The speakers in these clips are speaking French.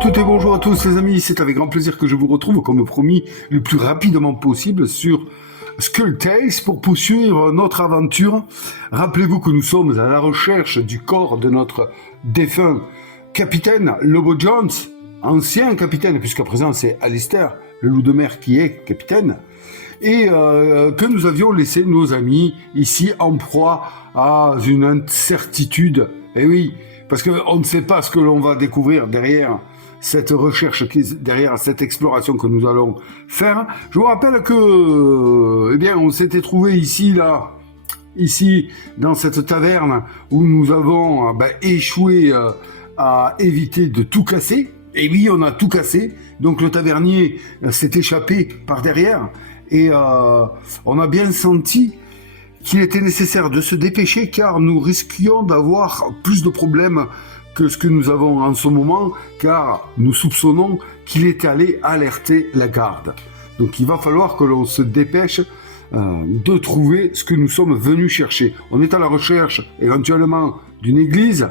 toutes et bonjour à tous les amis, c'est avec grand plaisir que je vous retrouve comme promis le plus rapidement possible sur Skull Tales pour poursuivre notre aventure. Rappelez-vous que nous sommes à la recherche du corps de notre défunt capitaine Lobo Jones, ancien capitaine, puisqu'à présent c'est Alistair, le loup de mer qui est capitaine, et que nous avions laissé nos amis ici en proie à une incertitude. Et oui, parce qu'on ne sait pas ce que l'on va découvrir derrière cette recherche, derrière cette exploration que nous allons faire. Je vous rappelle que, eh bien, on s'était trouvé ici, dans cette taverne où nous avons échoué à éviter de tout casser. Et oui, on a tout cassé. Donc le tavernier s'est échappé par derrière et on a bien senti qu'il était nécessaire de se dépêcher car nous risquions d'avoir plus de problèmes que ce que nous avons en ce moment, car nous soupçonnons qu'il est allé alerter la garde. Donc il va falloir que l'on se dépêche de trouver ce que nous sommes venus chercher. On est à la recherche éventuellement d'une église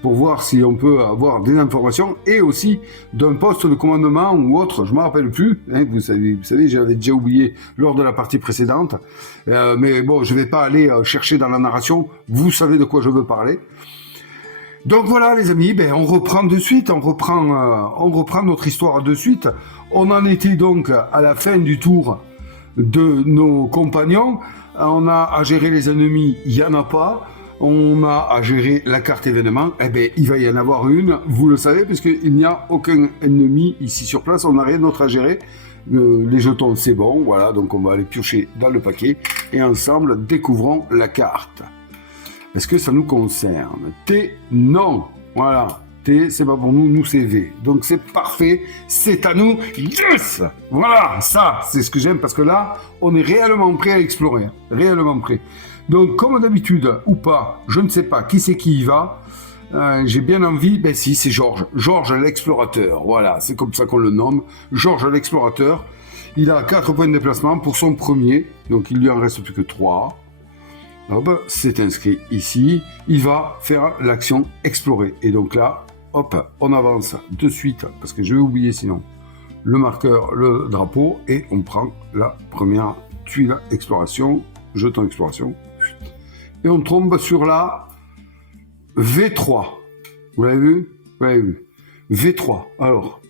pour voir si on peut avoir des informations et aussi d'un poste de commandement ou autre, je ne me rappelle plus, hein, vous savez, j'avais déjà oublié lors de la partie précédente, mais bon, je ne vais pas aller chercher dans la narration, vous savez de quoi je veux parler. Donc voilà les amis, on reprend de suite, on reprend notre histoire de suite. On en était donc à la fin du tour de nos compagnons, on a à gérer les ennemis, il n'y en a pas. On a à gérer la carte événement, il va y en avoir une, vous le savez, puisqu'il n'y a aucun ennemi ici sur place, on n'a rien d'autre à gérer. Les jetons, c'est bon, voilà, donc on va aller piocher dans le paquet, et ensemble, découvrons la carte. Est-ce que ça nous concerne? T, non, voilà. T, c'est pas pour nous, nous c'est V. Donc c'est parfait, c'est à nous, yes! Voilà, ça, c'est ce que j'aime, parce que là, on est réellement prêt à explorer, réellement prêt. Donc, comme d'habitude, ou pas, je ne sais pas qui c'est qui y va, j'ai bien envie, si, c'est Georges. Georges l'explorateur, voilà, c'est comme ça qu'on le nomme. Georges l'explorateur, il a 4 points de déplacement pour son premier, donc il lui en reste plus que 3. Hop, c'est inscrit ici, il va faire l'action explorer. Et donc là, hop, on avance de suite, parce que je vais oublier sinon le marqueur, le drapeau, et on prend la première tuile exploration, jeton exploration. Et on tombe sur la V3. Vous l'avez vu? Vous l'avez vu. V3. Alors,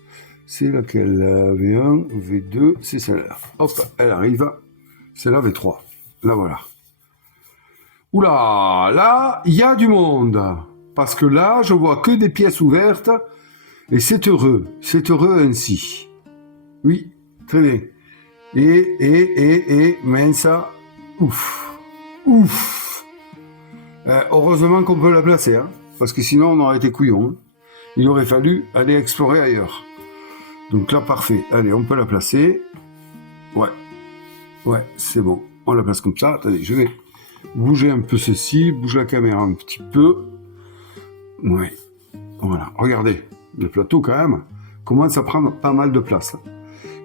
c'est laquelle? La V1, V2, c'est celle-là. Hop, elle arrive. C'est la V3. Là, voilà. Oula, là, il y a du monde. Parce que là, je vois que des pièces ouvertes. Et c'est heureux. C'est heureux ainsi. Oui, très bien. Mais ça, ouf. Heureusement qu'on peut la placer, hein, parce que sinon on aurait été couillon. Hein. Il aurait fallu aller explorer ailleurs. Donc là, parfait. Allez, on peut la placer. Ouais, c'est bon. On la place comme ça. Attendez, je vais bouger un peu ceci, bouger la caméra un petit peu. Ouais, voilà. Regardez, le plateau quand même commence à prendre pas mal de place.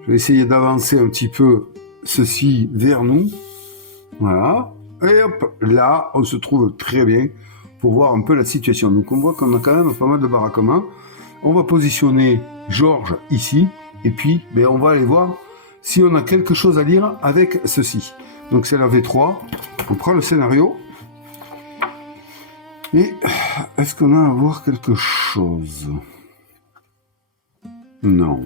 Je vais essayer d'avancer un petit peu ceci vers nous. Voilà. Et hop, là, on se trouve très bien pour voir un peu la situation. Donc on voit qu'on a quand même pas mal de baraquements. On va positionner Georges ici, et puis on va aller voir si on a quelque chose à lire avec ceci. Donc c'est la V3, on prend le scénario, et est-ce qu'on a à voir quelque chose? Non.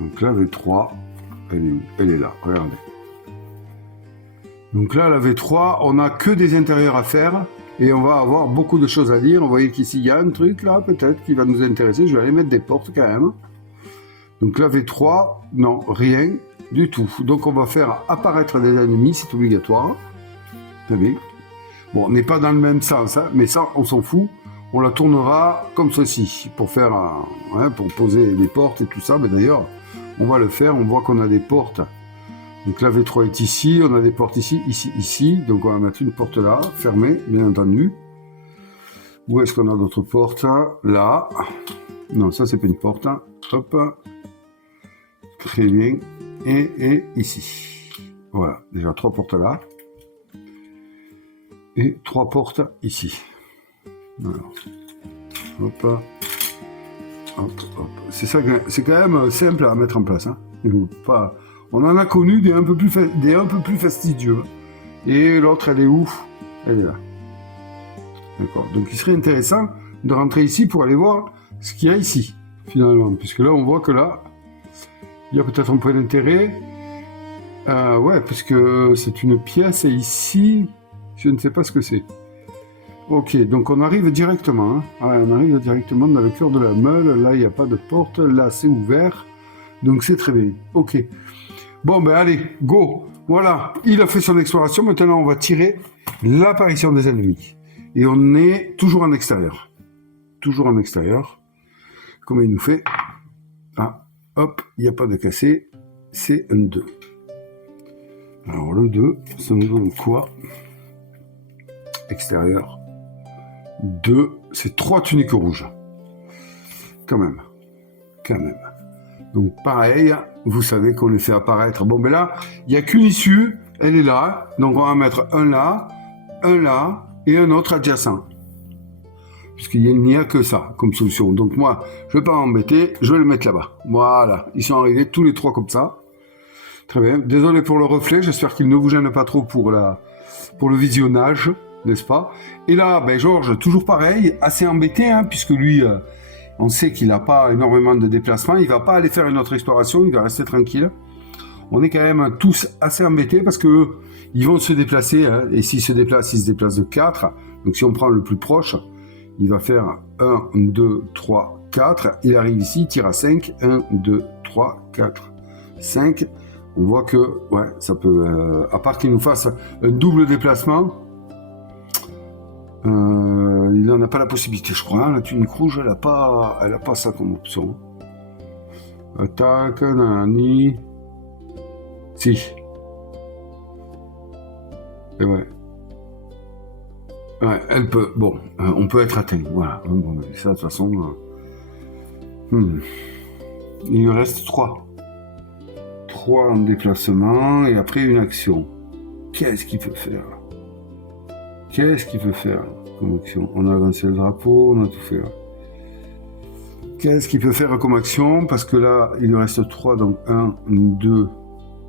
Donc la V3, elle est où? Elle est là, regardez. Donc là, la V3, on n'a que des intérieurs à faire et on va avoir beaucoup de choses à lire. Vous voyez qu'ici, il y a un truc là, peut-être, qui va nous intéresser. Je vais aller mettre des portes quand même. Donc la V3, non, rien du tout. Donc on va faire apparaître des ennemis, c'est obligatoire. Vous savez. Bon, on n'est pas dans le même sens, hein, mais ça, on s'en fout. On la tournera comme ceci pour faire, pour poser les portes et tout ça. Mais d'ailleurs, on va le faire. On voit qu'on a des portes. Donc la V3 est ici, on a des portes ici, ici. Donc on va mettre une porte là, fermée, bien entendu. Où est-ce qu'on a d'autres portes? Là. Non, ça c'est pas une porte. Hop. Très bien. Et ici. Voilà, déjà 3 portes là. Et 3 portes ici. Alors. Hop. Hop, hop. C'est ça, c'est quand même simple à mettre en place. Hein. Pas, on en a connu des un peu plus fastidieux. Et l'autre, elle est où? Elle est là. D'accord. Donc il serait intéressant de rentrer ici pour aller voir ce qu'il y a ici, finalement. Puisque là, on voit que là, il y a peut-être un point d'intérêt. Ouais, parce que c'est une pièce et ici, je ne sais pas ce que c'est. Ok, donc on arrive directement. Hein. Ouais, on arrive directement dans le cœur de la meule. Là, il n'y a pas de porte. Là, c'est ouvert. Donc c'est très bien. Ok. Bon, ben allez, go. Voilà, il a fait son exploration. Maintenant, on va tirer l'apparition des ennemis. Et on est toujours en extérieur. Toujours en extérieur. Comme il nous fait. Ah, hop, il n'y a pas de cassé. C'est un 2. Alors le 2, ça nous donne quoi? Extérieur. 2, c'est 3 tuniques rouges. Quand même. Donc pareil, vous savez qu'on les fait apparaître. Bon, mais là, il n'y a qu'une issue, elle est là. Donc on va mettre un là et un autre adjacent. Puisqu'il n'y a que ça comme solution. Donc moi, je ne vais pas m'embêter, je vais le mettre là-bas. Voilà, ils sont arrivés tous les 3 comme ça. Très bien. Désolé pour le reflet, j'espère qu'il ne vous gêne pas trop pour le visionnage, n'est-ce pas? Et là, ben Georges, toujours pareil, assez embêté, hein, puisque lui, on sait qu'il n'a pas énormément de déplacements, il ne va pas aller faire une autre exploration, il va rester tranquille. On est quand même tous assez embêtés parce que ils vont se déplacer, hein, et s'ils se déplacent, ils se déplacent de 4. Donc si on prend le plus proche, il va faire 1, 2, 3, 4. Il arrive ici, il tire à 5. 1, 2, 3, 4, 5. On voit que, ouais, ça peut, à part qu'il nous fasse un double déplacement, il n'en a pas la possibilité, je crois. Hein. La tunique rouge, elle a pas ça comme option. Attaque, nanani. Si. Et ouais. Ouais, elle peut. Bon, on peut être atteint. Voilà. Bon, ça, de toute façon. Il nous reste 3. 3 en déplacement et après une action. Qu'est-ce qu'il peut faire? Comme action? On a avancé le drapeau, on a tout fait. Qu'est-ce qu'il peut faire comme action? Parce que là, il lui reste 3, donc 1, 2,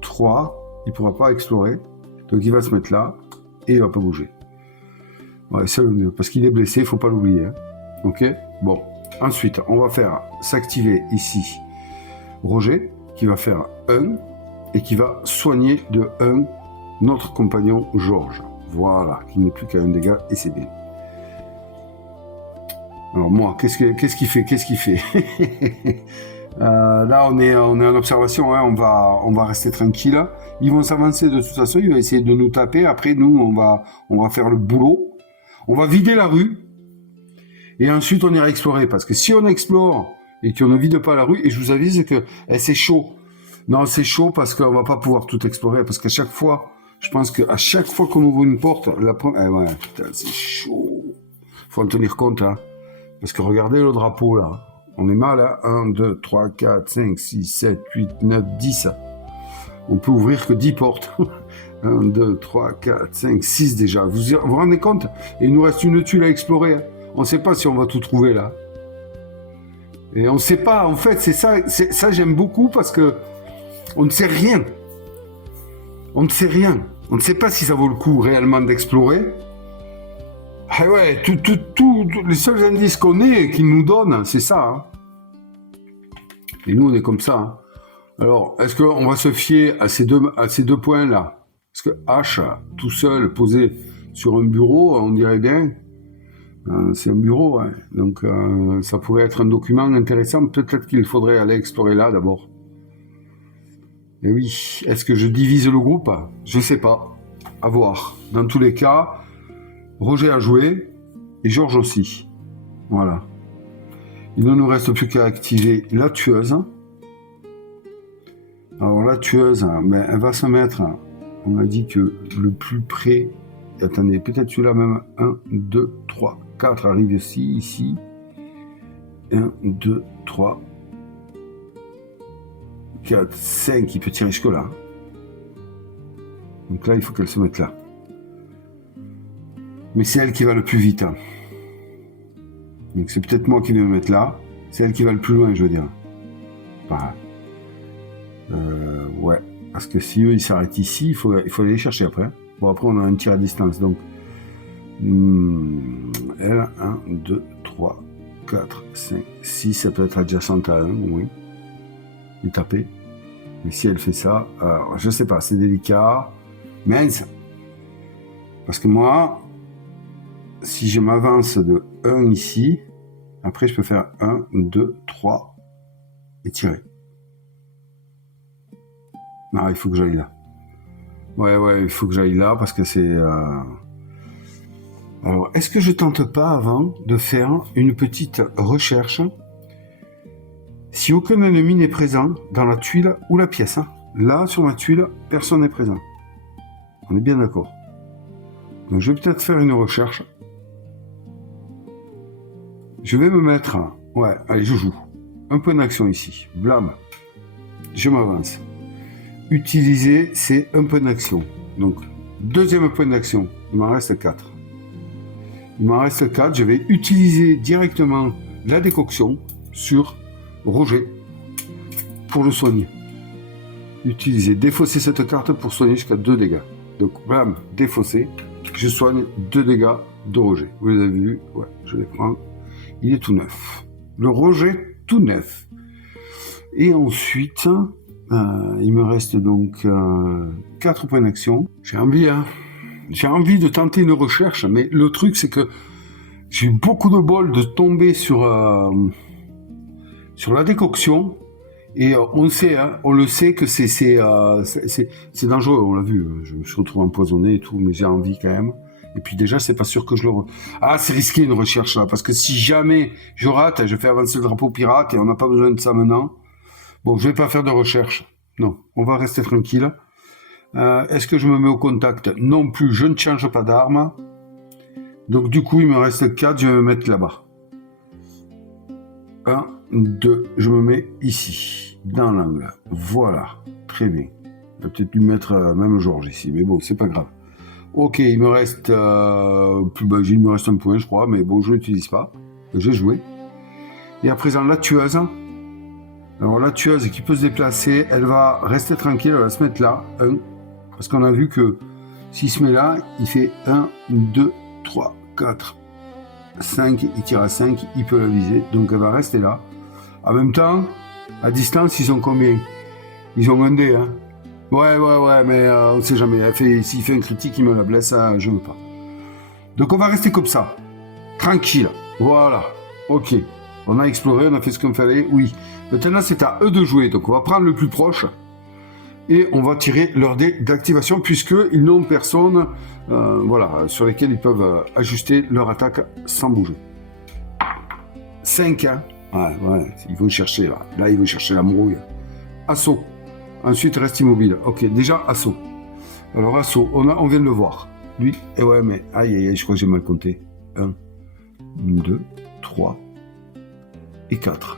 3. Il ne pourra pas explorer. Donc il va se mettre là et il ne va pas bouger. Ouais, c'est le mieux, parce qu'il est blessé, il ne faut pas l'oublier. Hein. Ok? Bon. Ensuite, on va faire s'activer ici Roger, qui va faire 1 et qui va soigner de 1 notre compagnon Georges. Voilà, qui n'est plus qu'à 1 dégât et c'est bien. Alors moi, qu'est-ce qu'il fait Là, on est en observation, hein, on va rester tranquille. Ils vont s'avancer de toute façon, ils vont essayer de nous taper. Après, nous, on va faire le boulot. On va vider la rue. Et ensuite, on ira explorer. Parce que si on explore et qu'on ne vide pas la rue, et je vous avise que c'est chaud. Non, c'est chaud parce qu'on va pas pouvoir tout explorer. Parce qu'à chaque fois, je pense qu'à chaque fois qu'on ouvre une porte, ouais, putain, c'est chaud. Faut en tenir compte, hein. Parce que regardez le drapeau, là. On est mal, hein. 1, 2, 3, 4, 5, 6, 7, 8, 9, 10. On peut ouvrir que 10 portes. 1, 2, 3, 4, 5, 6 déjà. Vous vous rendez compte? Et il nous reste une tuile à explorer. Hein. On ne sait pas si on va tout trouver, là. Et on ne sait pas, en fait, c'est ça j'aime beaucoup parce que on ne sait rien. On ne sait rien. On ne sait pas si ça vaut le coup réellement d'explorer. Ah ouais, les seuls indices qu'on ait, qu'ils nous donnent, c'est ça. Hein. Et nous, on est comme ça. Hein. Alors, est-ce qu'on va se fier à ces deux points-là? Parce que H, tout seul, posé sur un bureau, on dirait bien, c'est un bureau. Hein. Donc, ça pourrait être un document intéressant. Peut-être qu'il faudrait aller explorer là, d'abord. Et oui, est-ce que je divise le groupe? Je ne sais pas. À voir. Dans tous les cas, Roger a joué et Georges aussi. Voilà. Il ne nous reste plus qu'à activer la tueuse. Alors la tueuse, ben, elle va se mettre, on a dit que le plus près, attendez, peut-être celui-là même, 1, 2, 3, 4 arrive ici. 1, 2, 3, 4, 5, il peut tirer jusque là. Donc là, il faut qu'elle se mette là. Mais c'est elle qui va le plus vite. Hein. Donc c'est peut-être moi qui vais me mettre là. C'est elle qui va le plus loin, je veux dire. Enfin, ouais. Parce que si eux, ils s'arrêtent ici, il faut aller les chercher après. Bon, après, on a un tir à distance. Donc, elle, 1, 2, 3, 4, 5, 6, ça peut être adjacente à 1, oui. Et taper. Mais si elle fait ça, alors, je sais pas, c'est délicat. Mince. Parce que moi, si je m'avance de 1 ici, après, je peux faire 1, 2, 3 et tirer. Non, il faut que j'aille là. Ouais, il faut que j'aille là parce que c'est... Alors, est-ce que je tente pas avant de faire une petite recherche si aucun ennemi n'est présent dans la tuile ou la pièce? Là, sur ma tuile, personne n'est présent. On est bien d'accord. Donc, je vais peut-être faire une recherche. Je vais me mettre... Ouais, allez, je joue. Un point d'action ici. Blam. Je m'avance. Utiliser, c'est un point d'action. Donc, deuxième point d'action. Il m'en reste 4. Il m'en reste 4. Je vais utiliser directement la décoction sur Roger pour le soigner. Utiliser, défausser cette carte pour soigner jusqu'à 2 dégâts. Donc, blam, défausser. Je soigne 2 dégâts de Roger. Vous les avez vus? Ouais, je les prends. Il est tout neuf. Le Roger, tout neuf. Et ensuite, il me reste donc 4 points d'action. J'ai envie de tenter une recherche, mais le truc, c'est que j'ai eu beaucoup de bol de tomber sur la décoction. Et on le sait que c'est dangereux, on l'a vu. Je me suis retrouvé empoisonné et tout, mais j'ai envie quand même. Et puis déjà, c'est pas sûr que je le... Ah, c'est risqué une recherche là, parce que si jamais je rate, je fais avancer le drapeau pirate et on n'a pas besoin de ça maintenant. Bon, je vais pas faire de recherche. Non, on va rester tranquille. Est-ce que je me mets au contact? Non plus, je ne change pas d'arme. Donc du coup, il me reste 4, je vais me mettre là-bas. 1, 2, je me mets ici, dans l'angle. Voilà, très bien. Je vais peut-être lui mettre même Georges ici, mais bon, c'est pas grave. Ok, il me reste il me reste un point, je crois, mais bon, je l'utilise pas. J'ai joué. Et à présent, la tueuse. Alors la tueuse qui peut se déplacer, elle va rester tranquille, elle va se mettre là, 1. Parce qu'on a vu que s'il se met là, il fait 1, 2, 3, 4, 5, il tire à 5, il peut la viser. Donc elle va rester là. En même temps, à distance, ils ont combien? Ils ont un dé, hein. Ouais, mais on sait jamais. S'il fait un critique, il me la blesse, je veux pas. Donc on va rester comme ça. Tranquille. Voilà. Ok. On a exploré, on a fait ce qu'il fallait. Oui. Maintenant, c'est à eux de jouer. Donc on va prendre le plus proche. Et on va tirer leur dé d'activation puisqu'ils n'ont personne sur lesquels ils peuvent ajuster leur attaque sans bouger. 5, hein. Ouais, ils vont chercher là. Là, ils vont chercher la mouille. Assaut. Ensuite, reste immobile. Ok, déjà, assaut. Alors, assaut, on vient de le voir. Lui, et ouais, mais aïe, je crois que j'ai mal compté. 1, 2, 3 et 4.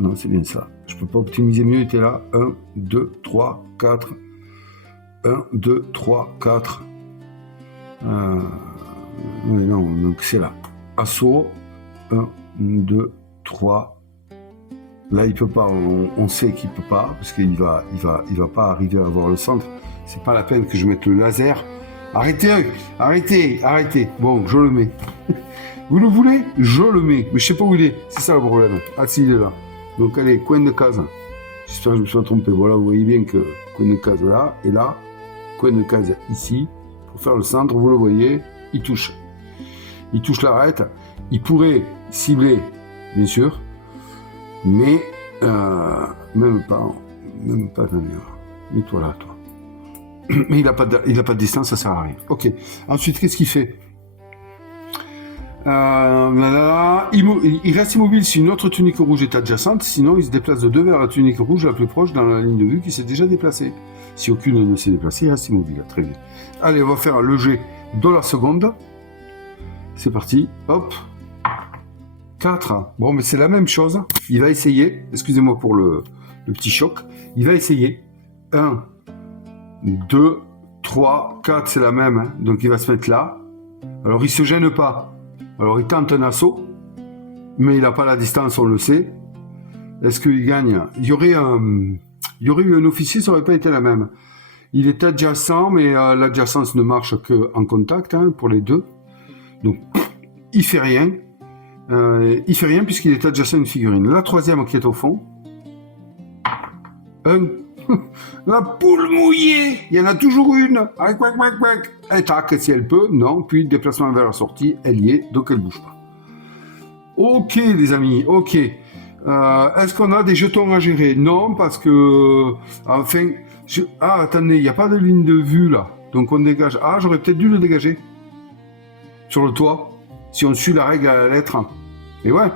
Non, c'est bien ça. Je peux pas optimiser mieux, il était là. 1, 2, 3, 4. 1, 2, 3, 4. Non, donc c'est là. Assaut. 1, 2, 3. Là, il peut pas, on sait qu'il peut pas, parce qu'il va pas arriver à avoir le centre. C'est pas la peine que je mette le laser. Arrêtez. Bon, je le mets. Vous le voulez? Je le mets. Mais je sais pas où il est. C'est ça le problème. Ah, si, il est là. Donc, allez, coin de case. J'espère que je me suis pas trompé. Voilà, vous voyez bien que coin de case là, et là, coin de case ici. Pour faire le centre, vous le voyez, il touche. Il touche l'arête. Il pourrait cibler, bien sûr. Mais même pas d'ailleurs. Mets-toi là, toi. Mais il a pas de distance, ça sert à rien. Ok. Ensuite, qu'est-ce qu'il fait? Il reste immobile si une autre tunique rouge est adjacente. Sinon, il se déplace de 2 vers la tunique rouge la plus proche dans la ligne de vue qui s'est déjà déplacée. Si aucune ne s'est déplacée, il reste immobile. Très bien. Allez, on va faire le jet de la seconde. C'est parti. Hop. 4. Bon, mais c'est la même chose. Il va essayer. Excusez-moi pour le petit choc. Il va essayer. 1, 2, 3, 4, c'est la même. Hein. Donc, il va se mettre là. Alors, il se gêne pas. Alors, il tente un assaut. Mais il n'a pas la distance, on le sait. Est-ce qu'il gagne? Il y aurait eu un officier, ça aurait pas été la même. Il est adjacent, mais l'adjacence ne marche qu'en contact hein, pour les deux. Donc, il fait rien. Il fait rien puisqu'il est adjacent à une figurine. La troisième qui est au fond. La poule mouillée. Il y en a toujours une. Elle tac si elle peut. Non. Puis déplacement vers la sortie. Elle y est. Donc elle bouge pas. Ok les amis. Ok. Est-ce qu'on a des jetons à gérer? Non parce que enfin. Ah attendez. Il n'y a pas de ligne de vue là. Donc on dégage. Ah j'aurais peut-être dû le dégager. Sur le toit. Si on suit la règle à la lettre. Et ouais.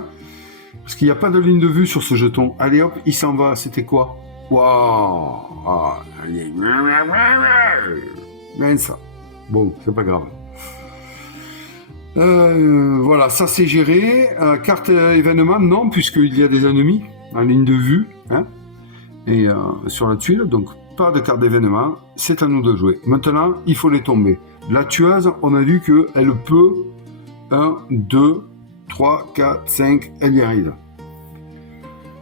Parce qu'il n'y a pas de ligne de vue sur ce jeton. Allez hop. Il s'en va. C'était quoi? Waouh! Ah, mince. Bon, c'est pas grave. Voilà, ça c'est géré. Carte événement, non, puisqu'il y a des ennemis en ligne de vue, hein, et sur la tuile, donc pas de carte d'événement. C'est à nous de jouer. Maintenant, il faut les tomber. La tueuse, on a vu qu'elle peut 1, 2, 3, 4, 5, elle y arrive.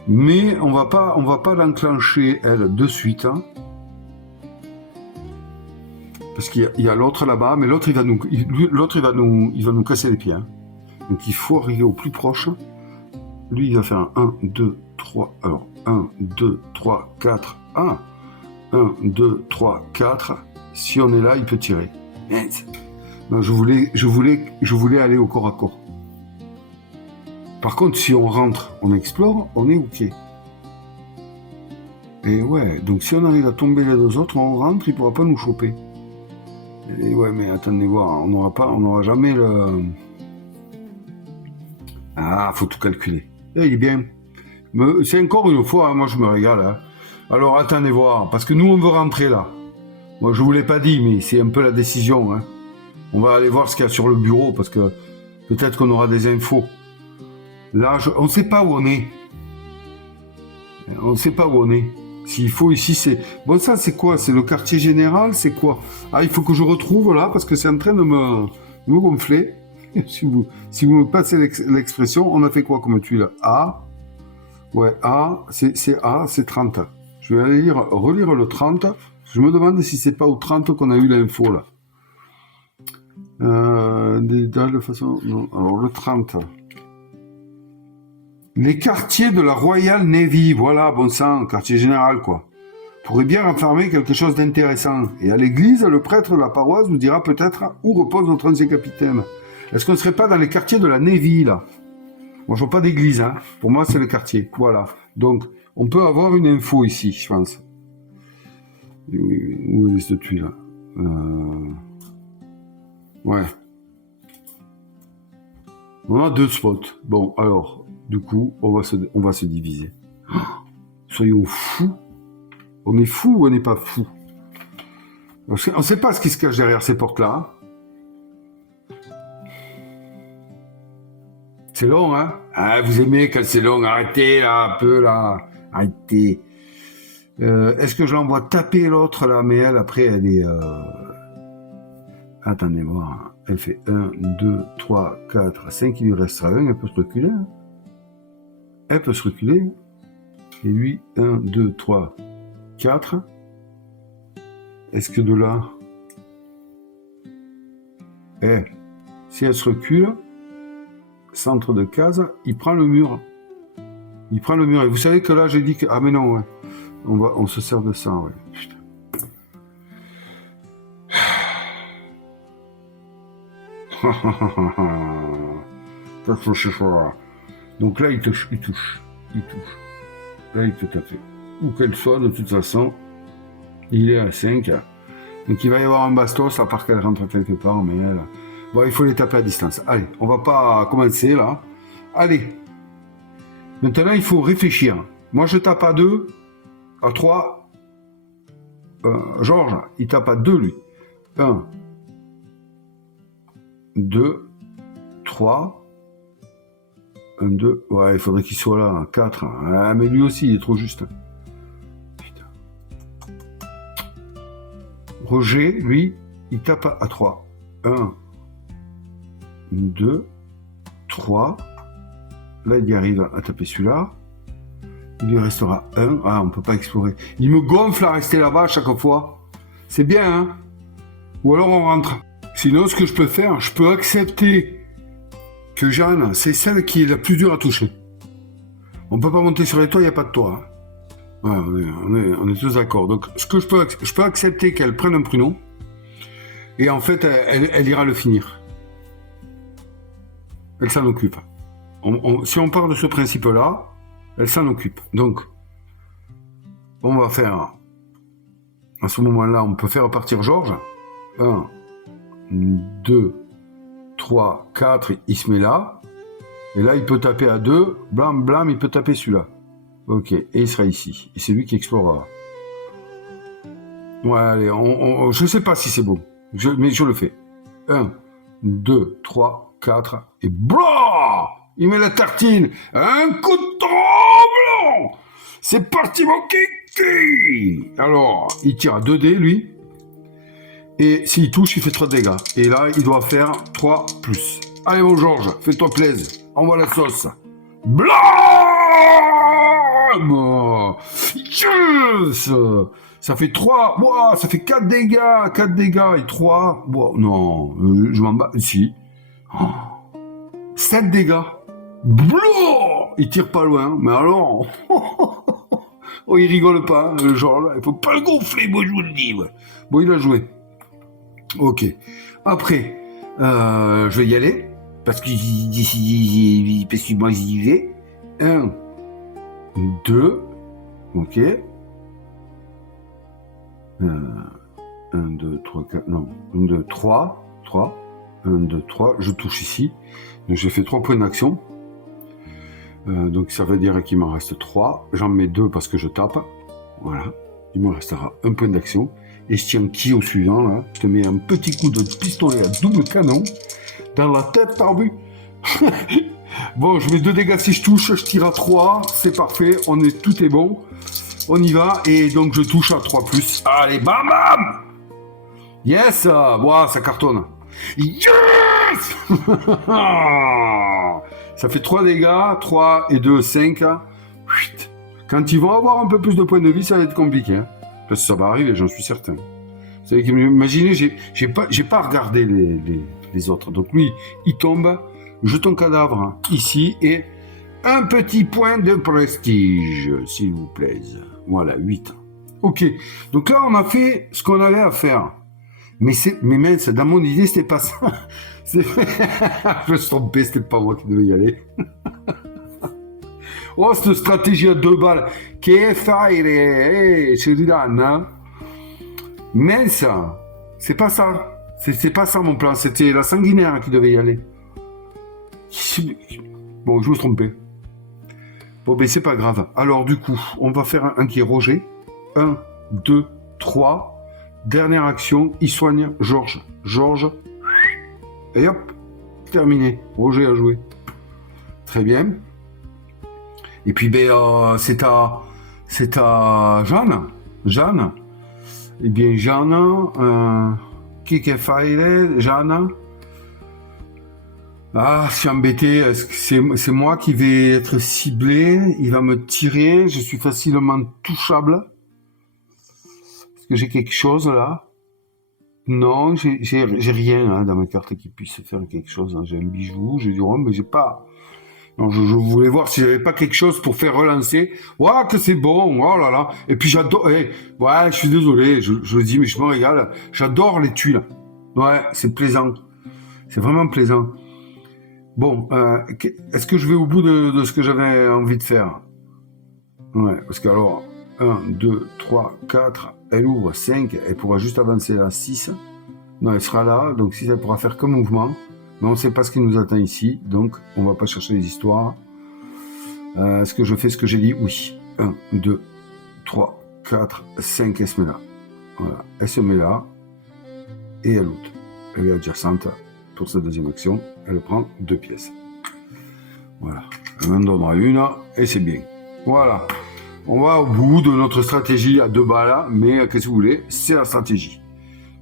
Mais on va pas l'enclencher elle de suite, hein, parce qu'il y a l'autre là-bas, mais l'autre il va nous casser les pieds. Hein. Donc il faut arriver au plus proche. Lui il va faire un 1, 2, 3. Alors 1, 2, 3, 4. 1, 2, 3, 4. Si on est là, il peut tirer. Non, je voulais aller au corps à corps. Par contre, si on rentre, on explore, on est ok. Et ouais, donc si on arrive à tomber les deux autres, on rentre, il pourra pas nous choper. Et ouais, mais attendez voir, on n'aura jamais le... Ah, faut tout calculer. Et il est bien. C'est encore une fois, hein, moi je me régale. Hein. Alors attendez voir, parce que nous on veut rentrer là. Moi je vous l'ai pas dit, mais c'est un peu la décision. Hein. On va aller voir ce qu'il y a sur le bureau, parce que peut-être qu'on aura des infos. Là, on ne sait pas où on est. On ne sait pas où on est. S'il faut ici, c'est... Bon, ça, c'est quoi? C'est le quartier général? C'est quoi? Ah, il faut que je retrouve, là, parce que c'est en train de me gonfler. si vous me passez l'expression, on a fait quoi comme tuile? A. Ouais, A, c'est A, c'est 30. Je vais aller relire le 30. Je me demande si c'est pas au 30 qu'on a eu l'info, là. De façon... Non, alors, le 30... Les quartiers de la Royal Navy, voilà, bon sang, quartier général, quoi. Pourrait bien renfermer quelque chose d'intéressant. Et à l'église, le prêtre de la paroisse nous dira peut-être où repose notre ancien capitaine. Est-ce qu'on ne serait pas dans les quartiers de la Navy, là? Moi, je vois pas d'église, hein. Pour moi, c'est le quartier, voilà. Donc, on peut avoir une info ici, je pense. Où est cette tuile, là? Ouais. On a 2 spots. Bon, alors... Du coup, on va se diviser. Oh, soyons fous. On est fous ou on n'est pas fous? On ne sait pas ce qui se cache derrière ces portes-là. C'est long, hein? Ah, vous aimez quand c'est long. Arrêtez, là, un peu, là. Arrêtez. Est-ce que je l'envoie taper l'autre, là? Mais elle, après, elle est... Attendez voir. Elle fait 1, 2, 3, 4, 5. Il lui restera 1. Elle peut se reculer, hein? Elle peut se reculer. Et lui, 1, 2, 3, 4. Est-ce que de là... si elle se recule, centre de case, il prend le mur. Il prend le mur. Et vous savez que là, j'ai dit que... Ah mais non, ouais. On se sert de ça, ouais. Putain. Donc là, il touche. Là, il peut taper. Où qu'elle soit, de toute façon, il est à 5. Donc il va y avoir un bastos, à part qu'elle rentre quelque part, mais elle... Bon, il faut les taper à distance. Allez, on va pas commencer, là. Allez. Maintenant, il faut réfléchir. Moi, je tape à 2, à 3. Georges, il tape à 2, lui. 1, 2, 3... 1, 2, ouais, il faudrait qu'il soit là, 4. Ah, mais lui aussi, il est trop juste. Putain. Roger, lui, il tape à 3. 1, 2, 3. Là, il y arrive à taper celui-là. Il lui restera un. Ah, on peut pas explorer. Il me gonfle à rester là-bas à chaque fois. C'est bien, hein? Ou alors on rentre. Sinon, ce que je peux faire, je peux accepter que Jeanne, c'est celle qui est la plus dure à toucher. On peut pas monter sur les toits, il n'y a pas de toit. Hein. Ouais, on est tous d'accord. Donc, ce que je peux accepter qu'elle prenne un pruneau, et en fait, elle ira le finir. Elle s'en occupe. Si on part de ce principe-là, elle s'en occupe. Donc, on va faire, à ce moment-là, on peut faire partir Georges. 1, 2, 3, 4, il se met là. Et là, il peut taper à 2. Blam, blam, il peut taper celui-là. Ok, et il sera ici. Et c'est lui qui explorera. Ouais, allez, je sais pas si c'est bon. Mais je le fais. 1, 2, 3, 4. Et blah! Il met la tartine. Un coup de tremblant. C'est parti, mon kiki. Alors, il tire à 2 dés, lui. Et s'il touche, il fait 3 dégâts. Et là, il doit faire 3 plus. Allez, mon Georges, fais-toi plaisir. Envoie la sauce. Blam! Yes! Ça fait 3. Wow, ça fait 4 dégâts. 4 dégâts et 3. Wow, non, je m'en bats. Si. Oh, 7 dégâts. Blah! Il tire pas loin. Mais alors... oh, il rigole pas, le genre là. Il faut pas le gonfler, moi, je vous le dis. Ouais. Bon, il a joué. Ok. Après, je vais y aller. Parce que moi, j'y vais. 1, 2. Ok. 1, 2, 3, 4. Non. 1, 2, 3. 3. 1, 2, 3. Je touche ici. Donc, j'ai fait 3 points d'action. Donc, ça veut dire qu'il m'en reste 3. J'en mets 2 parce que je tape. Voilà. Il me restera un point d'action. Et je tiens qui au suivant, là? Je te mets un petit coup de pistolet à double canon dans la tête, t'as vu? Bon, je mets 2 dégâts si je touche, je tire à 3, c'est parfait, tout est bon. On y va, et donc je touche à 3+. Allez, bam bam! Yes! Wow, ça cartonne. Yes! Ça fait 3 dégâts, 3 et 2, 5. Quand ils vont avoir un peu plus de points de vie, ça va être compliqué. Hein. Parce que ça va arriver, j'en suis certain. Vous savez, imaginez, j'ai pas regardé les autres. Donc lui, il tombe, jetons cadavre hein, ici, et un petit point de prestige, s'il vous plaît. Voilà, 8. Ok, donc là, on a fait ce qu'on avait à faire. Mais mince, dans mon idée, c'était pas ça. Je me suis trompé, c'était pas moi qui devais y aller. Oh, cette stratégie à 2 balles. Che fare? Sheridan, hein? Mince, c'est pas ça. C'est pas ça mon plan. C'était la sanguinaire qui devait y aller. Bon, je me suis trompé. Bon, ben c'est pas grave. Alors, du coup, on va faire un qui est Roger. 1, 2, 3. Dernière action, il soigne Georges. Georges. Et hop, terminé. Roger a joué. Très bien. Et puis, ben, c'est à Jeanne. Jeanne. Eh bien, Jeanne, qui faire, Jeanne? Ah, je suis embêté. Est-ce que c'est moi qui vais être ciblé? Il va me tirer. Je suis facilement touchable. Est-ce que j'ai quelque chose là? Non, j'ai rien hein, dans ma carte qui puisse faire quelque chose. Hein. J'ai un bijou, j'ai du rhum, mais j'ai pas. Non, je voulais voir si j'avais pas quelque chose pour faire relancer. Ouais, que c'est bon, oh là là. Et puis j'adore. Ouais, je suis désolé, je le dis, mais je me régale. J'adore les tuiles. Ouais, c'est plaisant. C'est vraiment plaisant. Bon, est-ce que je vais au bout de ce que j'avais envie de faire? Ouais, parce que alors, 1, 2, 3, 4, elle ouvre 5, elle pourra juste avancer à 6. Non, elle sera là, donc 6, elle pourra faire qu'un mouvement. Mais on ne sait pas ce qui nous attend ici, donc on ne va pas chercher les histoires. Est-ce que je fais ce que j'ai dit? Oui. 1, 2, 3, 4, 5, elle se met là. Voilà, elle se met là, et elle loot. Elle est adjacente pour sa deuxième action, elle prend 2 pièces. Voilà, elle m'en donnera une, et c'est bien. Voilà, on va au bout de notre stratégie à 2 balles, mais qu'est-ce que vous voulez, c'est la stratégie.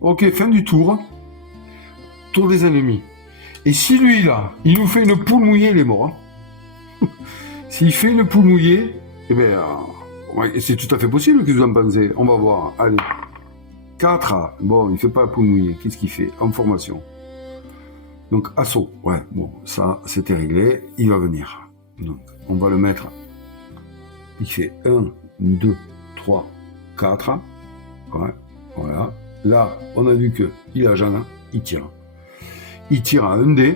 Ok, fin du tour. Tour des ennemis. Et si lui, là, il nous fait une poule mouillée, il est mort. Hein. S'il fait une poule mouillée, Eh bien, ouais, c'est tout à fait possible que vous en pensez. On va voir. Allez. 4. Bon, il ne fait pas la poule mouillée. Qu'est-ce qu'il fait? En formation. Donc, assaut. Ouais, bon, ça, c'était réglé. Il va venir. Donc, on va le mettre. Il fait 1, 2, 3, 4. Ouais, voilà. Là, on a vu qu'il a Jeanne. Il tire. Il tire à 1 dé.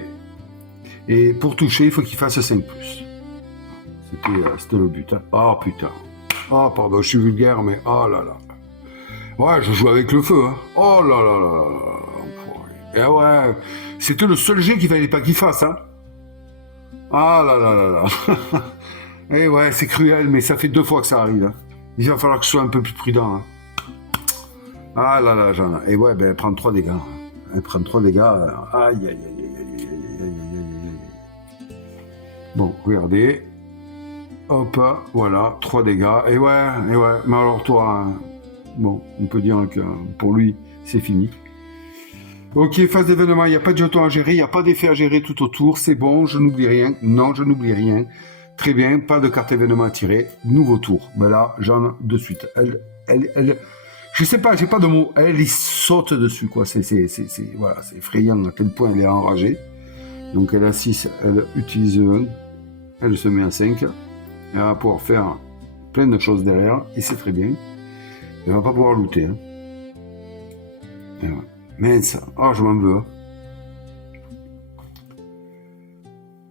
Et pour toucher, il faut qu'il fasse 5+. C'était le but. Hein. Ah, putain. Ah, pardon, je suis vulgaire, mais oh là là. Ouais, je joue avec le feu. Hein. Oh là là là là. Et ouais, c'était le seul jet qu'il fallait pas qu'il fasse. Hein. Ah là là là là. Et ouais, c'est cruel, mais ça fait 2 fois que ça arrive. Hein. Il va falloir que je sois un peu plus prudent. Hein. Ah là là, Jeanne. Et ouais, ben, elle prend 3 dégâts. Elle prend 3 dégâts. Aïe, aïe, aïe, aïe, aïe, aïe, aïe, aïe. Bon, regardez. Hop, voilà, 3 dégâts. Et ouais, mais alors toi, hein, bon, on peut dire que pour lui, c'est fini. Ok, phase d'événement, il n'y a pas de jeton à gérer, il n'y a pas d'effet à gérer tout autour, c'est bon, je n'oublie rien. Non, je n'oublie rien. Très bien, pas de carte événement à tirer. Nouveau tour. Ben là, Jeanne, de suite. Elle, je sais pas, j'ai pas de mots. Elle, il saute dessus, quoi. Voilà, c'est effrayant à quel point elle est enragée. Donc elle a 6, elle utilise 1, elle se met à 5. Elle va pouvoir faire plein de choses derrière, et c'est très bien. Elle va pas pouvoir looter. Hein. Ouais. Mince, oh, je m'en veux. Hein.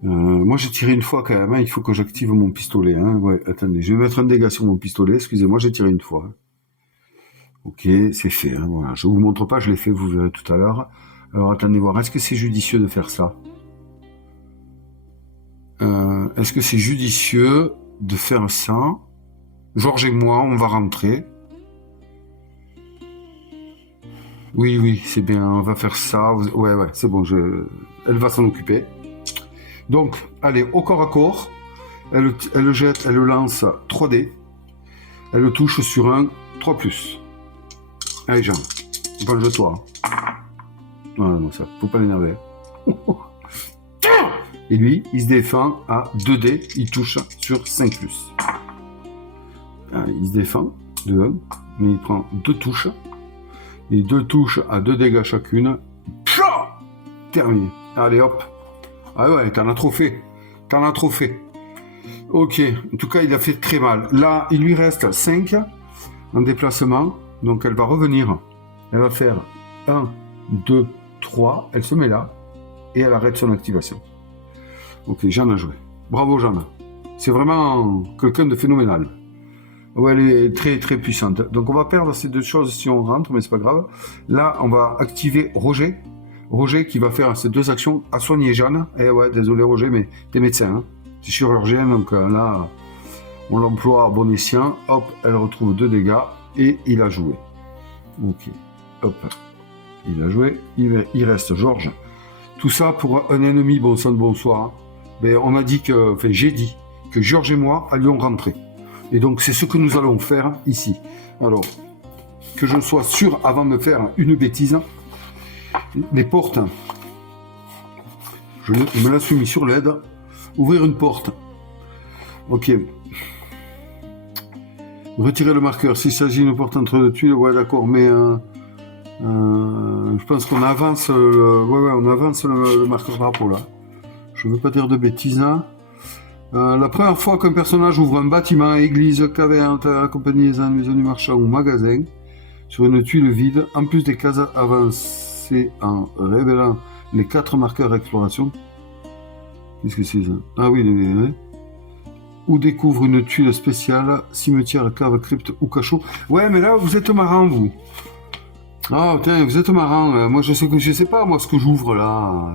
Moi j'ai tiré une fois quand même, hein. Il faut que j'active mon pistolet. Hein. Ouais, attendez, je vais mettre un dégât sur mon pistolet, excusez-moi, j'ai tiré une fois. Ok, c'est fait. Hein. Voilà. Je vous montre pas, je l'ai fait, vous verrez tout à l'heure. Alors attendez voir, est-ce que c'est judicieux de faire ça? Est-ce que c'est judicieux de faire ça? Georges et moi, on va rentrer. Oui, c'est bien, on va faire ça. Ouais, c'est bon, elle va s'en occuper. Donc, allez, au corps à corps, elle le jette, elle le lance 3D. Elle le touche sur un 3+. Allez, Jean, venge-toi. Non, ça, faut pas l'énerver. Et lui, il se défend à 2D, il touche sur 5+. Il se défend de 1, mais il prend 2 touches. Et 2 touches à 2 dégâts chacune. Pshah, terminé. Allez, hop. Ah ouais, t'en as trop fait. Ok, en tout cas, il a fait très mal. Là, il lui reste 5 en déplacement. Donc, elle va revenir. Elle va faire 1, 2, 3. Elle se met là. Et elle arrête son activation. Ok, Jeanne a joué. Bravo, Jeanne. C'est vraiment quelqu'un de phénoménal. Ouais, elle est très très puissante. Donc on va perdre ces 2 choses si on rentre, mais c'est pas grave. Là, on va activer Roger. Roger qui va faire ces 2 actions à soigner Jeanne. Eh ouais, désolé Roger, mais t'es médecin. Hein. T'es chirurgien, donc là, on l'emploie à bon escient. Hop, elle retrouve 2 dégâts et il a joué. Ok, hop, il a joué. Il reste Georges. Tout ça pour un ennemi, bon sang de bonsoir. Mais on a dit que, enfin j'ai dit que Georges et moi allions rentrer. Et donc c'est ce que nous allons faire ici. Alors, que je sois sûr avant de faire une bêtise, les portes, je me la suis mis sur l'aide, ouvrir une porte. Ok. Retirer le marqueur, s'il s'agit d'une porte entre 2 tuiles, ouais d'accord, mais je pense qu'on avance, on avance le marqueur drapeau là. Je veux pas dire de bêtises. Hein. La première fois qu'un personnage ouvre un bâtiment, église, caverne, accompagné des maison du marchand ou magasin, sur une tuile vide, en plus des cases avancées en révélant les 4 marqueurs exploration. Qu'est-ce que c'est ça? Ah oui, ou découvre une tuile spéciale, cimetière, cave, crypte ou cachot. Ouais, mais là, vous êtes marrant, vous. Ah, putain, vous êtes marrant. Moi, je sais pas, moi, ce que j'ouvre, là.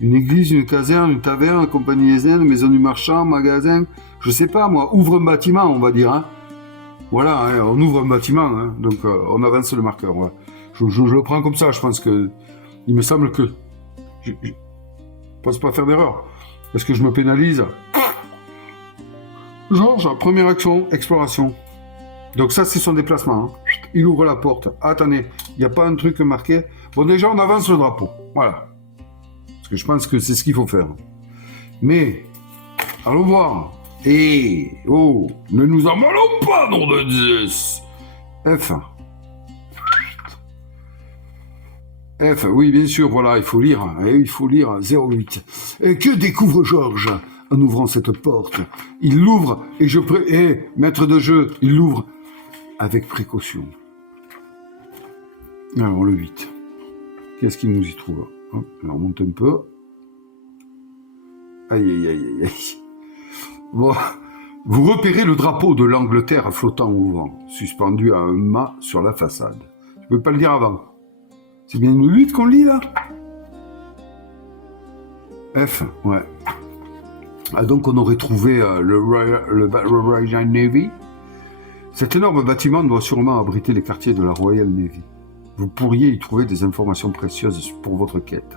Une église, une caserne, une taverne, compagnie des Indes, maison du marchand, magasin. Je sais pas, moi. Ouvre un bâtiment, on va dire, hein. Voilà, hein, on ouvre un bâtiment, hein. Donc on avance le marqueur. Ouais. Je le prends comme ça, je pense que... Il me semble que... Je pense pas faire d'erreur. Parce que je me pénalise. Georges, première action, exploration. Donc ça, c'est son déplacement. Hein. Il ouvre la porte. Attendez, il n'y a pas un truc marqué. Bon, déjà, on avance le drapeau. Voilà. Parce que je pense que c'est ce qu'il faut faire. Mais, allons voir. Oh, ne nous en mêlons pas, nom de Zeus. F. F, oui, bien sûr, voilà, il faut lire. Il faut lire 08. Et que découvre Georges en ouvrant cette porte? Il l'ouvre et maître de jeu, il l'ouvre avec précaution. Alors, le 8. Qu'est-ce qu'il nous y trouve? Hop, on remonte un peu. Aïe, aïe, aïe, aïe, aïe. Bon, vous repérez le drapeau de l'Angleterre flottant au vent, suspendu à un mât sur la façade. Je ne peux pas le dire avant. C'est bien le 8 qu'on lit, là? F, ouais. Ah, donc on aurait trouvé le Royal Navy. Cet énorme bâtiment doit sûrement abriter les quartiers de la Royal Navy. Vous pourriez y trouver des informations précieuses pour votre quête.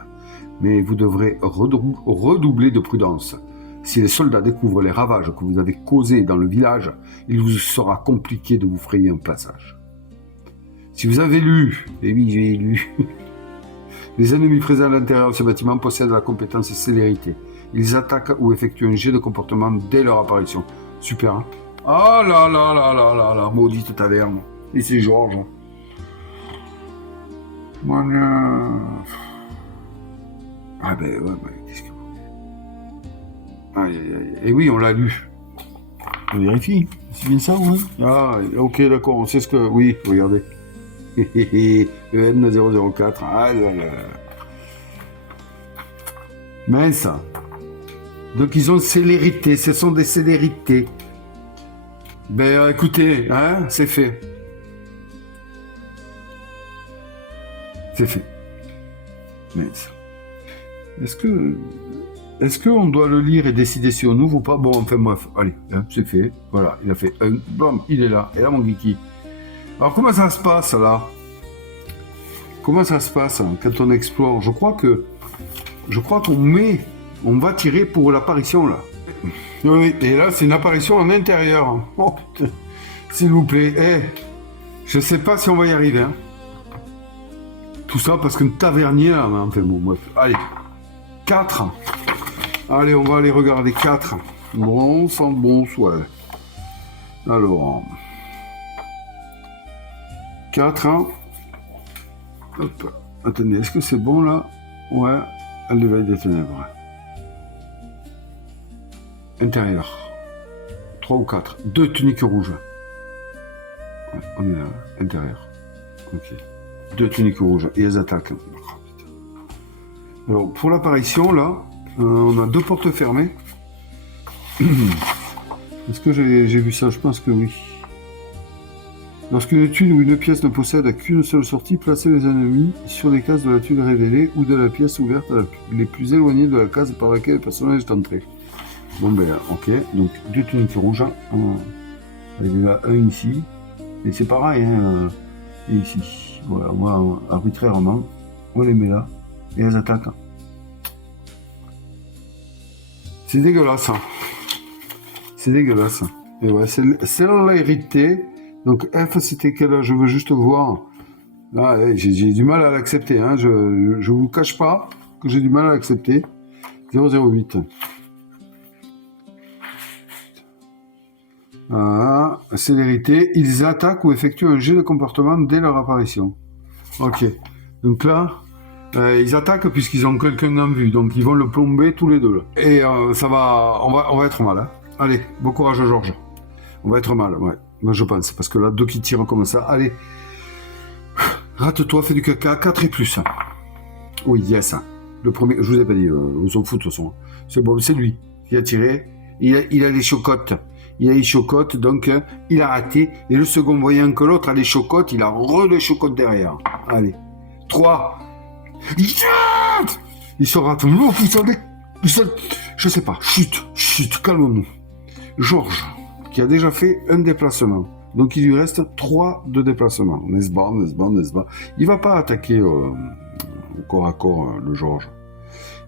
Mais vous devrez redoubler de prudence. Si les soldats découvrent les ravages que vous avez causés dans le village, il vous sera compliqué de vous frayer un passage. Si vous avez lu, et oui j'ai lu, les ennemis présents à l'intérieur de ce bâtiment possèdent la compétence célérité. Ils attaquent ou effectuent un jet de comportement dès leur apparition. Super, hein? Ah là là là là là là, maudite taverne. Et c'est Georges. Ah ben ouais, qu'est-ce que... Aïe, aïe, aïe. Et oui, on l'a lu. On vérifie. C'est bien ça, ouais? Ah, ok, d'accord, on sait ce que... Oui, regardez. EN004. Ah là là. Mince. Donc ils ont célérité, ce sont des célérités. Ben écoutez, hein, c'est fait. C'est fait. Mince. Est-ce qu'on doit le lire et décider si on ouvre ou pas? Bon, enfin bref, allez, hein, c'est fait. Voilà, il a fait un... Blam, il est là. Et là, mon geeky. Alors, comment ça se passe, là? Comment ça se passe quand on explore? Je crois on va tirer pour l'apparition, là. Oui, et là, c'est une apparition en intérieur. Oh, putain. S'il vous plaît. Je sais pas si on va y arriver, hein. Tout ça parce qu'un tavernier, là, enfin bon, bref. Allez. 4. Allez, on va aller regarder 4. Bon, sans bon soit. Alors. 4. Hop. Attendez, est-ce que c'est bon, là? Ouais. L'éveil des ténèbres. Intérieur. 3 ou 4. 2 tuniques rouges. Ouais, on est là. Intérieur. Ok. 2 tuniques rouges. Et elles attaquent. Alors, pour l'apparition, là, on a 2 portes fermées. Est-ce que j'ai vu ça? Je pense que oui. Lorsqu'une tuile ou une pièce ne possède qu'une seule sortie, placez les ennemis sur les cases de la tuile révélée ou de la pièce ouverte les plus éloignées de la case par laquelle le personnage est entré. Bon ben, ok. Donc, 2 tuniques rouges. Il y en a un ici. Et c'est pareil, hein, et ici. Voilà, moi, arbitrairement, on les met là. Et elles attaquent. C'est dégueulasse. Hein. C'est dégueulasse. Et ouais, c'est l'hérité. Donc F, c'était quelle? Je veux juste voir. Là, j'ai du mal à l'accepter. Hein. Je vous cache pas que j'ai du mal à l'accepter. 008. Ah, célérité. Ils attaquent ou effectuent un jet de comportement dès leur apparition. Ok. Donc là, ils attaquent puisqu'ils ont quelqu'un en vue. Donc ils vont le plomber tous les deux. Là. Et ça va, on va être mal. Hein. Allez, bon courage Georges. On va être mal, ouais. Moi je pense. Parce que là, 2 qui tirent comme ça. Allez. Rate-toi, fais du caca. 4 et plus. Oui, yes. Le premier, je vous ai pas dit, on s'en fout de toute façon. C'est bon, c'est lui qui a tiré. Il a les chocottes. Il a les chocottes, donc il a raté. Et le second, voyant que l'autre a les chocottes, il a les chocottes derrière. Allez. 3. Ils se ratent. Je sais pas. Chut, calmons-nous. Georges, qui a déjà fait un déplacement. Donc il lui reste 3 de déplacement. N'est-ce pas. Il va pas attaquer au corps à corps, le Georges.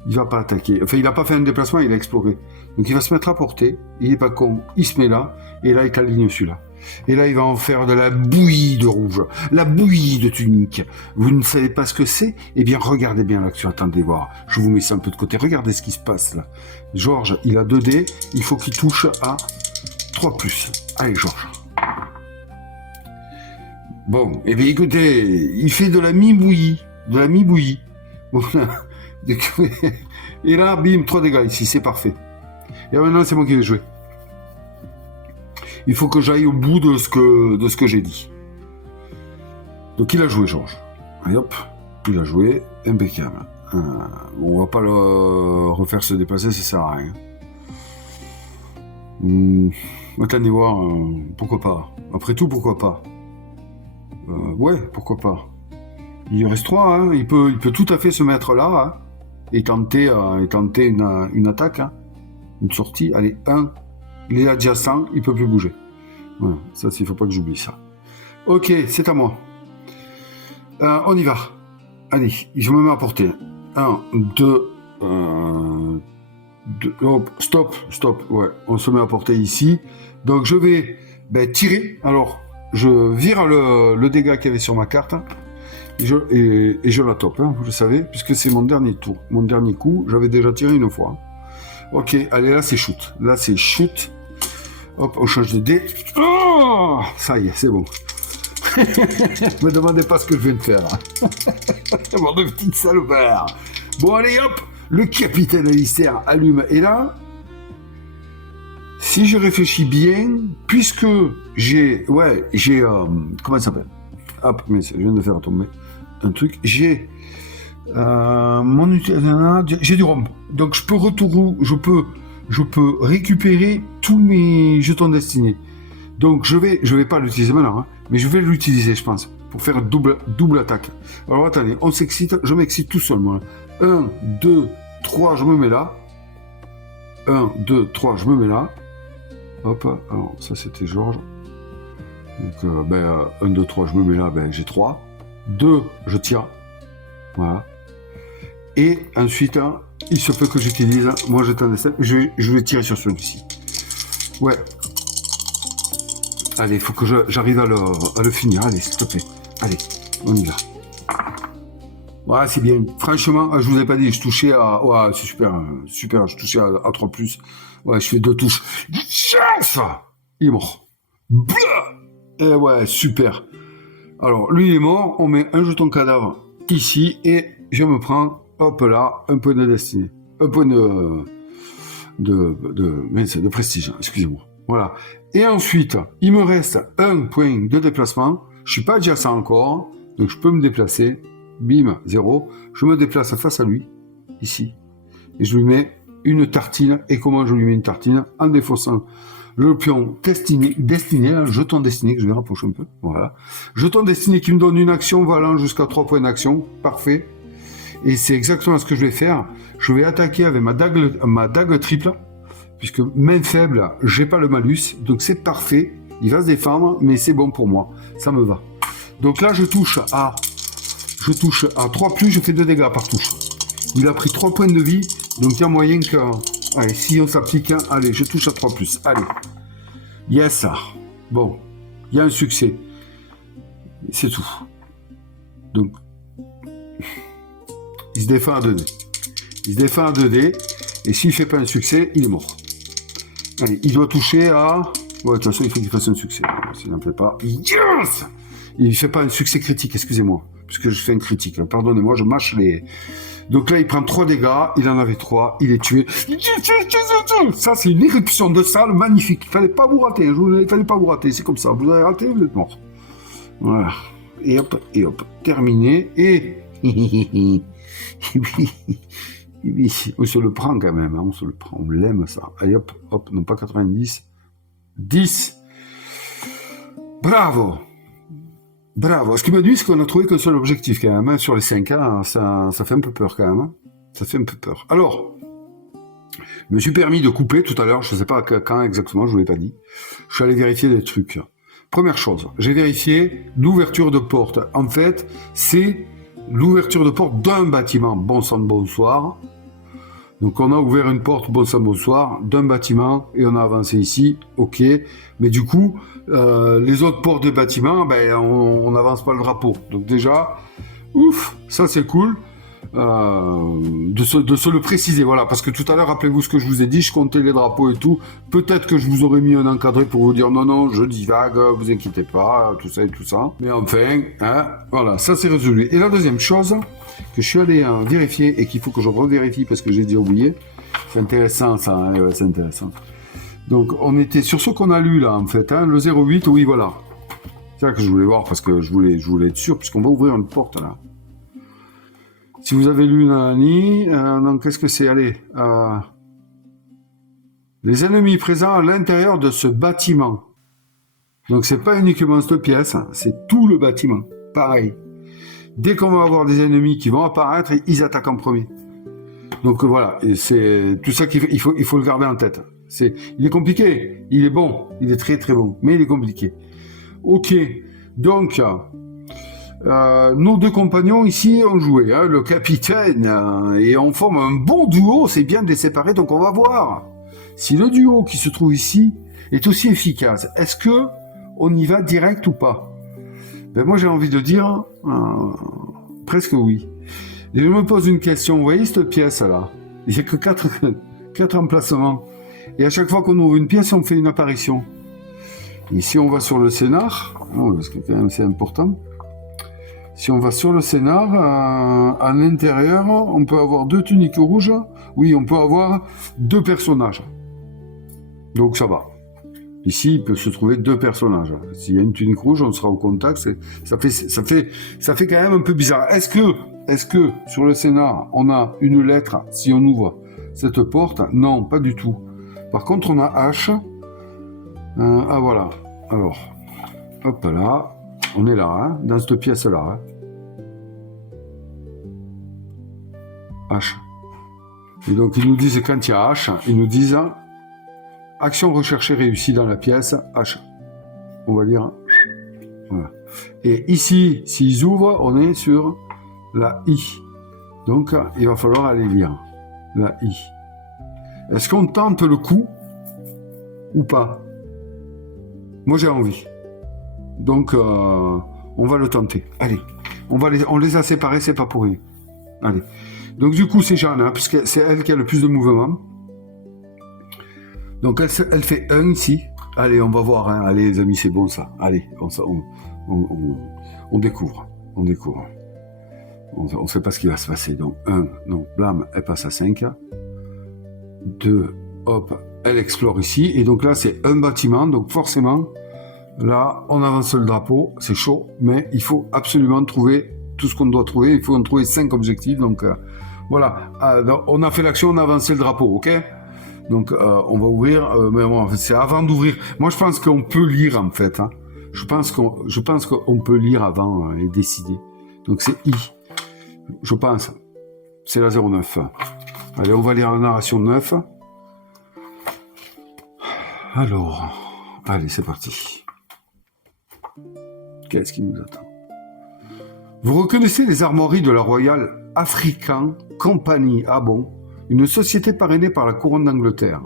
Il va pas attaquer. Enfin, il a pas fait un déplacement, il a exploré. Donc il va se mettre à portée. Il est pas con. Il se met là. Et là, il t'aligne celui-là. Et là, il va en faire de la bouillie de rouge, la bouillie de tunique. Vous ne savez pas ce que c'est? Eh bien, regardez bien l'action. Attendez voir. Je vous mets ça un peu de côté. Regardez ce qui se passe là. Georges, il a 2 dés. Il faut qu'il touche à 3+. Allez, Georges. Bon, eh bien, écoutez, il fait de la mi-bouillie. De la mi-bouillie. Voilà. Et là, bim, 3 dégâts ici. C'est parfait. Et maintenant, c'est moi qui vais jouer. Il faut que j'aille au bout de ce que j'ai dit. Donc il a joué, Georges. Allez hop, il a joué, impeccable. On va pas le refaire se déplacer, ça sert à rien. Attendez voir, pourquoi pas. Après tout, pourquoi pas. Ouais, pourquoi pas. Il reste 3, hein. Il peut tout à fait se mettre là, hein, et tenter une attaque, hein. Une sortie. Allez, 1. Il est adjacent, il peut plus bouger. Voilà, ça, il faut pas que j'oublie ça. Ok, c'est à moi. On y va. Allez, je me mets à portée. 1, 2, hop, stop. Ouais, on se met à portée ici. Donc je vais tirer. Alors, je vire le dégât qu'il y avait sur ma carte. Et je la top, hein, vous le savez, puisque c'est mon dernier tour. Mon dernier coup, j'avais déjà tiré une fois. Ok, allez, là c'est shoot. Là c'est shoot. Hop, on change de dé. Oh, ça y est, c'est bon. Ne me demandez pas ce que je viens de faire. Mon de petite salopard. Bon, allez, hop, le capitaine Alistair allume. Et là, si je réfléchis bien, puisque j'ai, comment ça s'appelle? Hop, mais je viens de faire tomber un truc. J'ai j'ai du rhum. Donc je peux récupérer tous mes jetons destinés. Donc je vais pas l'utiliser maintenant, hein, mais je vais l'utiliser, je pense, pour faire double attaque. Alors attendez, on s'excite, je m'excite tout seul, moi. 1, 2, 3, je me mets là. 1, 2, 3, je me mets là. Hop, alors ça c'était Georges. Donc 1, 2, 3, je me mets là, j'ai 3. 2, je tire. Voilà. Et ensuite, hein, il se peut que j'utilise, moi j'éteins des steps, je vais tirer sur celui-ci. Ouais. Allez, il faut que j'arrive à le finir. Allez, s'il te plaît. Allez, on y va. Voilà, c'est bien. Franchement, je vous ai pas dit, je touchais à... Ouais, c'est super, je touchais à 3+. Ouais, je fais 2 touches. Yes, il est mort. Et ouais, super. Alors, lui, il est mort. On met un jeton cadavre ici et je me prends, hop là, un point de destinée. Un point de prestige, excusez-moi. Voilà. Et ensuite, il me reste un point de déplacement. Je suis pas adjacent encore, donc je peux me déplacer. Bim, 0. Je me déplace face à lui, ici. Et je lui mets une tartine. Et comment je lui mets une tartine? En défaussant le pion destiné, un jeton destiné, que je vais rapprocher un peu. Voilà. Jeton destiné qui me donne une action valant jusqu'à 3 points d'action. Parfait. Et c'est exactement ce que je vais faire. Je vais attaquer avec ma dague triple. Puisque main faible, j'ai pas le malus. Donc c'est parfait. Il va se défendre, mais c'est bon pour moi. Ça me va. Donc là, je touche à 3+, je fais 2 dégâts par touche. Il a pris 3 points de vie. Donc il y a moyen que... Allez, si on s'applique, allez, je touche à 3+. Allez. Yes. Bon. Il y a un succès. C'est tout. Donc... Il se défend à 2D. Et s'il ne fait pas un succès, il est mort. Allez, il doit toucher à... Ouais, de toute façon, il faut qu'il fasse un succès. S'il n'en fait pas... Yes. Il ne fait pas un succès critique, excusez-moi. Puisque je fais un critique. Pardonnez-moi, je mâche les... Donc là, il prend 3 dégâts. Il en avait 3. Il est tué. Ça, c'est une éruption de salle magnifique. Il ne fallait pas vous rater. Il ne fallait pas vous rater. C'est comme ça. Vous avez raté, vous êtes mort. Voilà. Et hop. Terminé. Et... Oui, on se le prend quand même, hein, on se le prend, on l'aime ça. Allez hop, non pas 90, 10. Bravo. Ce qui me dit, c'est qu'on a trouvé qu'un seul objectif quand même, hein, sur les 5 ans, ça fait un peu peur quand même. Hein. Ça fait un peu peur. Alors, je me suis permis de couper tout à l'heure, je ne sais pas quand exactement, je ne vous l'ai pas dit. Je suis allé vérifier des trucs. Première chose, j'ai vérifié l'ouverture de porte. En fait, c'est l'ouverture de porte d'un bâtiment. Bon sang de bonsoir. Donc on a ouvert une porte, bonsoir, d'un bâtiment et on a avancé ici, ok. Mais du coup, les autres portes des bâtiments, ben, on n'avance pas le drapeau. Donc déjà, ouf, ça c'est cool. De se le préciser, voilà, parce que tout à l'heure, rappelez-vous ce que je vous ai dit, je comptais les drapeaux et tout, peut-être que je vous aurais mis un encadré pour vous dire non, je divague, vous inquiétez pas, tout ça et tout ça, mais enfin, hein, voilà, ça c'est résolu. Et la deuxième chose, que je suis allé vérifier et qu'il faut que je revérifie parce que j'ai déjà oublié, c'est intéressant ça, hein, ouais, c'est intéressant. Donc on était sur ce qu'on a lu là en fait, hein, le 08, oui voilà, c'est ça que je voulais voir parce que je voulais être sûr, puisqu'on va ouvrir une porte là. Si vous avez lu Nani, donc qu'est-ce que c'est? Allez. Les ennemis présents à l'intérieur de ce bâtiment. Donc c'est pas uniquement cette pièce, c'est tout le bâtiment. Pareil. Dès qu'on va avoir des ennemis qui vont apparaître, ils attaquent en premier. Donc voilà, et c'est tout ça qu'il faut le garder en tête. Il est compliqué, il est bon, il est très très bon, mais il est compliqué. Ok, donc nos deux compagnons ici ont joué, hein, le capitaine, et on forme un bon duo, c'est bien de les séparer, donc on va voir si le duo qui se trouve ici est aussi efficace. Est-ce que on y va direct ou pas? Ben moi j'ai envie de dire presque oui. Et je me pose une question, vous voyez cette pièce là? Il n'y a que 4 emplacements, et à chaque fois qu'on ouvre une pièce, on fait une apparition. Et si on va sur le scénar, parce que quand même c'est important, si on va sur le scénar, à l'intérieur, on peut avoir 2 tuniques rouges. Oui, on peut avoir 2 personnages. Donc ça va. Ici, il peut se trouver 2 personnages. S'il y a une tunique rouge, on sera au contact. Ça fait quand même un peu bizarre. Est-ce que sur le scénar, on a une lettre si on ouvre cette porte? Non, pas du tout. Par contre, on a H. Ah voilà. Alors, hop là. On est là, hein, dans cette pièce-là. Hein. H. Et donc, ils nous disent, quand il y a H, ils nous disent action recherchée réussie dans la pièce, H. On va dire. Voilà. Et ici, s'ils ouvrent, on est sur la I. Donc, il va falloir aller lire la I. Est-ce qu'on tente le coup ou pas? Moi, j'ai envie. Donc, on va le tenter. Allez, on les a séparés, c'est pas pour rien. Allez. Donc, du coup, c'est Jeanne, hein, puisque c'est elle qui a le plus de mouvement. Donc, elle fait 1 ici. Allez, on va voir. Hein. Allez, les amis, c'est bon ça. Allez, on découvre. On découvre. On ne sait pas ce qui va se passer. Donc, 1, donc, blam, elle passe à 5. 2, hop, elle explore ici. Et donc là, c'est un bâtiment. Donc, forcément... Là, on avance le drapeau, c'est chaud, mais il faut absolument trouver tout ce qu'on doit trouver. Il faut en trouver 5 objectifs. Donc voilà, on a fait l'action, on a avancé le drapeau, ok? Donc on va ouvrir, mais bon, c'est avant d'ouvrir. Moi, je pense qu'on peut lire en fait. Hein. Je pense qu'on peut lire avant et décider. Donc c'est I. Je pense. C'est la 09. Allez, on va lire la narration 9. Alors, allez, c'est parti. Qu'est-ce qui nous attend? Vous reconnaissez les armoiries de la Royal African Company, ah bon, une société parrainée par la couronne d'Angleterre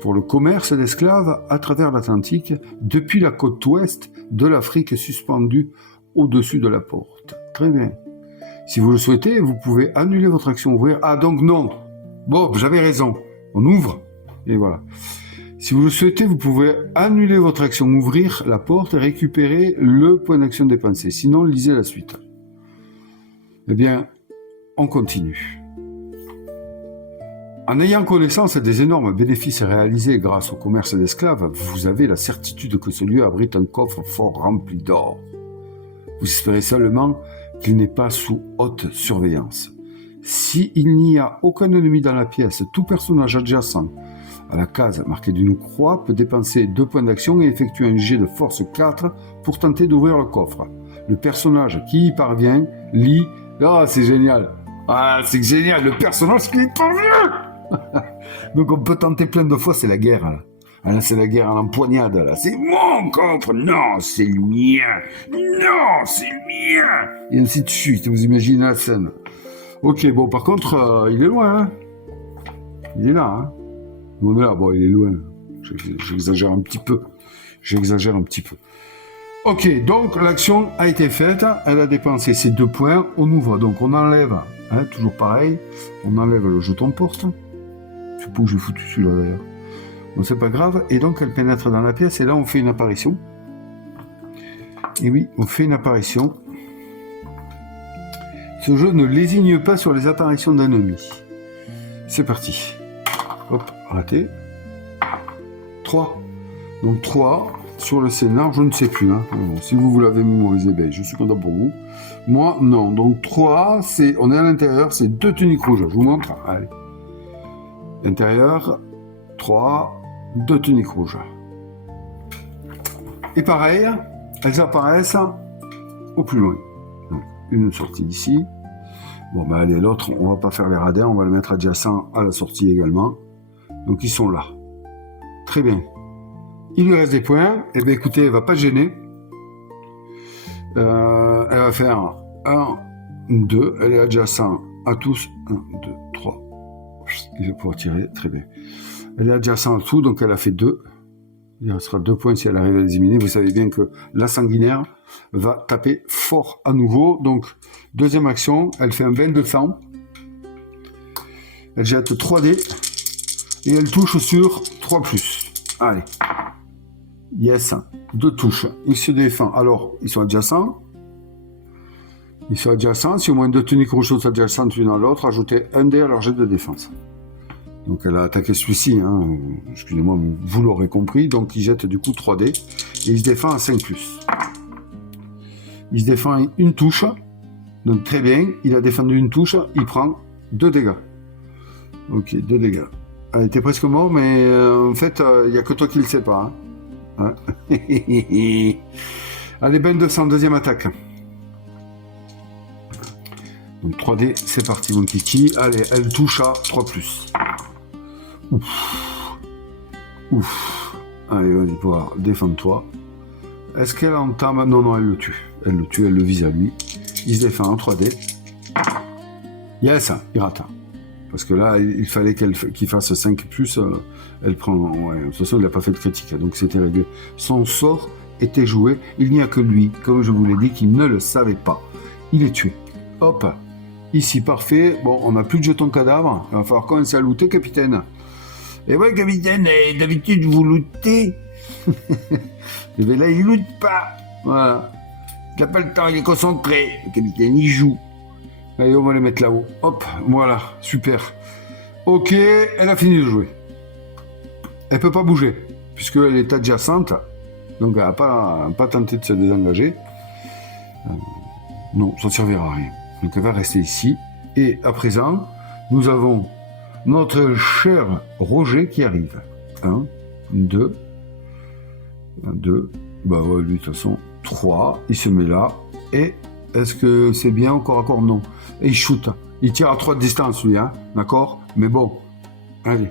pour le commerce d'esclaves à travers l'Atlantique depuis la côte ouest de l'Afrique suspendue au-dessus de la porte. Très bien. Si vous le souhaitez, vous pouvez annuler votre action ouvrir. Ah donc non. Bon, j'avais raison. On ouvre et voilà. Si vous le souhaitez, vous pouvez annuler votre action, ouvrir la porte et récupérer le point d'action dépensé. Sinon, lisez la suite. Eh bien, on continue. En ayant connaissance des énormes bénéfices réalisés grâce au commerce d'esclaves, vous avez la certitude que ce lieu abrite un coffre fort rempli d'or. Vous espérez seulement qu'il n'est pas sous haute surveillance. S'il n'y a aucun ennemi dans la pièce, tout personnage adjacent à la case marquée d'une croix peut dépenser 2 points d'action et effectuer un jet de force 4 pour tenter d'ouvrir le coffre. Le personnage qui y parvient lit... Ah, c'est génial! Ah, c'est génial! Le personnage qui y parvient! Donc on peut tenter plein de fois, c'est la guerre. Là. Ah, là, c'est la guerre à l'empoignade. Là. C'est mon coffre! Non, c'est le mien! Non, c'est le mien! Et ainsi de suite, vous imaginez la scène. Ok, bon, par contre, il est loin, hein? Il est là, hein. On est là, bon, il est loin. J'exagère un petit peu. J'exagère un petit peu. Ok, donc l'action a été faite, elle a dépensé ses 2 points, on ouvre, donc on enlève, hein, toujours pareil, on enlève le jeton porte. Je sais pas où j'ai foutu celui-là d'ailleurs. Bon, c'est pas grave, et donc elle pénètre dans la pièce, et là on fait une apparition. Et oui, on fait une apparition. Ce jeu ne lésigne pas sur les apparitions d'ennemis. C'est parti. Hop, raté. 3. Donc 3. Sur le scénar, je ne sais plus. Hein. Bon, si vous l'avez mémorisé, ben, je suis content pour vous. Moi, non. Donc 3, on est à l'intérieur, c'est 2 tuniques rouges. Je vous montre. Allez. Intérieur, 3, 2 tuniques rouges. Et pareil, elles apparaissent au plus loin. Donc, une sortie ici. Bon, ben allez, l'autre, on va pas faire les radins, on va le mettre adjacent à la sortie également. Donc ils sont là. Très bien. Il lui reste des points. Eh bien, écoutez, elle va pas gêner. Elle va faire 1, 2. Elle est adjacente à tous. 1, 2, 3. Il va pouvoir tirer. Très bien. Elle est adjacente à tout, donc elle a fait 2. Il restera 2 points si elle arrive à les éliminer. Vous savez bien que la sanguinaire va taper fort à nouveau. Donc, deuxième action, elle fait un bain de sang. Elle jette 3 dés. Et elle touche sur 3+. Allez. Yes, 2 touches. Il se défend. Alors, ils sont adjacents. Ils sont adjacents. Si au moins 2 tuniques rouges sont adjacentes l'une à l'autre, ajoutez 1 dé à leur jet de défense. Donc, elle a attaqué celui-ci. Hein. Excusez-moi, vous l'aurez compris. Donc, il jette du coup 3 dés. Et il se défend à 5+. Il se défend une touche. Donc, très bien. Il a défendu une touche. Il prend 2 dégâts. Ok, 2 dégâts. Elle était presque mort, mais en fait, il n'y a que toi qui le sais pas. Hein. Allez, bain de sang, deuxième attaque. Donc 3D, c'est parti mon kiki. Allez, elle touche à 3+. Ouf. Ouf. Allez, vas-y, pouvoir, défends-toi. Est-ce qu'elle entame? Non, non, elle le tue. Elle le tue, elle le vise à lui. Il se défend en 3D. Yes, il rate. Parce que là, il fallait qu'il fasse 5+, elle prend... Ouais, de toute façon, il n'a pas fait de critique, donc c'était réglé. Son sort était joué, il n'y a que lui, comme je vous l'ai dit, qui ne le savait pas. Il est tué. Hop, ici, parfait. Bon, on n'a plus de jetons cadavres, il va falloir commencer à looter, capitaine. Et ouais, capitaine, d'habitude, vous lootez. Et bien là, il loot pas. Voilà. Il n'a pas le temps, il est concentré. Le capitaine, il joue. Allez, on va les mettre là-haut. Hop, voilà, super. Ok, elle a fini de jouer. Elle peut pas bouger, puisqu'elle est adjacente. Donc elle n'a pas tenté de se désengager. Non, ça ne servira à rien. Donc elle va rester ici. Et à présent, nous avons notre cher Roger qui arrive. 1, 2. 1, 2. Bah ouais, lui, de toute façon, 3. Il se met là. Et est-ce que c'est bien encore à corps? Non. Et il shoot. Il tire à 3 de distance, lui, hein. D'accord? Mais bon. Allez.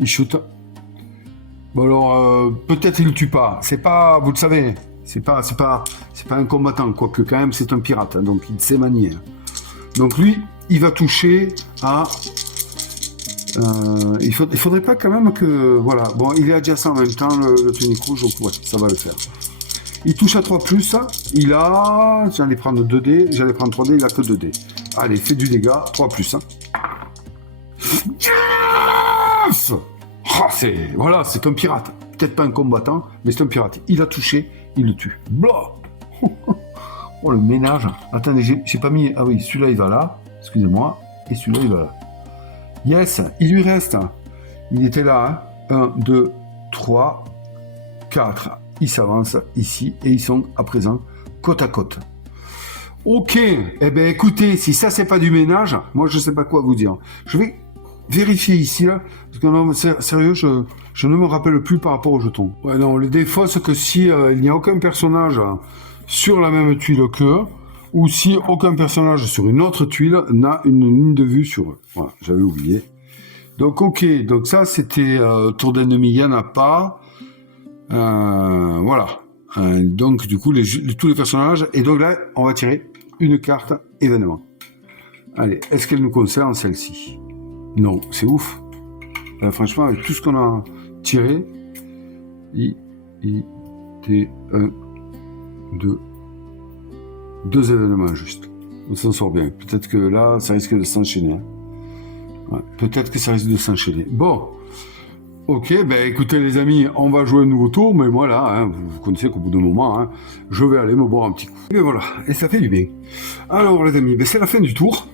Il shoot. Bon, alors, peut-être il ne le tue pas. C'est pas, vous le savez, c'est pas un combattant. Quoique, quand même, c'est un pirate. Hein, donc, il sait manier. Donc, lui, il va toucher à... il faudrait pas quand même que... Voilà. Bon, il est adjacent en même temps, le tunique rouge. Donc, ouais, ça va le faire. Il touche à 3+, il a... J'allais prendre 2 dés, j'allais prendre 3 dés, il a que 2 dés. Allez, fait du dégât, 3+. Yes! Voilà, c'est un pirate. Peut-être pas un combattant, mais c'est un pirate. Il a touché, il le tue. Blah. Oh, le ménage. Attendez, j'ai pas mis... Ah oui, celui-là, il va là. Excusez-moi. Et celui-là, il va là. Yes, il lui reste. Il était là, hein. 1, 2, 3, 4... Ils s'avancent ici et ils sont à présent côte à côte. Ok, eh bien écoutez, si ça c'est pas du ménage, moi je sais pas quoi vous dire. Je vais vérifier ici là, parce que non, sérieux, je ne me rappelle plus par rapport au jeton. Ouais non, le défaut c'est que si il n'y a aucun personnage sur la même tuile qu'eux, ou si aucun personnage sur une autre tuile n'a une ligne de vue sur eux. Voilà, j'avais oublié. Donc ok, donc ça c'était tour d'ennemi, il n'y en a pas. Voilà. Donc du coup tous les personnages, et donc là on va tirer une carte événement. Allez, est-ce qu'elle nous concerne celle-ci? Non, c'est ouf. Franchement, avec tout ce qu'on a tiré, T, 1, 2, deux événements juste. On s'en sort bien. Peut-être que là, ça risque de s'enchaîner. Hein. Ouais, peut-être que ça risque de s'enchaîner. Bon. Ok, ben écoutez les amis, on va jouer un nouveau tour, mais moi là, hein, vous connaissez qu'au bout d'un moment, hein, je vais aller me boire un petit coup. Et voilà, et ça fait du bien. Alors les amis, ben, c'est la fin du tour.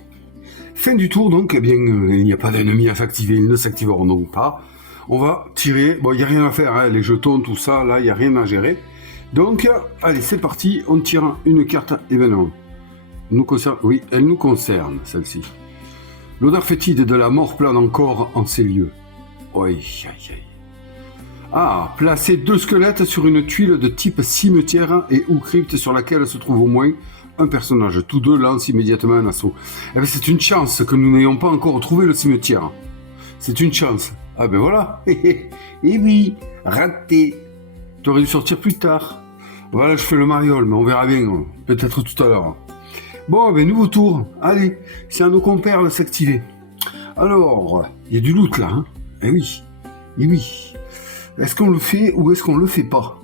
Fin du tour donc, eh bien, il n'y a pas d'ennemis à s'activer, ils ne s'activeront donc pas. On va tirer, bon, il n'y a rien à faire, hein, les jetons, tout ça, là, il n'y a rien à gérer. Donc, allez, c'est parti, on tire une carte événement. Nous concerne, oui, elle nous concerne, celle-ci. L'odeur fétide de la mort plane encore en ces lieux. Oui, aïe, aïe. Ah, placer 2 squelettes sur une tuile de type cimetière et ou crypte sur laquelle se trouve au moins un personnage. Tous deux lancent immédiatement un assaut. Eh bien, c'est une chance que nous n'ayons pas encore trouvé le cimetière. C'est une chance. Ah ben voilà. Eh oui, raté. Tu aurais dû sortir plus tard. Voilà, je fais le mariole, mais on verra bien. Peut-être tout à l'heure. Bon, ben nouveau tour. Allez, c'est à nos compères de s'activer. Alors, il y a du loot là, hein. Eh oui, eh oui. Est-ce qu'on le fait ou est-ce qu'on le fait pas?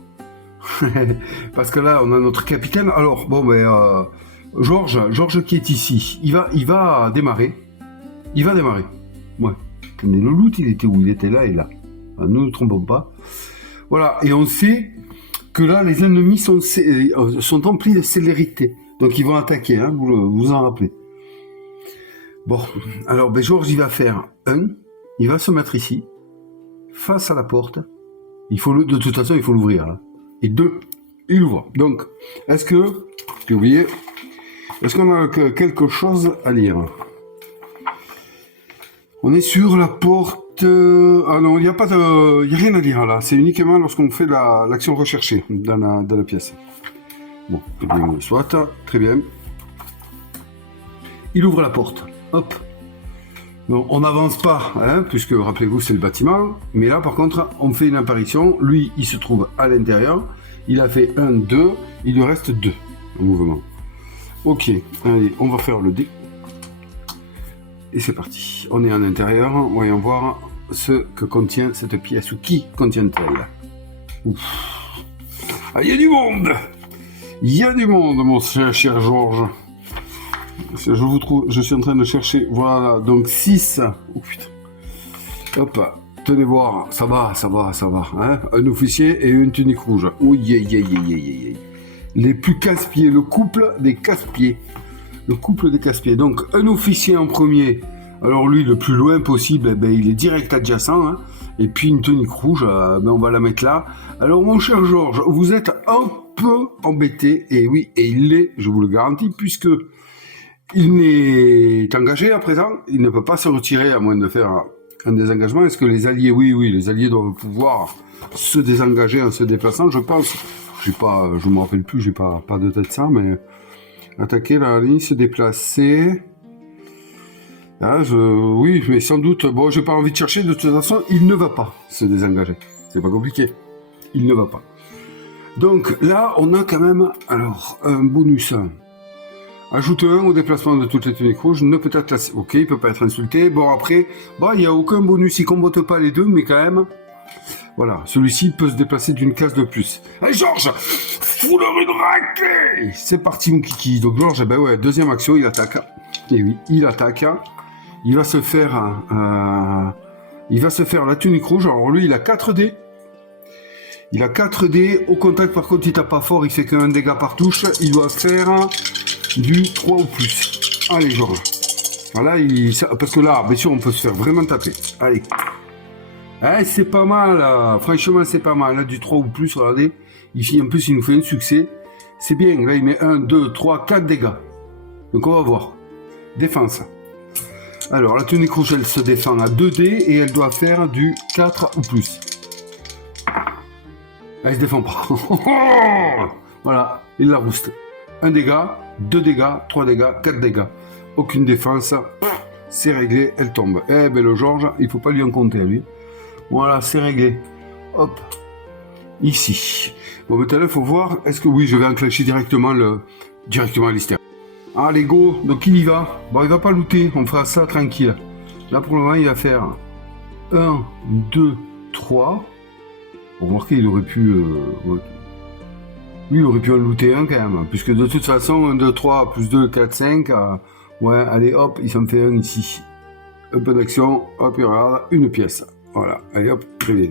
Parce que là, on a notre capitaine. Alors, bon, ben, Georges qui est ici, il va démarrer. Il va démarrer. Ouais. Mais le loot, il était où? Il était là et là. Enfin, nous ne trompons pas. Voilà, et on sait que là, les ennemis sont emplis de célérité. Donc, ils vont attaquer, hein, vous en rappelez. Bon, alors, ben, Georges, il va faire 1. Il va se mettre ici, face à la porte. De toute façon, il faut l'ouvrir. Là. Et 2, il ouvre. Donc, est-ce que, j'ai oublié, est-ce qu'on a quelque chose à lire? On est sur la porte. Ah non, il n'y a rien à lire là. C'est uniquement lorsqu'on fait l'action recherchée dans la pièce. Bon, eh bien, soit, très bien. Il ouvre la porte. Hop. Donc, on n'avance pas, hein, puisque rappelez-vous c'est le bâtiment, mais là par contre on fait une apparition, lui il se trouve à l'intérieur, il a fait 1, 2, il lui reste 2 en mouvement. Ok, allez, on va faire le dé. Et c'est parti, on est à l'intérieur, voyons voir ce que contient cette pièce, ou qui contient-elle. Ouf. Ah, il y a du monde. Il y a du monde mon cher Georges. Je suis en train de chercher, voilà, donc 6. Oh putain. Hop, tenez voir, ça va. Hein, un officier et une tunique rouge. Oh, les plus casse-pieds, le couple des casse-pieds. Donc, un officier en premier. Alors lui, le plus loin possible, ben, il est direct adjacent. Hein, et puis une tunique rouge, ben, on va la mettre là. Alors, mon cher Georges, vous êtes un peu embêté. Et oui, et il l'est, je vous le garantis, puisque il n'est engagé à présent, il ne peut pas se retirer à moins de faire un désengagement. Est-ce que les alliés, oui, les alliés doivent pouvoir se désengager en se déplaçant, je pense. Je me rappelle plus, j'ai pas de tête ça, mais attaquer la ligne, se déplacer. Ah, oui, mais sans doute, bon, j'ai pas envie de chercher, de toute façon, il ne va pas se désengager. C'est pas compliqué. Il ne va pas. Donc là, on a quand même, alors, un bonus. Ajoute 1 au déplacement de toutes les tuniques rouges, ne peut être classé. Ok, il peut pas être insulté. Bon, après, il n'y a aucun bonus, il combote pas les deux, mais quand même, voilà, celui-ci peut se déplacer d'une case de plus. Allez, Georges, fous-leur une raclée. C'est parti, mon kiki. Donc, Georges, ben ouais, deuxième action, il attaque. Et oui, il attaque. Il va se faire la tunique rouge. Alors, lui, il a 4 dés. Il a 4 dés. Au contact, par contre, il tape pas fort, il fait qu'un dégât par touche. Il doit faire du 3 ou plus. Allez, Georges. Voilà, parce que là, bien sûr, on peut se faire vraiment taper. Allez. Eh, c'est pas mal, là. Franchement, c'est pas mal. Là, du 3 ou plus, regardez. En plus, il nous fait un succès. C'est bien. Là, il met 1, 2, 3, 4 dégâts. Donc, on va voir. Défense. Alors, la tunique rouge, elle se défend à 2 dés et elle doit faire du 4 ou plus. Elle se défend pas. Voilà, il la rouste. 1 dégât, 2 dégâts, 3 dégâts, 4 dégâts. Aucune défense. C'est réglé, elle tombe. Eh ben le Georges, il faut pas lui en compter à lui. Voilà, c'est réglé. Hop. Ici. Bon, maintenant, il faut voir. Est-ce que oui, je vais enclencher directement l'hystère. Allez, go. Donc, il y va. Bon, il va pas looter. On fera ça tranquille. Là, pour le moment, il va faire 1, 2, 3. Remarquez, il aurait pu... ouais. Lui, il aurait pu en looter un quand même, puisque de toute façon, 1, 2, 3, plus 2, 4, 5, ouais, allez, hop, il s'en fait un ici. Un peu d'action, hop, il regarde, une pièce. Voilà, allez, hop, très bien.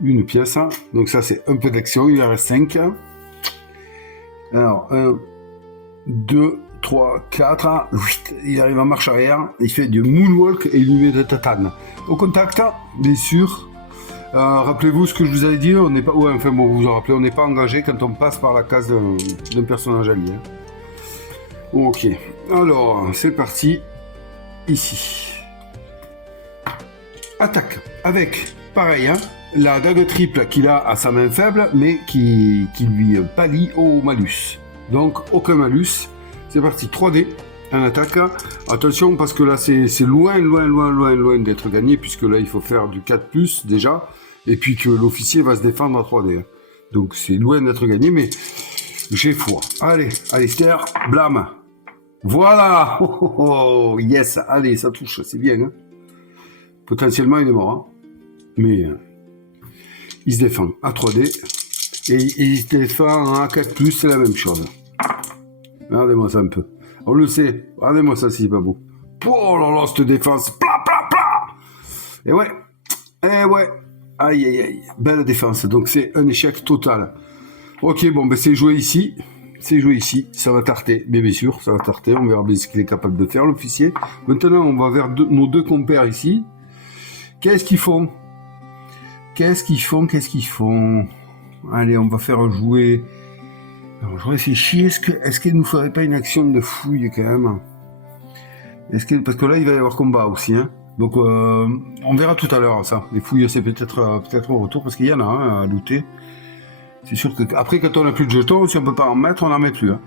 Une pièce, donc ça c'est un peu d'action, il en reste 5. Alors, 1, 2, 3, 4, 8, il arrive en marche arrière, il fait du moonwalk et il lui met de tatane. Au contact, bien sûr. Rappelez-vous ce que je vous avais dit, on n'est pas, ouais, enfin bon, vous vous en rappelez, on n'est pas engagé quand on passe par la case d'un personnage allié. Ok, alors c'est parti, ici. Attaque avec, pareil, hein, la dague triple qu'il a à sa main faible, mais qui lui pallie au malus. Donc aucun malus. C'est parti, 3D en attaque. Attention parce que là c'est loin d'être gagné, puisque là il faut faire du 4+, déjà. Et puis que l'officier va se défendre à 3D. Donc c'est loin d'être gagné, mais j'ai foi. Allez, Alistair, blâme. Voilà. Oh, yes, allez, ça touche, c'est bien. Hein. Potentiellement il est mort. Hein. Mais il se défend à 3D. Et il se défend à 4+, c'est la même chose. Regardez-moi ça un peu. On le sait. Regardez-moi ça, c'est pas beau. Oh là là, cette défense. Pla, pla, pla. Et ouais. Aïe, aïe, aïe. Belle défense. Donc, c'est un échec total. Ok, bon, ben c'est joué ici. Ça va tarter. Bien sûr, ça va tarter. On verra bien ce qu'il est capable de faire, l'officier. Maintenant, on va vers nos deux compères ici. Qu'est-ce qu'ils font? Allez, on va faire jouer... Alors, je réfléchis, est-ce qu'il ne nous ferait pas une action de fouille quand même? Parce que là, il va y avoir combat aussi, hein. Donc, on verra tout à l'heure ça. Les fouilles, c'est peut-être au retour, parce qu'il y en a un à looter. C'est sûr que après, quand on n'a plus de jetons, si on peut pas en mettre, on n'en met plus. Hein.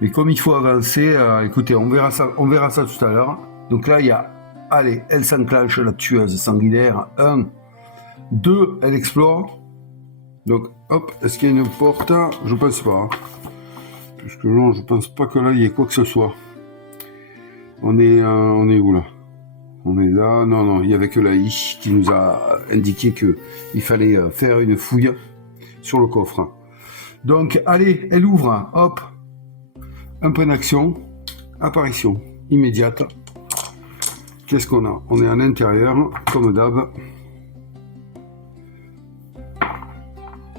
Mais comme il faut avancer, écoutez, on verra ça tout à l'heure. Donc là, il y a, allez, elle s'enclenche, la tueuse sanguinaire. 1, 2, elle explore. Donc, hop, est-ce qu'il y a une porte? Je pense pas. Hein. Puisque non, je pense pas que là, il y ait quoi que ce soit. On est où là? On est là, non, il y avait que la I qui nous a indiqué qu'il fallait faire une fouille sur le coffre. Donc, allez, elle ouvre, hop, un point d'action, apparition immédiate. Qu'est-ce qu'on a? On est à l'intérieur, comme d'hab.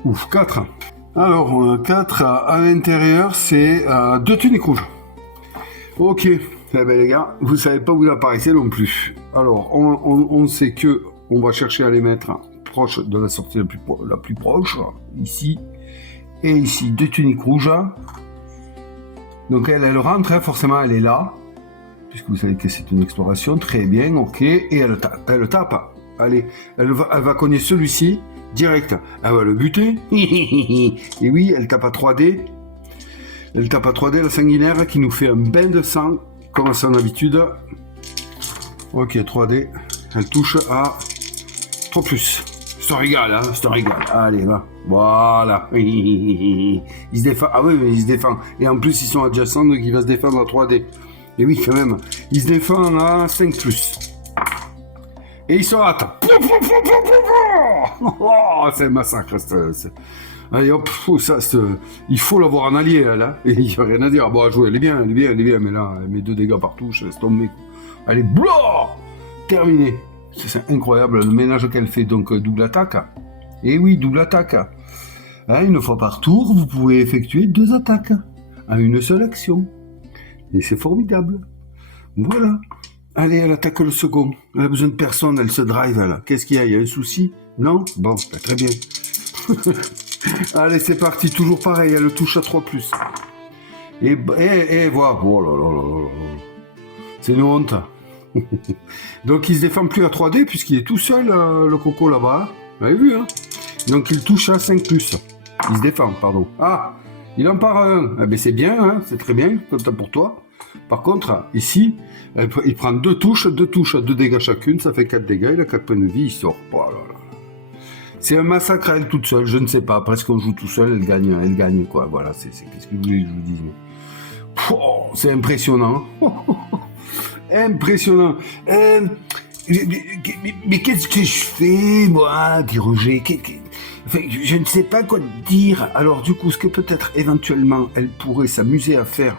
Ouf, 4. Alors, 4 à l'intérieur, c'est 2 tuniques rouges. Ok. Eh ben les gars, vous savez pas où vous apparaissez non plus. Alors, on sait que on va chercher à les mettre proche de la sortie la plus proche, ici et ici, 2 tuniques rouges. Donc elle rentre, hein, forcément elle est là, puisque vous savez que c'est une exploration, très bien, ok, et elle tape. Allez, elle va cogner celui-ci, direct, elle va le buter, et oui, elle tape à 3D, la sanguinaire qui nous fait un bain de sang, comme à son habitude. Ok, 3D. Elle touche à 3+. C'est un régal, hein, c'est un régal. Allez, va. Voilà. Il se défend. Ah oui, mais il se défend. Et en plus, ils sont adjacents, donc il va se défendre à 3D. Et oui, quand même. Il se défend à 5+. Et il se rate. Oh, c'est un massacre. Allez hop, il faut l'avoir en allié, elle, hein. Et il n'y a rien à dire. Bon, à jouer, elle est bien, mais là, elle met 2 dégâts partout, je laisse tomber. Allez, blah, terminé. C'est incroyable le ménage qu'elle fait, donc double attaque. Et oui, double attaque. Hein, une fois par tour, vous pouvez effectuer 2 attaques à une seule action. Et c'est formidable. Voilà. Allez, elle attaque le second. Elle a besoin de personne, elle se drive, là. Qu'est-ce qu'il y a? Il y a un souci? Non? Bon, bah, très bien. Allez, c'est parti, toujours pareil, elle le touche à 3+. Et voilà, oh là là là là. C'est une honte. Donc il se défend plus à 3D puisqu'il est tout seul, le coco là-bas. Vous avez vu, hein? Donc il touche à 5+. Il se défend, pardon. Ah, il en part un. Eh ben c'est bien, hein? C'est très bien, comme ça pour toi. Par contre, ici, il prend 2 touches, 2 dégâts chacune, ça fait 4 dégâts, il a 4 points de vie, il sort. Oh là là. C'est un massacre à elle toute seule, je ne sais pas. Après, qu'on joue tout seul, elle gagne, quoi. Voilà, qu'est-ce que vous voulez que je vous dise? C'est impressionnant. Impressionnant. Mais qu'est-ce que je fais, moi, dit Roger. Enfin, je ne sais pas quoi te dire. Alors, du coup, ce que peut-être éventuellement elle pourrait s'amuser à faire,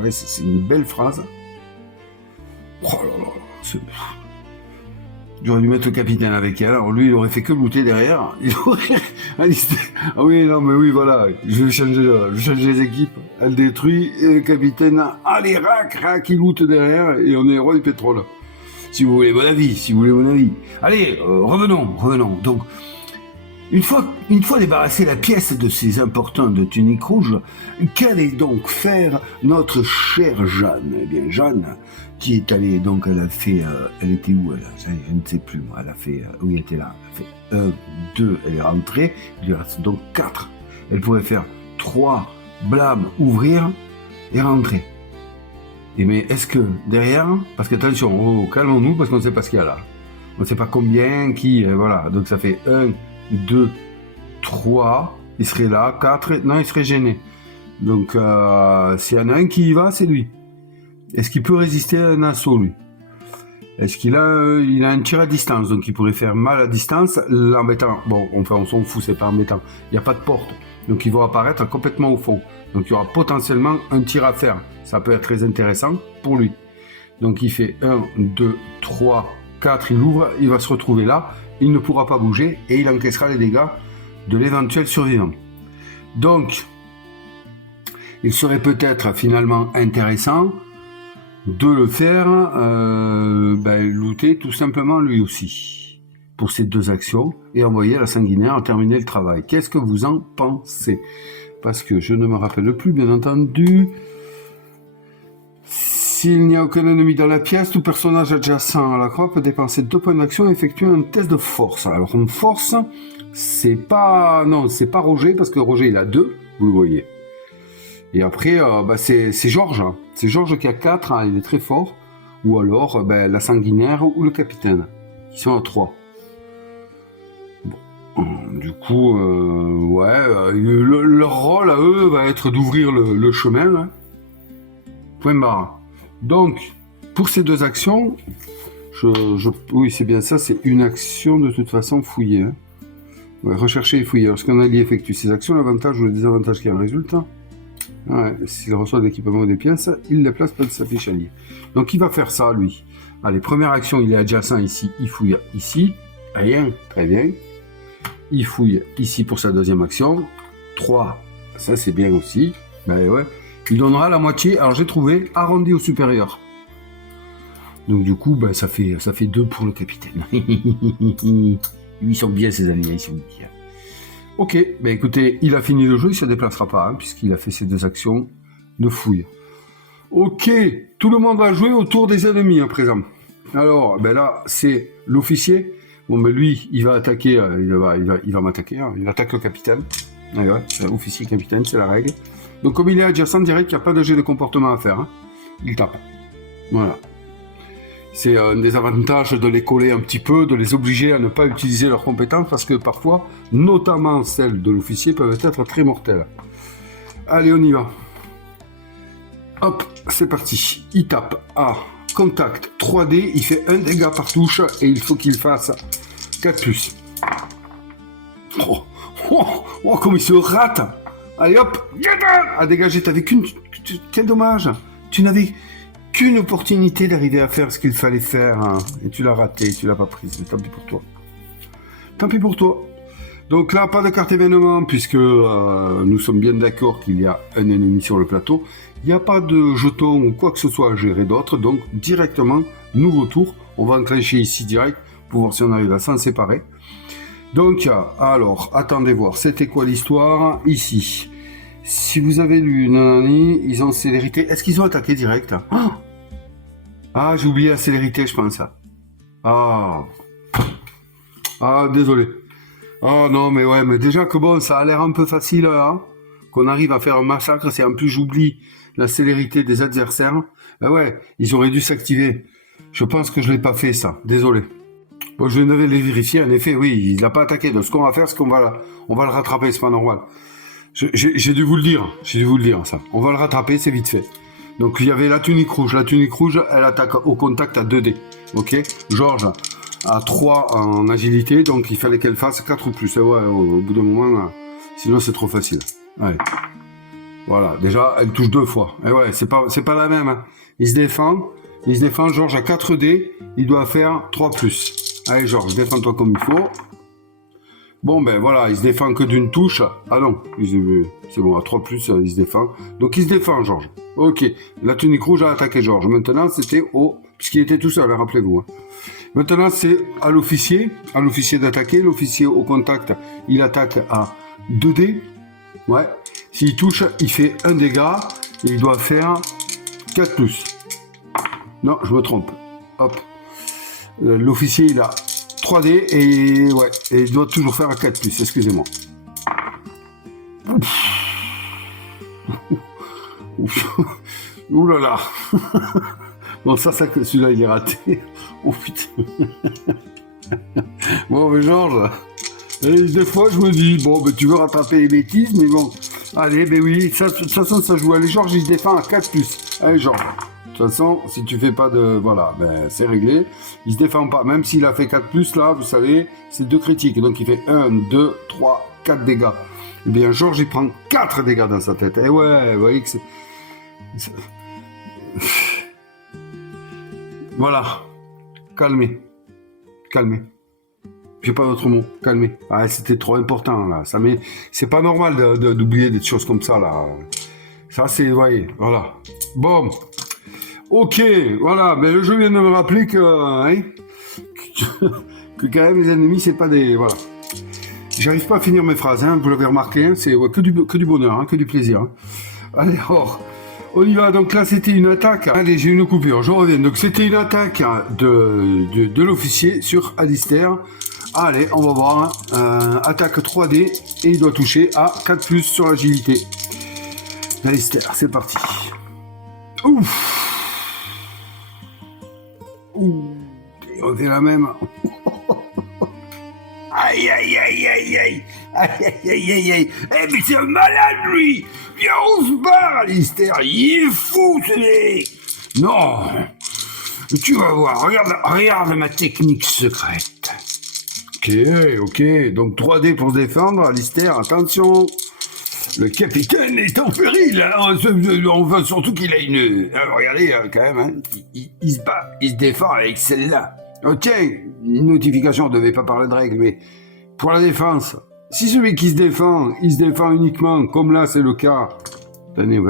ouais, c'est une belle phrase. Oh là là, j'aurais dû mettre le capitaine avec elle. Alors lui, il aurait fait que looter derrière. Il aurait... Ah oui, non, mais oui, voilà. Je vais changer les équipes. Elle détruit. Et le capitaine, allez, rac, il loot derrière. Et on est roi du pétrole. Si vous voulez mon avis. Allez, revenons. Donc, une fois débarrassé la pièce de ses importantes tuniques rouges, qu'allait donc faire notre chère Jeanne? Eh bien, Jeanne, qui est allée, donc elle a fait, elle était où elle? Je ne sais plus moi, elle a fait, oui, elle était là, elle a fait 1, 2, elle est rentrée, il lui reste donc 4. Elle pourrait faire 3, blâme, ouvrir et rentrer. Et mais est-ce que derrière, parce qu'attention, calmons-nous parce qu'on ne sait pas ce qu'il y a là. On ne sait pas combien, qui, voilà. Donc ça fait 1, 2, 3, il serait là, 4, non, il serait gêné. Donc s'il y en a un qui y va, c'est lui. Est-ce qu'il peut résister à un assaut, lui? Est-ce qu'il a, il a un tir à distance, donc il pourrait faire mal à distance, l'embêtant. Bon, enfin, on s'en fout, c'est pas embêtant. Il n'y a pas de porte, donc ils vont apparaître complètement au fond. Donc il y aura potentiellement un tir à faire. Ça peut être très intéressant pour lui. Donc il fait 1, 2, 3, 4, il ouvre, il va se retrouver là, il ne pourra pas bouger et il encaissera les dégâts de l'éventuel survivant. Donc, il serait peut-être finalement intéressant de le faire looter tout simplement lui aussi pour ces 2 actions et envoyer la sanguinaire terminer le travail. Qu'est-ce que vous en pensez? Parce que je ne me rappelle plus, bien entendu. S'il n'y a aucun ennemi dans la pièce, tout personnage adjacent à la croix peut dépenser 2 points d'action et effectuer un test de force. Alors une force, c'est pas Roger, parce que Roger il a 2, vous le voyez. Et après, c'est Georges. C'est Georges qui a 4, hein, il est très fort. Ou alors la sanguinaire ou le capitaine, qui sont à 3. Bon. Du coup, leur rôle à eux va être d'ouvrir le chemin. Hein. Point barre. Donc, pour ces 2 actions, oui, c'est bien ça, c'est une action de toute façon fouiller. Hein. Ouais, rechercher et fouiller. Lorsqu'un allié effectue ces actions, l'avantage ou le désavantage qui en résulte, ouais, s'il reçoit de l'équipement ou des pièces, il les place dans sa fiche alliée. Donc il va faire ça, lui. Allez, première action, il est adjacent ici, il fouille ici. Rien, très bien. Il fouille ici pour sa deuxième action. 3, ça c'est bien aussi. Ouais. Il donnera la moitié, alors j'ai trouvé, arrondi au supérieur. Donc du coup, ça fait 2 pour le capitaine. Ils sont bien ces alliés, ils sont bien. Ok, écoutez, il a fini le jeu, il ne se déplacera pas, hein, puisqu'il a fait ses 2 actions de fouille. Ok, tout le monde va jouer autour des ennemis à présent. Alors, là, c'est l'officier. Bon, lui, il va attaquer, il va m'attaquer, hein. Il attaque le capitaine. Ouais, c'est officier capitaine, c'est la règle. Donc comme il est adjacent direct, il n'y a pas de jet de comportement à faire. Hein. Il tape. Voilà. C'est un des avantages de les coller un petit peu, de les obliger à ne pas utiliser leurs compétences, parce que parfois, notamment celles de l'officier, peuvent être très mortelles. Allez, on y va. Hop, c'est parti. Il tape à contact 3D, il fait 1 dégât par touche, et il faut qu'il fasse 4+. Oh, comme il se rate. Allez hop, à dégager, t'avais qu'une... Quel dommage. Tu n'avais qu'une opportunité d'arriver à faire ce qu'il fallait faire, hein. Et tu l'as raté, tu l'as pas prise, mais tant pis pour toi. Tant pis pour toi. Donc là, pas de carte événement, puisque nous sommes bien d'accord qu'il y a un ennemi sur le plateau. Il n'y a pas de jetons ou quoi que ce soit à gérer d'autre, donc directement, nouveau tour. On va enclencher ici direct, pour voir si on arrive à s'en séparer. Donc, alors, attendez voir, c'était quoi l'histoire? Ici. Si vous avez lu, nanani, ils ont célérité. Est-ce qu'ils ont attaqué direct là? Ah, j'ai oublié la célérité, je pense. Ah, désolé. Ah non, mais déjà que bon, ça a l'air un peu facile, hein, qu'on arrive à faire un massacre, si en plus j'oublie la célérité des adversaires. Ouais, ils auraient dû s'activer. Je pense que je l'ai pas fait, ça. Désolé. Bon, je devais les vérifier, en effet, oui, il n'a pas attaqué. Donc ce qu'on va faire, c'est qu'on va le rattraper, c'est pas normal. J'ai dû vous le dire, ça. On va le rattraper, c'est vite fait. Donc il y avait la tunique rouge. La tunique rouge, elle attaque au contact à 2 dés. Ok. Georges a 3 en agilité, donc il fallait qu'elle fasse 4 ou plus. Et ouais, au bout d'un moment, sinon c'est trop facile. Allez. Voilà, déjà, elle touche 2 fois. Et ouais, c'est pas la même. Hein. Il se défend, Georges a 4 dés, il doit faire 3 plus. Allez Georges, défends-toi comme il faut. Bon ben voilà, il se défend que d'une touche. Ah non, c'est bon, à 3 plus, il se défend. Donc il se défend, Georges. Ok, la tunique rouge a attaqué Georges. Maintenant, c'était puisqu'il était tout seul, hein, rappelez-vous. Hein. Maintenant, c'est à l'officier d'attaquer. L'officier au contact, il attaque à 2 dés. Ouais. S'il touche, il fait 1 dégât. Et il doit faire 4 plus. Non, je me trompe. Hop. L'officier, il a 3 dés et ouais, et il doit toujours faire 4 plus, excusez-moi. Ouh là là. Bon, ça celui-là, il est raté. Oh putain. Bon, mais Georges, des fois, je me dis, bon, ben, tu veux rattraper les bêtises, mais bon. Allez, ben oui, de toute façon, ça joue. Allez, Georges, il se défend à 4 plus. Allez, Georges. De toute façon, si tu fais pas de... Voilà, ben c'est réglé. Il se défend pas. Même s'il a fait 4 plus, là, vous savez, c'est 2 critiques. Donc, il fait 1, 2, 3, 4 dégâts. Eh bien, Georges, il prend 4 dégâts dans sa tête. Eh ouais, vous voyez que c'est... Voilà. Calmez. J'ai pas d'autre mot. Calmez. Ah, c'était trop important, là. C'est pas normal d'oublier des choses comme ça, là. Ça, c'est... Vous voyez, voilà. Bon. Ok, voilà, mais le jeu vient de me rappeler que, hein, que quand même les ennemis, c'est pas des... Voilà. J'arrive pas à finir mes phrases, hein, vous l'avez remarqué, hein, c'est que du bonheur, hein, que du plaisir. Hein. Allez, on y va, donc là c'était une attaque, allez j'ai une coupure, je reviens, donc c'était une attaque de l'officier sur Alistair. Allez, on va voir, hein. Attaque 3D, et il doit toucher à 4 plus sur l'agilité. Alistair, c'est parti. Ouf. Ouh, on fait la même. Aïe, aïe, aïe, aïe, aïe, aïe, aïe, aïe, aïe. Eh, mais c'est un malade, lui. Viens, on se barre, Alistair. Il est fou, ce mec. Non. Tu vas voir, regarde ma technique secrète. Ok. Donc 3D pour se défendre, Alistair, attention. Le capitaine est en péril, hein. On veut surtout qu'il a une... regardez, quand même, hein. Il se bat, il se défend avec celle-là. Oh tiens, une notification, on ne devait pas parler de règles, mais pour la défense, si celui qui se défend, il se défend uniquement, comme là c'est le cas, tenez,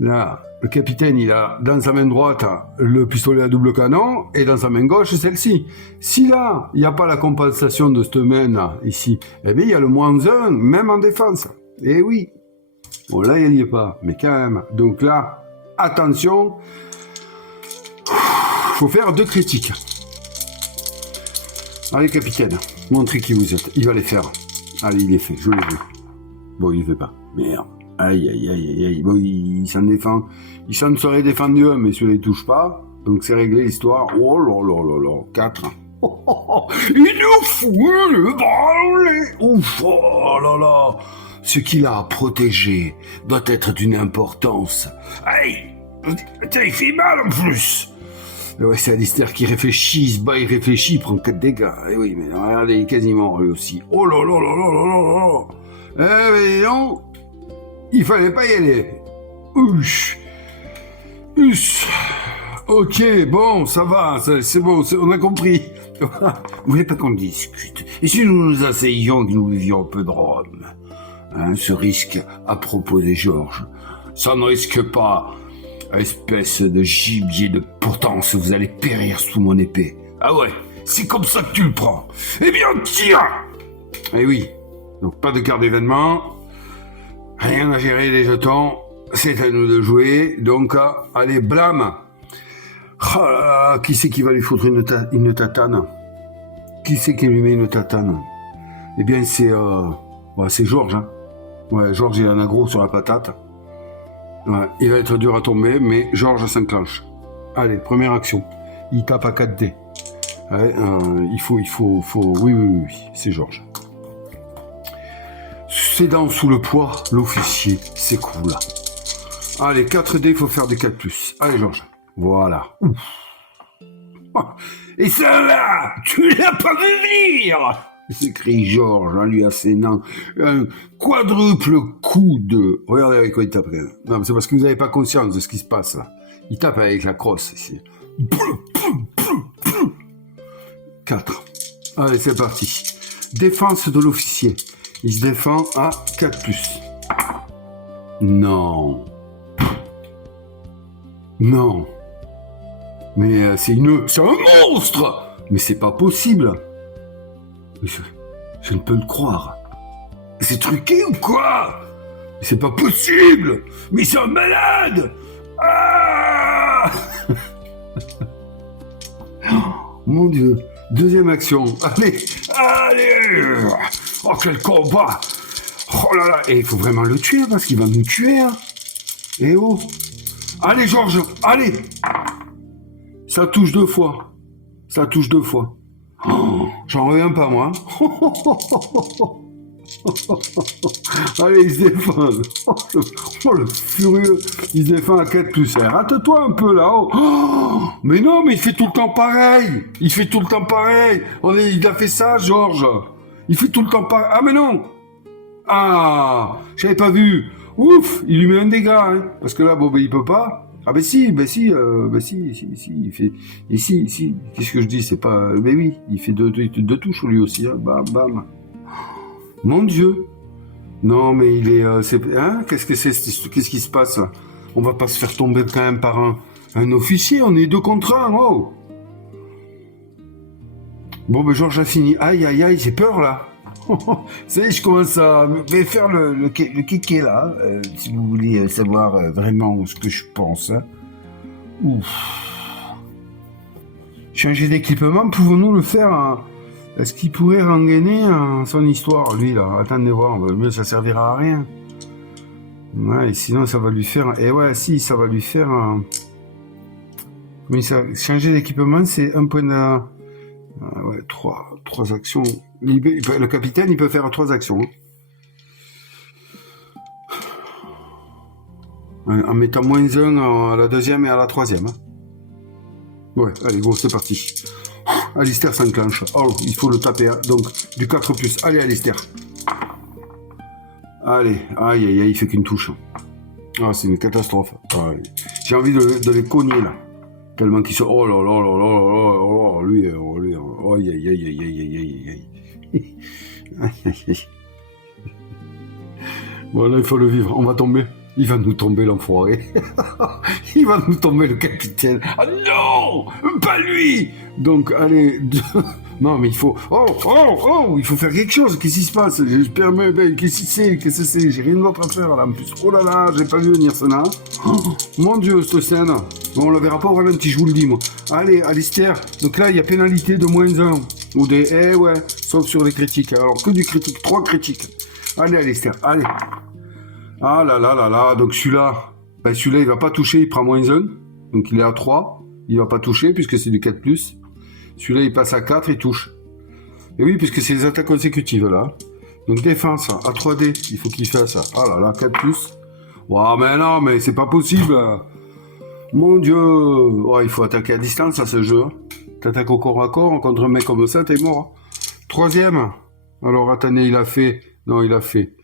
là, le capitaine, il a dans sa main droite le pistolet à double canon, et dans sa main gauche, celle-ci. Si là, il n'y a pas la compensation de cette main ici, eh bien il y a le -1, même en défense. Eh oui. Bon, là, il n'y est pas, mais quand même. Donc là, attention, faut faire 2 critiques. Allez, capitaine, montrez qui vous êtes. Il va les faire. Allez, il est fait, je l'ai vu. Bon, il ne fait pas. Merde. Aïe, aïe, aïe, aïe. Bon, il s'en défend. Il s'en serait défendu un, mais celui-là, il touche pas. Donc, c'est réglé l'histoire. Oh là là là là. 4. Il nous fout le branlet. Ouf, oh là là. Ce qu'il a à protéger doit être d'une importance. Aïe. Tiens, il fait mal en plus. Ouais, c'est Alistair qui réfléchit, il se bat, il réfléchit, il prend 4 dégâts. Et oui, mais regardez, il est quasiment lui aussi. Oh là là là là là là. Eh mais non, il fallait pas y aller. Ouch. Ok, bon, ça va, c'est bon, on a compris. Vous voulez pas qu'on discute? Et si nous nous asseyions et que nous vivions un peu de Rome, hein, ce risque à propos des Georges, ça ne risque pas... Espèce de gibier de potence, vous allez périr sous mon épée. Ah ouais, c'est comme ça que tu le prends. Eh bien, tire. Eh oui, donc pas de carte d'événement, rien à gérer les jetons, c'est à nous de jouer, donc allez, blâme. Oh là là, qui c'est qui va lui foutre une tatane? Qui c'est qui lui met une tatane? Eh bien, c'est Georges. Hein. Ouais, Georges, il en a gros sur la patate. Ouais, il va être dur à tomber, mais Georges s'enclenche. Allez, première action. Il tape à 4 dés. Ouais, il faut... Oui, c'est Georges. Cédant sous le poids, l'officier s'écroula. Allez, 4D, il faut faire des 4+. Allez, Georges. Voilà. Ouf. Et ça là, tu l'as pas vu venir, s'écrie Georges en lui assénant un quadruple coup de... Regardez avec quoi il tape. Non, mais c'est parce que vous n'avez pas conscience de ce qui se passe là. Il tape avec la crosse ici. 4. Allez, c'est parti. Défense de l'officier. Il se défend à 4+. Non. Non. Mais c'est un monstre. Mais c'est pas possible. Je ne peux le croire. C'est truqué ou quoi? Mais c'est pas possible. Mais c'est un malade. Ah. Mon Dieu. Deuxième action. Allez. Allez. Oh, quel combat. Oh là là. Et il faut vraiment le tuer parce qu'il va nous tuer. Hein. Eh oh. Allez, Georges. Allez. Ça touche 2 fois. Ça touche 2 fois. Oh, j'en reviens pas, moi. Allez, il se défend. Oh, le furieux. Il se défend à 4+. Rate-toi un peu, là-haut. Oh, mais non, mais il fait tout le temps pareil. Il fait tout le temps pareil. Il a fait ça, Georges. Il fait tout le temps pareil. Ah, mais non. Ah, j'avais pas vu. Ouf, il lui met un dégât, hein. Parce que là, bon, ben, il peut pas. Ah si, il fait... Ici, qu'est-ce que je dis, c'est pas... Mais oui, il fait deux touches lui aussi, hein. Bam, bam. Mon Dieu. Non, mais il est... hein, qu'est-ce qui se passe, là? On va pas se faire tomber quand même par un officier, on est 2 contre 1, oh. Bon, ben Georges a fini. Aïe, aïe, aïe, j'ai peur, là. Ça y est, je commence à faire le kéké là, si vous voulez savoir vraiment ce que je pense. Hein. Ouf. Changer d'équipement, pouvons-nous le faire hein? Est-ce qu'il pourrait rengainer son histoire, lui là? Attendez voir, mieux ça servira à rien. Ouais, et sinon ça va lui faire... Et ouais, si, ça va lui faire... Mais ça, changer d'équipement, c'est un point de... ouais, 3 actions. Le capitaine, il peut faire 3 actions. Hein. En mettant -1 à la deuxième et à la troisième. Hein. Ouais, allez, go, c'est parti. Alistair s'enclenche. Oh, il faut le taper. Hein. Donc, du 4+. Allez, Alistair. Allez, aïe, aïe, aïe, il fait qu'une touche. Ah, c'est une catastrophe. Ah, j'ai envie de les cogner, là. Tellement qu'ils sont... Oh là là là là là là, lui, aïe, aïe, aïe, aïe, aïe, aïe, aïe. Bon là il faut le vivre, on va tomber. Il va nous tomber l'enfoiré. Il va nous tomber le capitaine. Ah non, pas lui. Donc allez, non mais il faut... Oh, il faut faire quelque chose. Qu'est-ce qui se passe? Je permets, qu'est-ce que c'est? J'ai rien d'autre à faire là en plus. Oh là là, j'ai pas vu venir ça là. Oh, mon Dieu, cette scène. Bon, on la verra pas au ralenti, je vous le dis moi. Allez, Alistair. Donc là, il y a pénalité de -1. Ou des... Eh ouais, sauf sur les critiques. Alors que du critique, 3 critiques. Allez, Alistair, allez. Ah là là là là, donc celui-là, il va pas toucher, il prend -1. Donc il est à 3. Il va pas toucher puisque c'est du 4+. Celui-là, il passe à 4, il touche. Et oui, puisque c'est les attaques consécutives, là. Donc, défense, à 3D, il faut qu'il fasse ça. Ah là là, 4+. Ouah, mais non, mais c'est pas possible. Mon Dieu. Ouais, il faut attaquer à distance, à ce jeu. T'attaques au corps à corps, contre un mec comme ça, t'es mort. Troisième. Alors, attendez, il a fait... Non, il a fait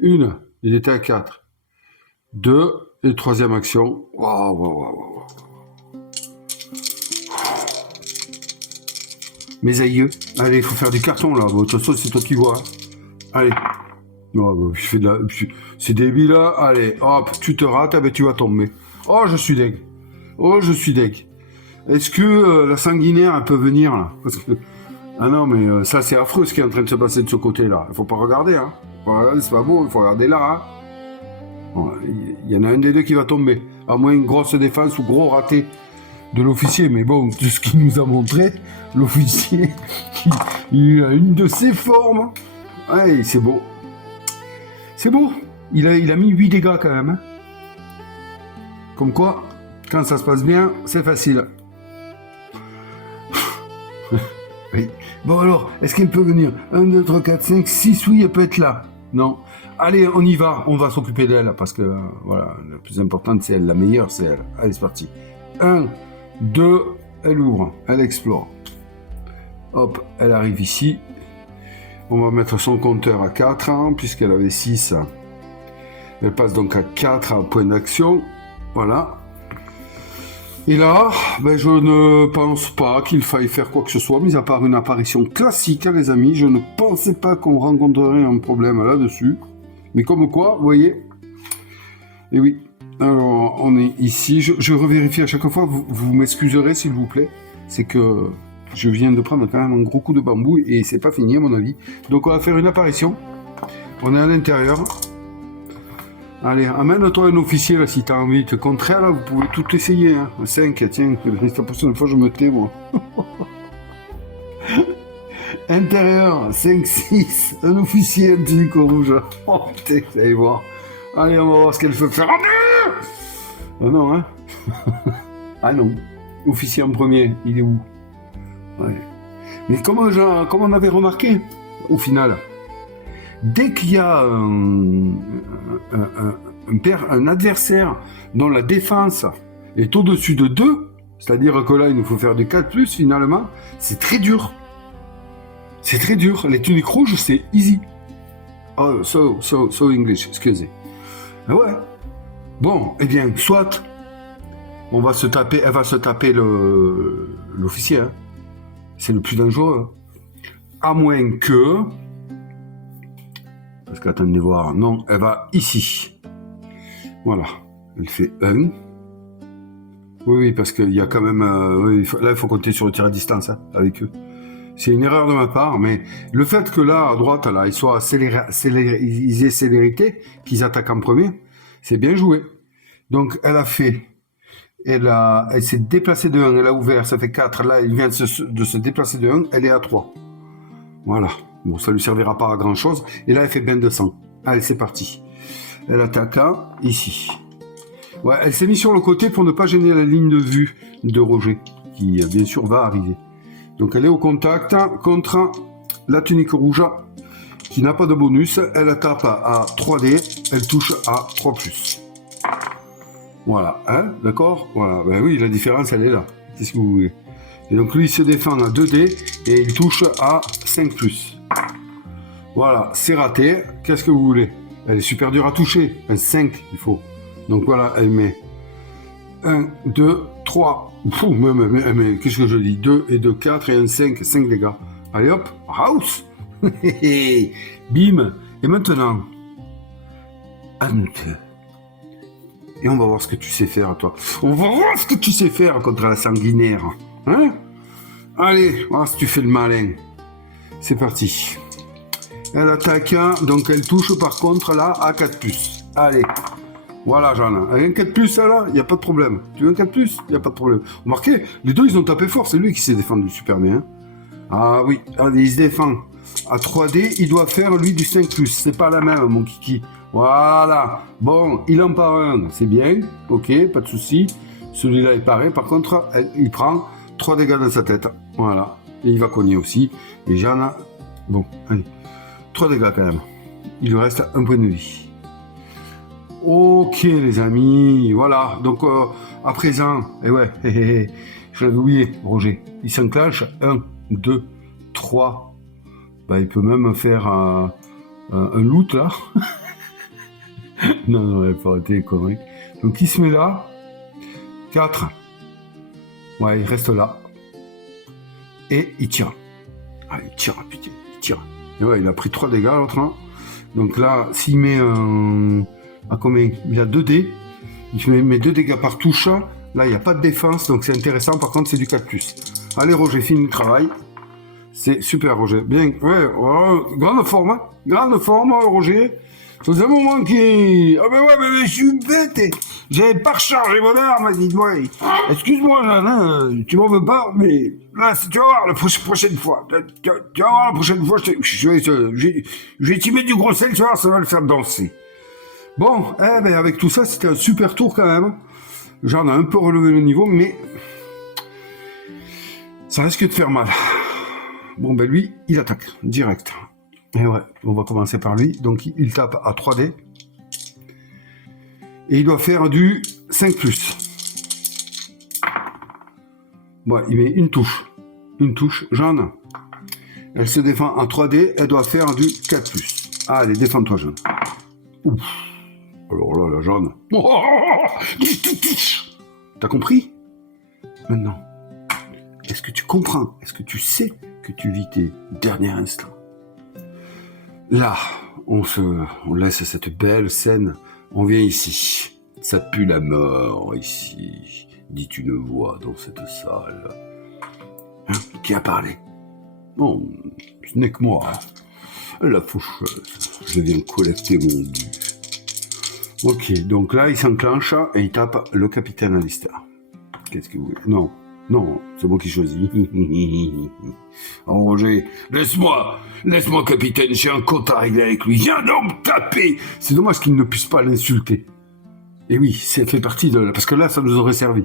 1. Il était à 4. 2. Et troisième action. Waouh. Mes aïeux. Allez, il faut faire du carton là. Bon, de toute façon, c'est toi qui vois. Allez. Oh, je fais de la... C'est débile là. Allez, hop, tu te rates, ben, tu vas tomber. Oh, je suis deg. Est-ce que la sanguinaire, elle peut venir là? Parce que... Ah non, mais ça, c'est affreux ce qui est en train de se passer de ce côté-là. Il faut pas regarder, hein. C'est pas beau, il faut regarder là, hein. Bon, il y en a un des deux qui va tomber. À moins une grosse défense ou gros raté de l'officier, mais bon, tout ce qu'il nous a montré, l'officier, il a une de ses formes. Ouais, c'est beau. C'est beau. Il a mis 8 dégâts quand même. Hein. Comme quoi, quand ça se passe bien, c'est facile. Oui. Bon alors, est-ce qu'elle peut venir? 1, 2, 3, 4, 5, 6, oui, elle peut être là. Non. Allez, on y va. On va s'occuper d'elle parce que, voilà, la plus importante, c'est elle. La meilleure, c'est elle. Allez, c'est parti. 1, 2, elle ouvre. Elle explore. Hop, elle arrive ici. On va mettre son compteur à 4, hein, puisqu'elle avait 6. Elle passe donc à 4 à point d'action. Voilà. Et là, ben, je ne pense pas qu'il faille faire quoi que ce soit, mis à part une apparition classique, hein, les amis. Je ne pensais pas qu'on rencontrerait un problème là-dessus. Mais comme quoi, vous voyez. Et oui. Alors, on est ici. Je revérifie à chaque fois. Vous m'excuserez, s'il vous plaît. C'est que je viens de prendre quand même un gros coup de bambou et c'est pas fini, à mon avis. Donc, on va faire une apparition. On est à l'intérieur. Allez, amène-toi un officier là si t'as envie. Au contraire, là, vous pouvez tout essayer. Hein. 5, tiens, la prochaine fois je me tais, moi. Intérieur, 5, 6, un officier, un tunique rouge. Oh putain, vous allez voir. Allez, on va voir ce qu'elle peut faire. Ah non, hein. Ah non. Officier en premier, il est où? Ouais. Mais comme on avait remarqué, au final, dès qu'il y a un adversaire dont la défense est au-dessus de 2, c'est-à-dire que là, il nous faut faire du 4+, finalement, c'est très dur. C'est très dur. Les tuniques rouges, c'est easy. Oh, so English, excusez. Ah ouais. Bon, eh bien, soit elle va se taper l'officier. Hein. C'est le plus dangereux. Hein. À moins que... Parce qu'attendez voir, non, elle va ici. Voilà, elle fait 1. Oui, parce qu'il y a quand même... là, il faut compter sur le tir à distance hein, avec eux. C'est une erreur de ma part, mais le fait que là, à droite, là, ils soient ils aient célérité, qu'ils attaquent en premier, c'est bien joué. Donc, elle a fait... Elle s'est déplacée de 1, elle a ouvert, ça fait 4. Là, elle vient de se déplacer de 1, elle est à 3. Voilà. Bon, ça lui servira pas à grand chose. Et là, elle fait bien 200. Allez, c'est parti. Elle attaque ici. Ouais, elle s'est mise sur le côté pour ne pas gêner la ligne de vue de Roger, qui bien sûr va arriver. Donc elle est au contact contre la tunique rouge, qui n'a pas de bonus. Elle tape à 3D, elle touche à 3+. Voilà, hein, d'accord? Voilà, ben oui, la différence, elle est là. Qu'est-ce que vous voulez? Et donc lui, il se défend à 2D et il touche à 5+. Voilà, c'est raté. Qu'est-ce que vous voulez? Elle est super dure à toucher. Un 5, il faut. Donc voilà, elle met 1, 2, 3. Mais qu'est-ce que je dis? 2 et 2, 4 et un 5. 5 dégâts. Allez hop, house. Bim. Et maintenant, et on va voir ce que tu sais faire, toi. On va voir ce que tu sais faire contre la sanguinaire. Hein? Allez, voir si tu fais le malin. C'est parti. Elle attaque, donc elle touche par contre là à 4+. Allez, voilà Jeanne. Avec un 4+, là, il n'y a pas de problème. Tu veux un 4+, il n'y a pas de problème. Remarquez, les deux ils ont tapé fort, c'est lui qui s'est défendu super bien. Ah oui, allez, il se défend. À 3D, il doit faire lui du 5+. C'est pas la même, mon kiki. Voilà. Bon, il en part un, c'est bien. Ok, pas de souci. Celui-là est pareil. Par contre, il prend 3 dégâts dans sa tête. Voilà. Et il va cogner aussi. Et Jeanne, bon, allez. 3 dégâts quand même. Il lui reste un point de vie. Ok les amis, voilà. Donc à présent, et ouais, je l'avais oublié, Roger. Il s'enclenche 1, 2, 3. Bah, il peut même faire un loot là. non, il faut arrêter les conneries. Donc il se met là. 4. Ouais, il reste là. Et il tire. Ah, il tire, putain, il tire. Et ouais, il a pris 3 dégâts l'autre. Hein. Donc là, s'il met à combien? Il a 2D. Il met 2 dégâts par touche. Là, il n'y a pas de défense, donc c'est intéressant. Par contre, c'est du 4+. Allez, Roger, fini le travail. C'est super, Roger. Bien, ouais, grande forme. Hein. Grande forme, Roger. Ça faisait un moment qui... Ah ben ouais, mais je suis bête. J'avais pas rechargé mon arme, dites-moi. Excuse-moi, Jeanne, hein, tu m'en veux pas, mais là, tu vas voir la prochaine fois. Tu vas voir la prochaine fois, je vais t'y mettre du gros sel, tu vas voir, ça va le faire danser. Bon, eh ben avec tout ça, c'était un super tour quand même. J'en ai un peu relevé le niveau, mais ça risque de faire mal. Bon, ben lui, il attaque, direct. Et ouais, on va commencer par lui. Donc il tape à 3D. Et il doit faire du 5+. Bon, il met une touche. Une touche jaune. Elle se défend en 3D. Elle doit faire du 4+. Allez, défends-toi, jaune. Ouf. Alors là, la jaune. Oh, t'as compris? Maintenant, est-ce que tu comprends? Est-ce que tu sais que tu vis tes derniers instants? Là, on laisse cette belle scène. On vient ici. Ça pue la mort ici, dit une voix dans cette salle. Hein? Qui a parlé? Non, ce n'est que moi. La faucheuse. Je viens collecter mon dû. Ok, donc là, il s'enclenche et il tape le capitaine Alistair. Qu'est-ce que vous voulez? Non, non, c'est moi qui choisis. Oh, Roger, laisse-moi, capitaine, j'ai un compte à régler avec lui. Viens donc taper. C'est dommage qu'il ne puisse pas l'insulter. Et oui, ça fait partie de... Parce que là, ça nous aurait servi.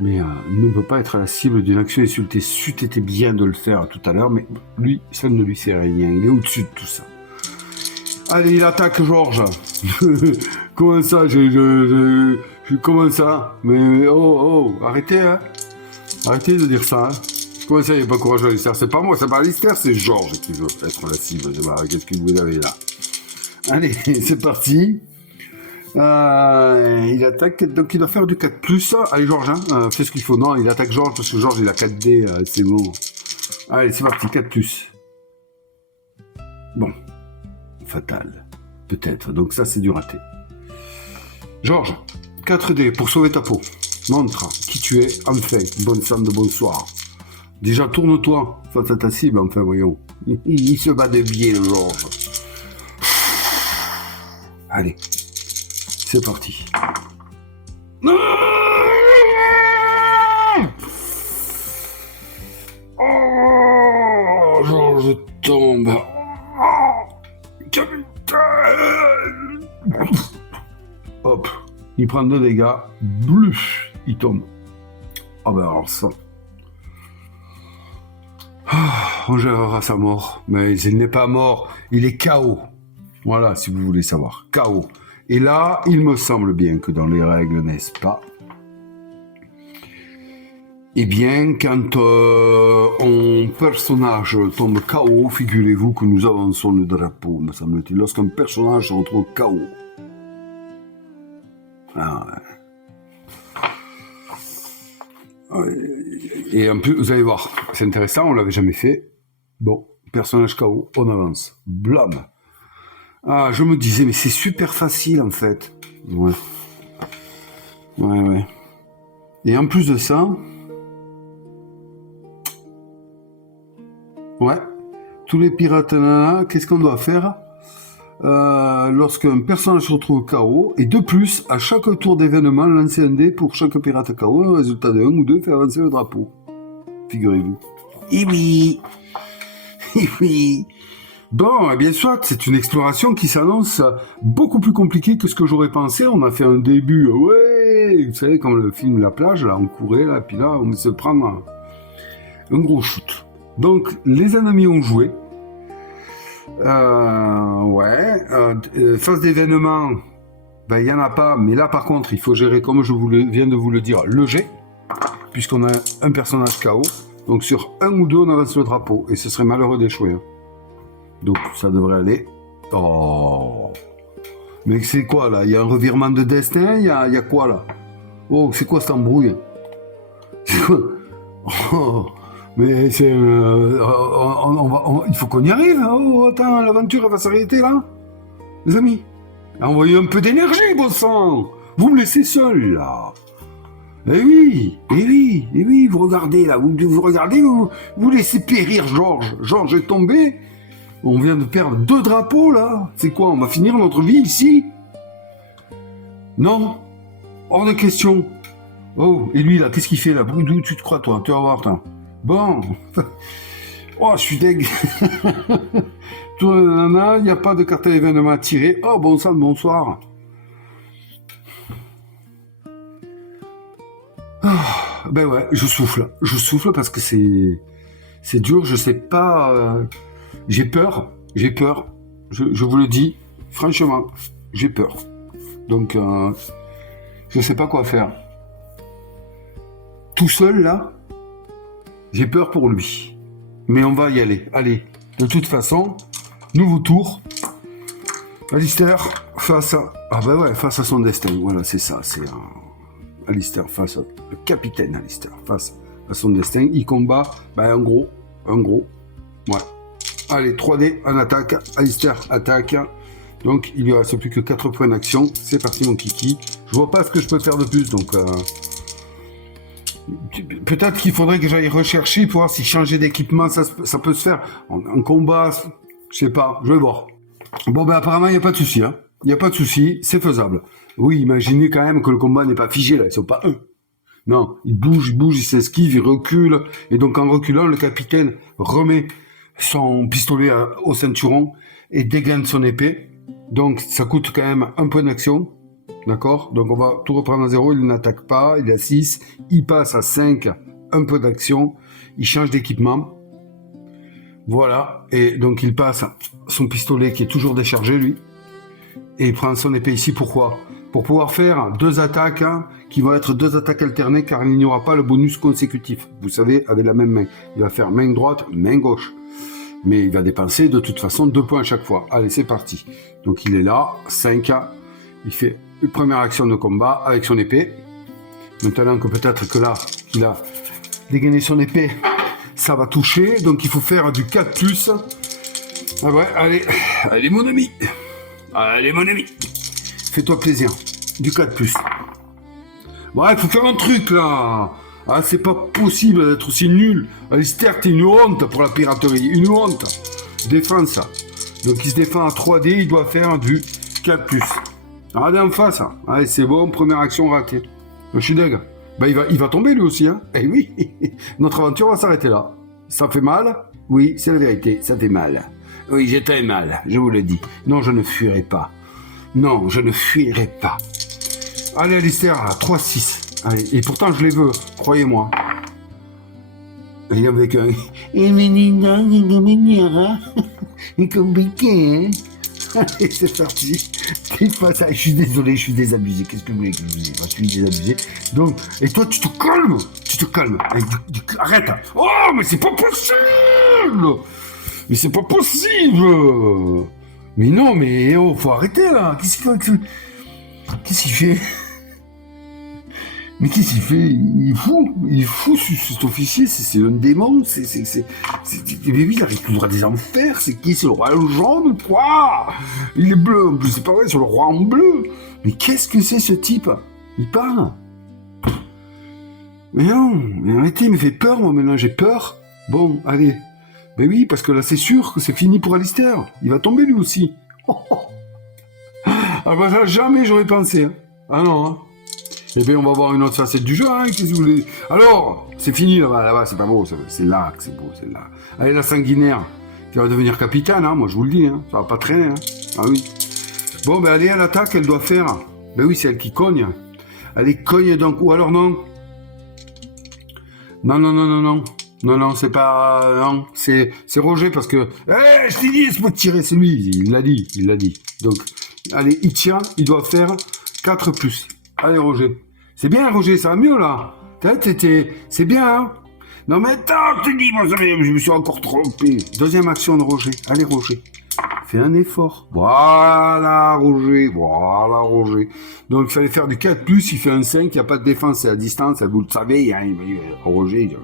Mais ne peut pas être la cible d'une action insultée. C'eût été bien de le faire tout à l'heure, mais lui, ça ne lui sert à rien. Il est au-dessus de tout ça. Allez, il attaque Georges. Comment ça, comment ça? Mais oh, arrêtez, hein. Arrêtez de dire ça, hein. Comment ça, il n'est pas courageux, Alistair? C'est pas moi, c'est pas Alistair, c'est Georges qui veut être la cible. Qu'est-ce que vous avez là? Allez, c'est parti. Il attaque, donc il doit faire du 4+. Allez, Georges, hein, fais ce qu'il faut. Non, il attaque Georges parce que Georges, il a 4D, c'est bon. Allez, c'est parti, 4+. Bon. Fatal. Peut-être. Donc ça, c'est du raté. Georges, 4D pour sauver ta peau. Montre qui tu es, enfin. Bonne sang de bonsoir. Déjà, tourne-toi face à ta cible, enfin, voyons. Il se bat de biais, le Georges. Allez. C'est parti. Oh, Georges tombe. Hop, il prend 2 dégâts, bluf, il tombe. Ah ben alors ça. On gérera sa mort, mais il n'est pas mort, il est KO. Voilà, si vous voulez savoir, KO. Et là, il me semble bien que dans les règles, n'est-ce pas? Eh bien, quand un personnage tombe KO, figurez-vous que nous avançons le drapeau, me semble-t-il, lorsqu'un personnage se retrouve KO. Ah, ouais. Et en plus, vous allez voir, c'est intéressant, on l'avait jamais fait. Bon, personnage KO, on avance. Blam. Ah, je me disais, mais c'est super facile en fait. Ouais. Ouais. Et en plus de ça... Ouais, tous les pirates, là, qu'est-ce qu'on doit faire lorsqu'un personnage se retrouve KO, et de plus, à chaque tour d'événement, lancer un dé pour chaque pirate KO, le résultat de 1 ou 2 fait avancer le drapeau. Figurez-vous. Et oui. Et oui. Bon, eh bien soit, c'est une exploration qui s'annonce beaucoup plus compliquée que ce que j'aurais pensé. On a fait un début, ouais, vous savez, comme le film La Plage, là, on courait, là, puis là, on se prend un gros shoot. Donc, les ennemis ont joué. Phase d'événement, ben, il n'y en a pas, mais là, par contre, il faut gérer, comme je viens de vous le dire, le jet, puisqu'on a un personnage KO. Donc, sur 1 ou 2, on avance le drapeau, et ce serait malheureux d'échouer. Hein. Donc, ça devrait aller. Oh. Mais c'est quoi, là? Il y a un revirement de destin? Il y a quoi, là? Oh, c'est quoi cette embrouille? Oh. Mais c'est... il faut qu'on y arrive. Oh, attends, l'aventure va s'arrêter là. Les amis, envoyez un peu d'énergie, bon sang. Vous me laissez seul là. Eh oui, vous regardez là. Vous regardez, vous laissez périr Georges. Georges est tombé. On vient de perdre 2 drapeaux là. C'est quoi, on va finir notre vie ici? Non, hors de question. Oh, et lui là, qu'est-ce qu'il fait là? D'où tu te crois toi? Tu vas voir, toi. Bon, oh, je suis deg. Toi, nana, il n'y a pas de carte à événement à tirer. Oh, bon sang, bonsoir. Oh, ben ouais, je souffle parce que c'est dur, je sais pas, j'ai peur. J'ai peur. Je vous le dis, franchement, j'ai peur. Donc, je sais pas quoi faire. Tout seul, là, j'ai peur pour lui. Mais on va y aller. Allez, de toute façon, nouveau tour. Alistair face à... Ah ben ouais, face à son destin. Voilà, c'est ça. C'est Alistair face à... Le capitaine Alistair face à son destin. Il combat, un gros. Ouais. Allez, 3D en attaque. Alistair attaque. Donc, il lui reste plus que 4 points d'action. C'est parti, mon kiki. Je vois pas ce que je peux faire de plus, donc... Peut-être qu'il faudrait que j'aille rechercher pour voir si changer d'équipement, ça peut se faire. En combat, je sais pas, je vais voir. Bon, apparemment, il n'y a pas de souci. Hein. Il n'y a pas de souci, c'est faisable. Oui, imaginez quand même que le combat n'est pas figé, là. Ils sont pas un. Non, il bouge, il s'esquive, il recule. Et donc, en reculant, le capitaine remet son pistolet au ceinturon et dégaine son épée. Donc, ça coûte quand même un point d'action. D'accord? Donc, on va tout reprendre à 0. Il n'attaque pas. Il est à 6. Il passe à 5. Un peu d'action. Il change d'équipement. Voilà. Et donc, il passe son pistolet qui est toujours déchargé, lui. Et il prend son épée ici. Pourquoi? Pour pouvoir faire 2 attaques, qui vont être 2 attaques alternées, car il n'y aura pas le bonus consécutif. Vous savez, avec la même main. Il va faire main droite, main gauche. Mais il va dépenser de toute façon 2 points à chaque fois. Allez, c'est parti. Donc, il est là. 5. Il fait une première action de combat avec son épée. Maintenant que peut-être que là, qu'il a dégainé son épée, ça va toucher. Donc il faut faire du 4+. Ah ouais, allez mon ami. Allez mon ami. Fais-toi plaisir. Du 4+. Bon, il faut faire un truc là. Ah, c'est pas possible d'être aussi nul. Alistair, t'es une honte pour la piraterie. Une honte. Défense. Donc il se défend à 3D, il doit faire du 4+. Regardez en face. Allez, c'est bon, première action ratée. Je suis deg. Il va tomber lui aussi. Hein. Eh oui, notre aventure va s'arrêter là. Ça fait mal? Oui, c'est la vérité, ça fait mal. Oui, j'ai très mal, je vous le dis. Non, je ne fuirai pas. Non, je ne fuirai pas. Allez, Alistair, 3-6. Allez, et pourtant, je les veux, croyez-moi. Et avec un... Et compliqué, hein. Allez, c'est parti. Je suis désolé, je suis désabusé. Qu'est-ce que vous voulez que je vous dise? Je suis désabusé. Donc, et toi, tu te calmes. Arrête. Oh, mais c'est pas possible. Mais c'est pas possible. Mais non, mais oh, faut arrêter là. Qu'est-ce qu'il fait? Mais qu'est-ce qu'il fait? Il est fou, cet officier, c'est un démon, mais oui, il arrive toujours à des enfers, c'est qui? C'est le roi jaune ou quoi? Il est bleu, en plus, c'est pas vrai, c'est le roi en bleu. Mais qu'est-ce que c'est ce type? Il parle. Mais non, mais arrêtez, il me fait peur, moi, maintenant, j'ai peur. Bon, allez. Ben oui, parce que là, c'est sûr que c'est fini pour Alistair. Il va tomber, lui aussi. Ah bah ça, jamais j'aurais pensé. Hein. Ah non, hein. Eh bien, on va voir une autre facette du jeu, hein, qu'est-ce que vous voulez. Alors, c'est fini là-bas, c'est pas beau, c'est là que c'est beau, c'est là. Allez, la sanguinaire, qui va devenir capitaine, hein, moi je vous le dis, hein, ça va pas traîner, hein. Ah oui. Bon, ben allez, à l'attaque, elle doit faire. Ben oui, c'est elle qui cogne. Allez, cogne donc, ou alors non. Non, c'est pas... Non, c'est Roger, parce que... Eh, je t'ai dit, c'est pas tirer, c'est lui, il l'a dit. Donc, allez, il tient, il doit faire 4+. Allez, Roger. C'est bien, Roger, ça va mieux, là. C'est bien, hein. Non, mais attends, je te dis, moi, je me suis encore trompé. Deuxième action de Roger. Allez, Roger. Fais un effort. Voilà, Roger. Donc, il fallait faire du 4+, il fait un 5, il n'y a pas de défense, c'est à distance, vous le savez, hein, Roger,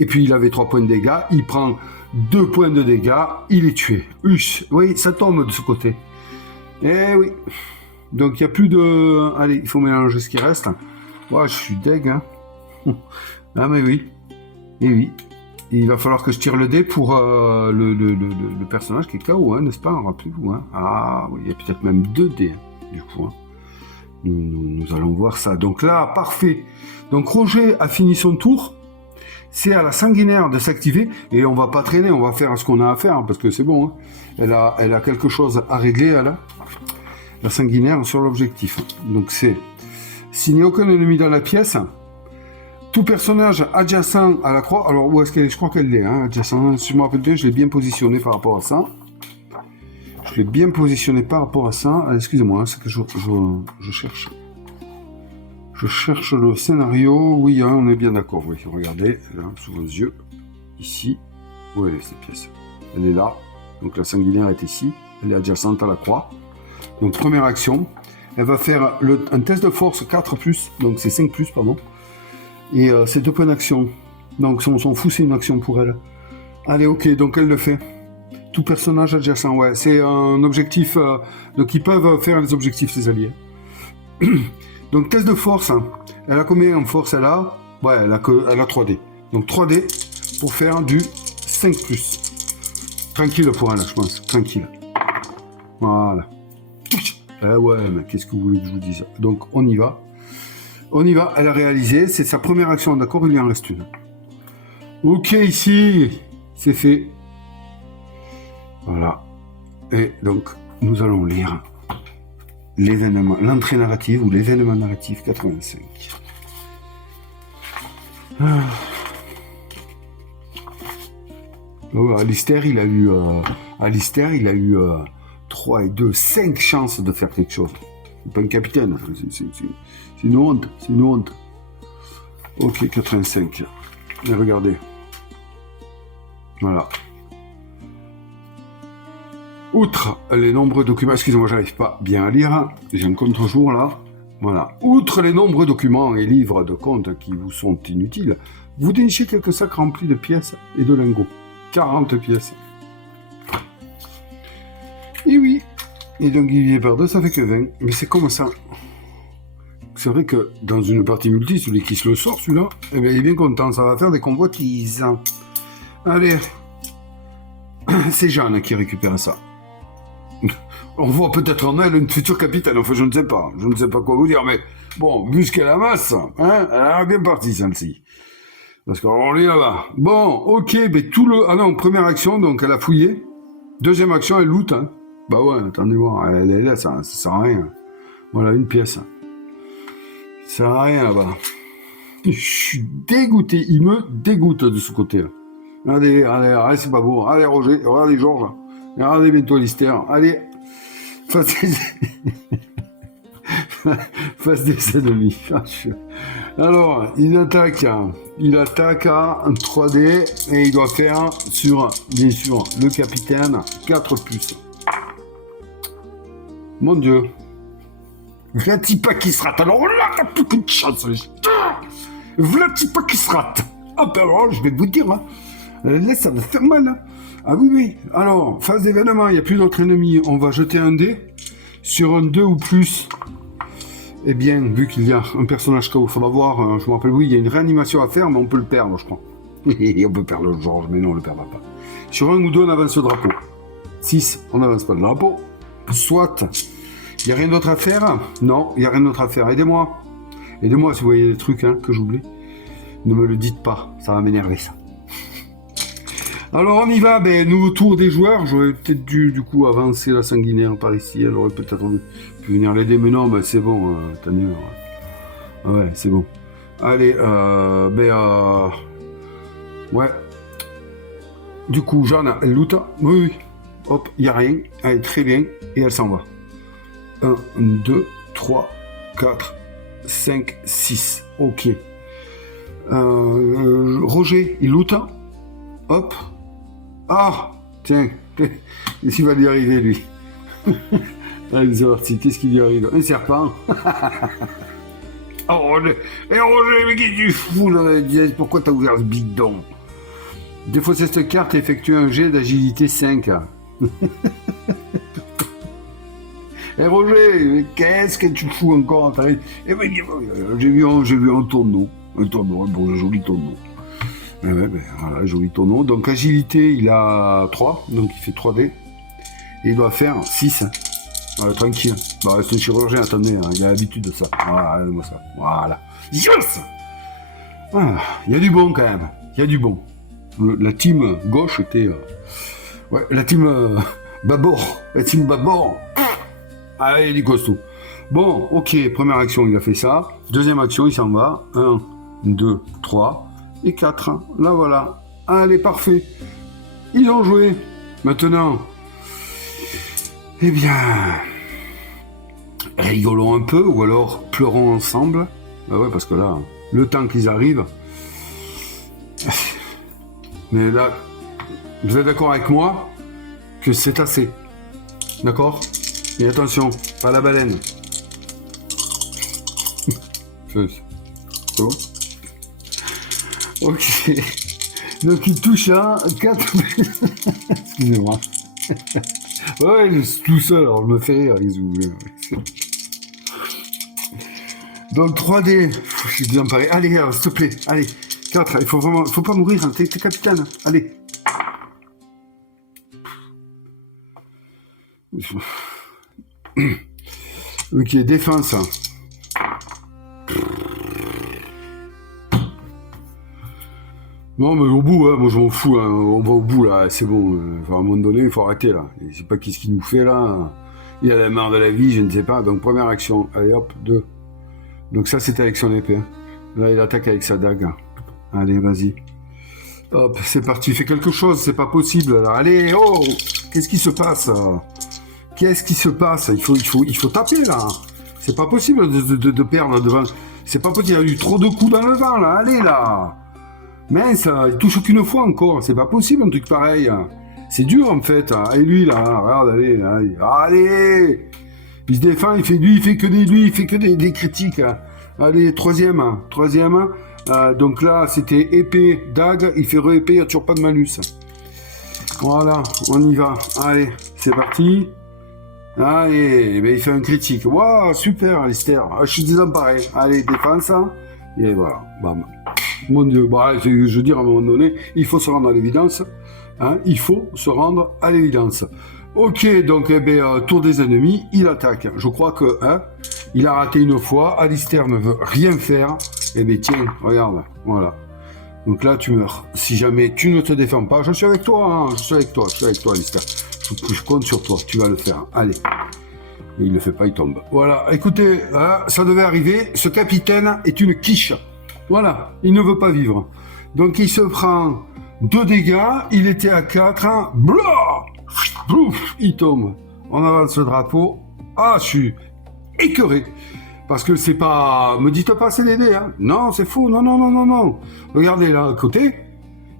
et puis, il avait 3 points de dégâts, il prend 2 points de dégâts, il est tué. Oui, ça tombe de ce côté. Eh oui. Donc, il n'y a plus de... Allez, il faut mélanger ce qui reste. Ouais, je suis deg, hein. Ah, mais oui. Et oui. Et il va falloir que je tire le dé pour le personnage qui est KO, hein, n'est-ce pas? Rappelez-vous, hein. Ah, oui, il y a peut-être même 2 dés, hein, du coup. Hein. Nous allons voir ça. Donc là, parfait. Donc, Roger a fini son tour. C'est à la sanguinaire de s'activer. Et on va pas traîner, on va faire ce qu'on a à faire, hein, parce que c'est bon, hein. Elle a quelque chose à régler, elle a. La sanguinaire sur l'objectif. Donc c'est, s'il n'y a aucun ennemi dans la pièce, tout personnage adjacent à la croix, alors où est-ce qu'elle est? Je crois qu'elle l'est, hein, adjacent, si je me rappelle bien, je l'ai bien positionné par rapport à ça. Je l'ai bien positionné par rapport à ça. Excusez-moi, c'est que je cherche. Je cherche le scénario. Oui, hein, on est bien d'accord. Oui, regardez, là, sous vos yeux. Ici. Où elle est, cette pièce? Elle est là. Donc la sanguinaire est ici. Elle est adjacente à la croix. Donc première action. Elle va faire un test de force 4+. Donc c'est 5+, pardon. Et c'est 2 points d'action. Donc on s'en fout, c'est une action pour elle. Allez, ok, donc elle le fait. Tout personnage adjacent, ouais. C'est un objectif... donc ils peuvent faire les objectifs, ces alliés. Donc test de force. Elle a combien en force? Elle a... Ouais, elle a 3D. Donc 3D pour faire du 5+. Tranquille pour elle, je pense. Tranquille. Voilà. Ouais, mais qu'est-ce que vous voulez que je vous dise? Donc on y va. On y va, elle a réalisé. C'est sa première action, d'accord? Il lui en reste une. Ok, ici, c'est fait. Voilà. Et donc, nous allons lire l'événement, l'entrée narrative ou l'événement narratif 85. Oh, Alistair, il a eu 3 et 2, 5 chances de faire quelque chose. C'est pas un capitaine, c'est une honte, c'est une honte. Ok, 85. Et regardez. Voilà. Outre les nombreux documents, excusez-moi, j'arrive pas bien à lire, j'ai un contre-jour là. Voilà. Outre les nombreux documents et livres de comptes qui vous sont inutiles, vous dénichez quelques sacs remplis de pièces et de lingots. 40 pièces. Et oui. Et donc divisé par 2, ça fait que 20. Mais c'est comme ça. C'est vrai que dans une partie multi, celui qui se le sort, celui-là, eh bien, il est bien content. Ça va faire des convoitises. Allez. C'est Jeanne qui récupère ça. On voit peut-être en elle une future capitaine. Enfin, je ne sais pas. Je ne sais pas quoi vous dire. Mais bon, vu ce qu'elle amasse, hein, elle a bien parti, celle-ci. Parce qu'on lit là-bas. Bon, ok. Mais tout le... Ah non, première action, donc elle a fouillé. Deuxième action, elle loot. Hein. Bah ouais, attendez voir. Elle est là, ça sert à rien. Voilà, une pièce. Ça sert à rien là-bas. Je suis dégoûté. Il me dégoûte de ce côté-là. Allez, c'est pas beau. Allez, Roger, regardez Georges. Regardez bientôt Alistair. Allez, face des ennemis. Alors, il attaque à 3D et il doit faire sur, bien sûr, le capitaine 4+. Mon Dieu. Vlatipa qui se rate. Alors là, t'as plus qu'une chance. Vlatipa qui se rate. Ah ben alors, je vais vous dire, hein. Là, ça va faire mal. Hein. Ah oui. Alors, phase d'événement, il n'y a plus d'autres ennemis. On va jeter un dé. Sur un 2 ou plus, eh bien, vu qu'il y a un personnage KO, il faudra voir, je me rappelle, oui, il y a une réanimation à faire, mais on peut le perdre, je crois. On peut perdre le Georges, mais non, on ne le perdra pas. Sur 1 ou 2, on avance le drapeau. 6, on n'avance pas le drapeau. Soit, il n'y a rien d'autre à faire. Non, il n'y a rien d'autre à faire. Aidez-moi si vous voyez des trucs que j'oublie. Ne me le dites pas, ça va m'énerver, ça. Alors on y va, nouveau tour des joueurs. J'aurais peut-être dû du coup avancer la sanguinaire par ici. Elle aurait peut-être pu venir l'aider, mais non, c'est bon, attendez. Ouais, c'est bon. Allez, ouais. Du coup, Jeanne, elle loot. Oui. Hop, il n'y a rien. Allez, très bien. Et elle s'en va. 1, 2, 3, 4, 5, 6. Ok. Roger, il loot. Hop. Ah, tiens, qu'est-ce qu'il va lui arriver, lui? Allez, c'est parti, qu'est-ce qui lui arrive? Un serpent. Oh, Roger, mais qu'est-ce que tu fous dans la dièse? Pourquoi t'as ouvert ce bidon? Défausser cette carte et effectuer un jet d'agilité 5. Roger, mais qu'est-ce que tu fous encore? J'ai vu un tonneau. Un joli tonneau. Voilà, joli tonneau. Donc agilité, il a 3, donc il fait 3D. Et il doit faire 6. Tranquille. C'est un chirurgien, attendez, il a l'habitude de ça. Voilà, moi ça. Voilà. Yes. Il y a du bon quand même. Il y a du bon. La team gauche était... ouais, la team Babord. La team Babord. Allez, il est costaud. Bon, ok, première action, il a fait ça. Deuxième action, il s'en va. 1, 2, 3... et 4. Là, voilà. Allez, parfait. Ils ont joué. Maintenant, Eh bien, rigolons un peu, ou alors pleurons ensemble. Ah ouais, parce que là, le temps qu'ils arrivent... Mais là, vous êtes d'accord avec moi que c'est assez. D'accord? Et attention, pas la baleine. C'est bon? Ok. Donc il touche à 4... Excusez-moi. Ouais, je suis tout seul, alors je me fais rire. Donc 3D, je suis bien paré. Allez, s'il te plaît, allez. 4, il faut vraiment, faut pas mourir, hein. T'es capitaine. Allez. Ok, défense. Non, mais au bout, hein, moi je m'en fous, hein, on va au bout là, c'est bon. À un moment donné, il faut arrêter là. Je sais pas qu'est-ce qu'il nous fait là. Il a la marre de la vie, je ne sais pas. Donc première action, allez hop, 2. Donc ça c'était avec son épée. Hein. Là il attaque avec sa dague. Allez, vas-y. Hop, c'est parti, fais quelque chose, c'est pas possible. Alors, allez, oh, qu'est-ce qui se passe? Qu'est-ce qui se passe? Il faut taper là. C'est pas possible de perdre devant. C'est pas possible, il y a eu trop de coups dans le vent là. Allez là. Mince, il touche qu'une fois encore. C'est pas possible un truc pareil. C'est dur en fait. Et lui là, regarde, allez, allez. Allez. Il se défend, il fait que des critiques. Allez, troisième. Donc là, c'était épée, dague, il fait re-épée, il n'y a toujours pas de malus. Voilà, on y va. Allez, c'est parti. Allez, ben, il fait un critique. Waouh, super, Alistair. Je suis désemparé. Allez, défense. Et voilà, bam. Mon Dieu, bah, je veux dire, à un moment donné, il faut se rendre à l'évidence. Hein, il faut se rendre à l'évidence. Ok, donc eh ben, tour des ennemis, il attaque. Je crois que il a raté une fois. Alistair ne veut rien faire. Eh bien tiens, regarde, voilà. Donc là tu meurs. Si jamais tu ne te défends pas, je suis avec toi, hein, je suis avec toi, Alistair. Je compte sur toi, tu vas le faire. Allez. Et il le fait pas, il tombe. Voilà, écoutez, ça devait arriver. Ce capitaine est une quiche. Voilà, il ne veut pas vivre. Donc il se prend 2 dégâts, il était à 4, hein, blah, il tombe. On avance le drapeau. Ah, je suis écœuré. Parce que c'est pas... Me dites pas c'est les dés, hein. Non, c'est faux. Non. Regardez, là, à côté,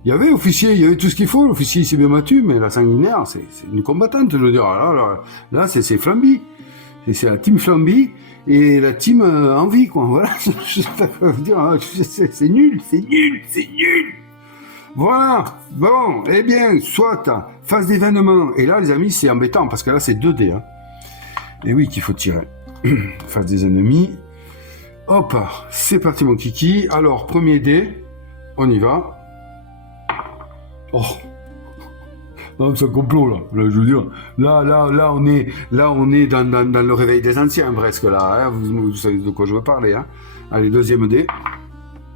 il y avait officier, il y avait tout ce qu'il faut. L'officier, il s'est bien battu, mais la sanguinaire, c'est une combattante, je veux dire. Là c'est Flamby. C'est la team Flamby et la team Envie, quoi. Voilà. Je sais pas quoi vous dire. Hein. C'est nul. Voilà. Bon, eh bien, soit phase d'événement. Et là, les amis, c'est embêtant, parce que là, c'est 2 dés. Hein. Et oui, qu'il faut tirer. Face des ennemis. Hop, c'est parti mon kiki. Alors, premier dé, on y va. Oh, non, c'est un complot là. Je veux dire, là, on est dans le réveil des anciens presque là. Hein. Vous savez de quoi je veux parler. Hein. Allez, deuxième dé.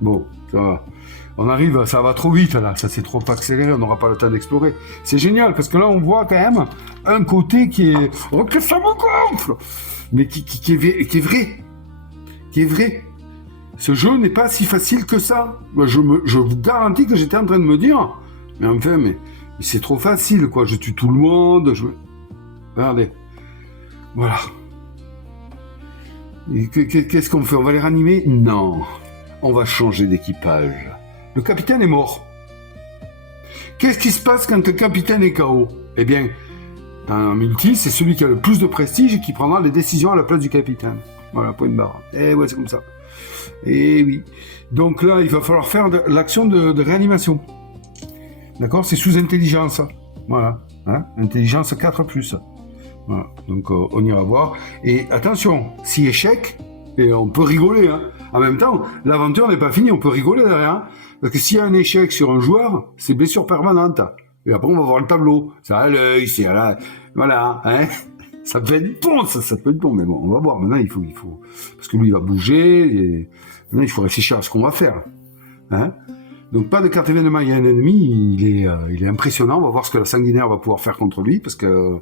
Bon, ça va. On arrive, ça va trop vite là. Ça s'est trop accéléré, on n'aura pas le temps d'explorer. C'est génial parce que là, on voit quand même un côté qui est. Oh, que ça me gonfle! Mais qui est vrai. Ce jeu n'est pas si facile que ça. Je vous garantis que j'étais en train de me dire, mais enfin, mais c'est trop facile, quoi. Je tue tout le monde. Regardez. Voilà. Qu'est-ce qu'on fait? On va les ranimer? Non. On va changer d'équipage. Le capitaine est mort. Qu'est-ce qui se passe quand le capitaine est KO? Eh bien, dans un multi, c'est celui qui a le plus de prestige qui prendra les décisions à la place du capitaine. Voilà, point de barre. Eh ouais, c'est comme ça. Eh oui. Donc là, il va falloir faire l'action de réanimation. D'accord? C'est sous intelligence. Voilà. Hein? Intelligence 4+. Voilà. Donc on ira voir. Et attention, si échec, et on peut rigoler. Hein. En même temps, l'aventure n'est pas finie, on peut rigoler derrière. Hein. Parce que s'il y a un échec sur un joueur, c'est blessure permanente. Et après, on va voir le tableau. Ça à l'œil, c'est à la... Voilà, hein. Ça peut être bon, ça peut être bon. Mais bon, on va voir. Maintenant, il faut... Parce que lui, il va bouger. Et... Maintenant, il faut réfléchir à ce qu'on va faire. Hein. Donc, pas de carte événement. Il y a un ennemi, il est impressionnant. On va voir ce que la sanguinaire va pouvoir faire contre lui. Parce que...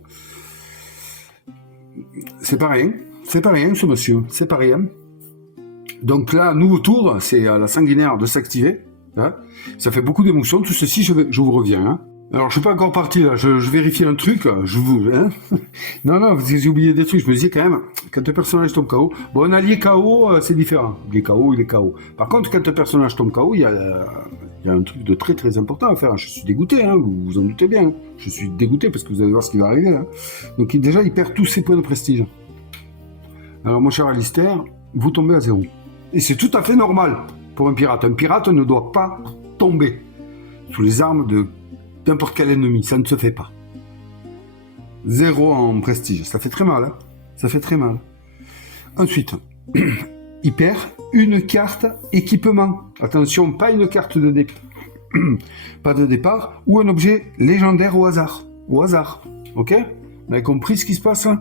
C'est pas rien. C'est pas rien, ce monsieur. C'est pas rien. Donc là, nouveau tour. C'est à la sanguinaire de s'activer. Hein. Ça fait beaucoup d'émotions. Tout ceci, je vous reviens. Hein. Alors, je suis pas encore parti là, je vérifie un truc, je vous... Hein non, non, j'ai oublié des trucs, je me disais quand même, quand un personnage tombe KO, bon, un allié KO, c'est différent, il est KO, il est KO. Par contre, quand un personnage tombe KO, il y a un truc de très très important à faire, je suis dégoûté, hein, vous vous en doutez bien, je suis dégoûté parce que vous allez voir ce qui va arriver. Hein. Donc déjà, il perd tous ses points de prestige. Alors, mon cher Alistair, vous tombez à 0. Et c'est tout à fait normal pour un pirate. Un pirate ne doit pas tomber sous les armes de n'importe quel ennemi, ça ne se fait pas. 0 en prestige, ça fait très mal, hein, ça fait très mal. Ensuite, il perd une carte équipement. Attention, pas une carte de départ, pas de départ, ou un objet légendaire au hasard. Au hasard, ok? Vous avez compris ce qui se passe là?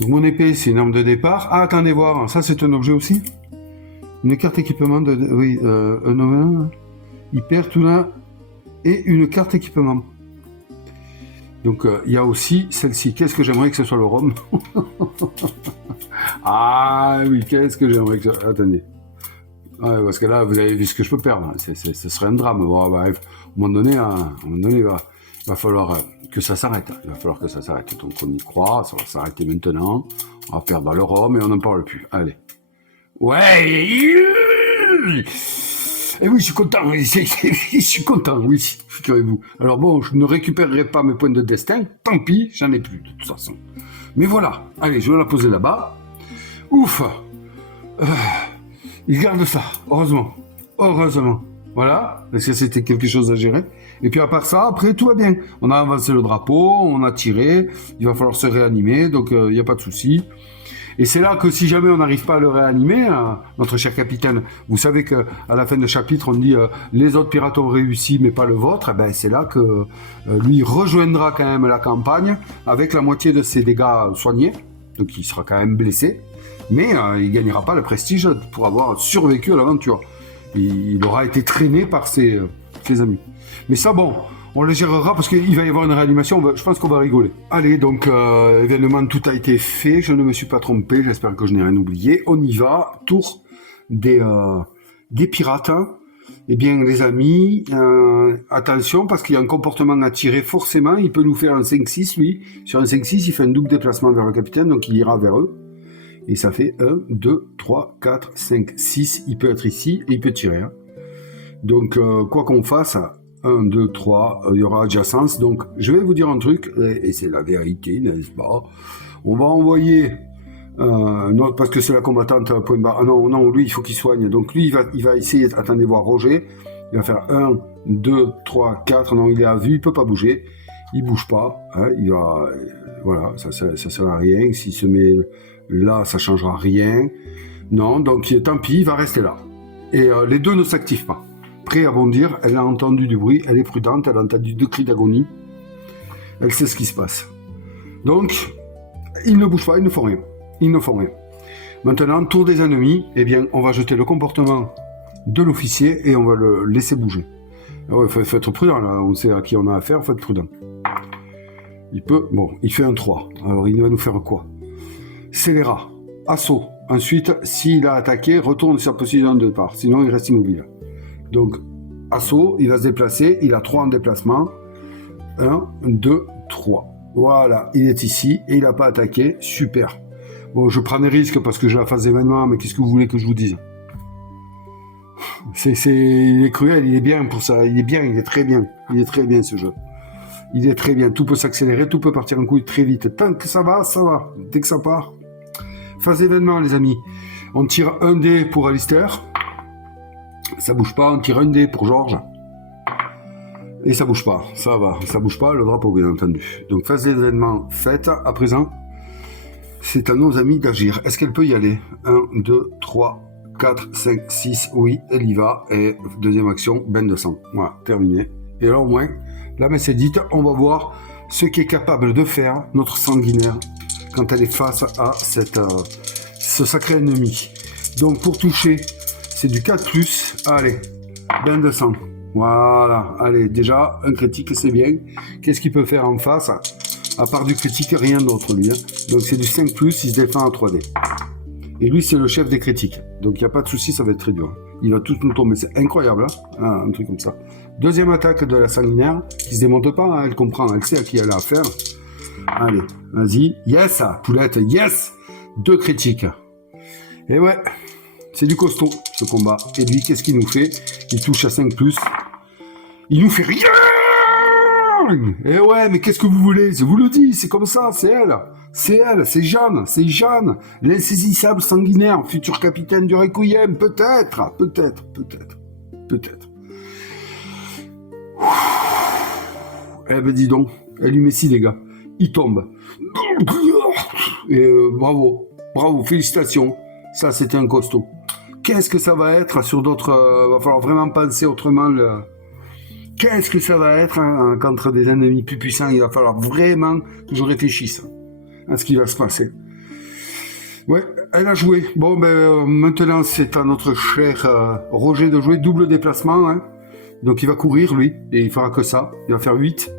Donc mon épée, c'est une arme de départ. Ah, attendez voir, ça c'est un objet aussi. Une carte équipement de... Oui, il perd tout là. Et une carte équipement. Donc il y a aussi celle-ci. Qu'est-ce que j'aimerais que ce soit le rhum? Ah oui, qu'est-ce que j'aimerais que ça... Attendez. Ouais, parce que là, vous avez vu ce que je peux perdre. Ce serait un drame. Bon, bah, à un moment donné, il va falloir que ça s'arrête. Il va falloir que ça s'arrête. Donc on y croit, ça va s'arrêter maintenant. On va perdre le rhum et on n'en parle plus. Allez. Ouais. Et oui, je suis content, je suis content, oui, figurez-vous. Alors bon, je ne récupérerai pas mes points de destin, tant pis, j'en ai plus, de toute façon. Mais voilà, allez, je vais la poser là-bas. Ouf, il garde ça, heureusement, heureusement. Voilà, parce que c'était quelque chose à gérer. Et puis à part ça, après, tout va bien. On a avancé le drapeau, on a tiré, il va falloir se réanimer, donc il n'y a pas de souci. Et c'est là que si jamais on n'arrive pas à le réanimer, notre cher capitaine, vous savez qu'à la fin de chapitre, on dit les autres pirates ont réussi, mais pas le vôtre. Et ben c'est là que lui rejoindra quand même la campagne avec la moitié de ses dégâts soignés. Donc il sera quand même blessé, mais il gagnera pas le prestige pour avoir survécu à l'aventure. Il aura été traîné par ses amis. Mais ça, bon, on le gérera parce qu'il va y avoir une réanimation, je pense qu'on va rigoler. Allez, donc, événement, tout a été fait, je ne me suis pas trompé, j'espère que je n'ai rien oublié. On y va, tour des pirates. Eh bien, les amis, attention, parce qu'il y a un comportement à tirer forcément, il peut nous faire un 5-6, lui. Sur un 5-6, il fait un double déplacement vers le capitaine, donc il ira vers eux. Et ça fait 1, 2, 3, 4, 5, 6, il peut être ici et il peut tirer. Hein. Donc, quoi qu'on fasse... 1, 2, 3, il y aura adjacence. Donc, je vais vous dire un truc, et c'est la vérité, n'est-ce pas? On va envoyer, parce que c'est la combattante, point barre. Ah non, non, lui, il faut qu'il soigne. Donc, lui, il va essayer, attendez voir Roger. Il va faire 1, 2, 3, 4. Non, il est à vue, il peut pas bouger. Il bouge pas. Hein, il va, voilà, ça sert à rien. S'il se met là, ça changera rien. Non, donc, tant pis, il va rester là. Et les deux ne s'activent pas. Prêt à bondir, elle a entendu du bruit, elle est prudente, elle a entendu 2 cris d'agonie. Elle sait ce qui se passe. Donc, ils ne bougent pas, ils ne font rien. Ils ne font rien. Maintenant, tour des ennemis, eh bien, on va jeter le comportement de l'officier et on va le laisser bouger. Il faut être prudent, là. On sait à qui on a affaire, il faut être prudent. Il peut... Bon, il fait un 3. Alors, il va nous faire quoi? Scélérat, assaut. Ensuite, s'il a attaqué, retourne sur sa position de départ. Sinon, il reste immobile. Donc, assaut, il va se déplacer, il a 3 en déplacement. 1, 2, 3. Voilà, il est ici et il n'a pas attaqué. Super. Bon, je prends des risques parce que j'ai la phase d'événement, mais qu'est-ce que vous voulez que je vous dise? Il est cruel, il est bien pour ça. Il est bien, il est très bien. Il est très bien ce jeu. Il est très bien. Tout peut s'accélérer, tout peut partir en couille très vite. Tant que ça va, ça va. Dès que ça part. Phase d'événement, les amis. On tire un dé pour Alistair. Ça bouge pas, on tire un dé pour Georges. Et ça bouge pas, ça va, ça bouge pas, le drapeau bien entendu. Donc phase d'événement faite, à présent, c'est à nos amis d'agir. Est-ce qu'elle peut y aller? 1, 2, 3, 4, 5, 6, oui, elle y va. Et deuxième action, bain de sang. Voilà, terminé. Et là au moins, la messe est dite, on va voir ce qu'est capable de faire notre sanguinaire quand elle est face à ce sacré ennemi. Donc pour toucher, c'est du 4+, allez, bain de sang. Voilà, allez, déjà, un critique, c'est bien. Qu'est-ce qu'il peut faire en face? À part du critique, rien d'autre, lui. Hein. Donc c'est du 5+, il se défend à 3D. Et lui, c'est le chef des critiques. Donc il n'y a pas de souci, ça va être très dur. Il va tout nous tomber. C'est incroyable, hein, un truc comme ça. Deuxième attaque de la sanguinaire, qui se démonte pas, hein, elle comprend, elle sait à qui elle a affaire. Allez, vas-y. Yes, poulette, yes. 2 critiques. Et ouais, c'est du costaud, ce combat. Et lui, qu'est-ce qu'il nous fait? Il touche à 5+. Il nous fait rien. Et ouais, mais qu'est-ce que vous voulez? Je vous le dis, c'est comme ça, c'est elle. C'est elle, c'est Jeanne. L'insaisissable sanguinaire, futur capitaine du Requiem. Peut-être. Eh ben dis donc, elle lui met 6 dégâts. Il tombe. Et bravo, félicitations. Ça, c'était un costaud. Qu'est-ce que ça va être sur d'autres... va falloir vraiment penser autrement. Qu'est-ce que ça va être contre des ennemis plus puissants? Il va falloir vraiment que je réfléchisse à ce qui va se passer. Ouais, elle a joué. Bon, ben maintenant, c'est à notre cher Roger de jouer double déplacement. Hein. Donc, il va courir, lui, et il fera que ça. Il va faire 8.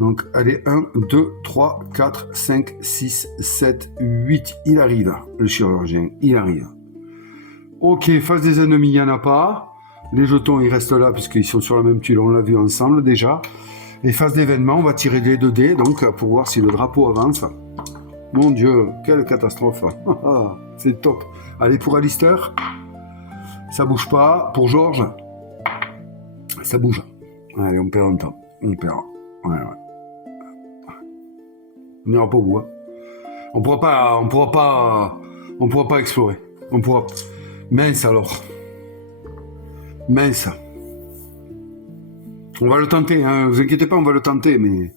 Donc, allez, 1, 2, 3, 4, 5, 6, 7, 8. Il arrive, le chirurgien. Il arrive. Ok, face des ennemis, il n'y en a pas. Les jetons, ils restent là, puisqu'ils sont sur la même tuile. On l'a vu ensemble, déjà. Et face d'événement, on va tirer les 2 dés, donc, pour voir si le drapeau avance. Mon Dieu, quelle catastrophe. C'est top. Allez, pour Alistair. Ça bouge pas. Pour Georges. Ça bouge. Allez, on perd un temps. On perd. Ouais. On n'ira pas au bout. Hein. On pourra pas explorer. On pourra. Mince alors. Mince. On va le tenter, hein. Vous inquiétez pas, on va le tenter, mais.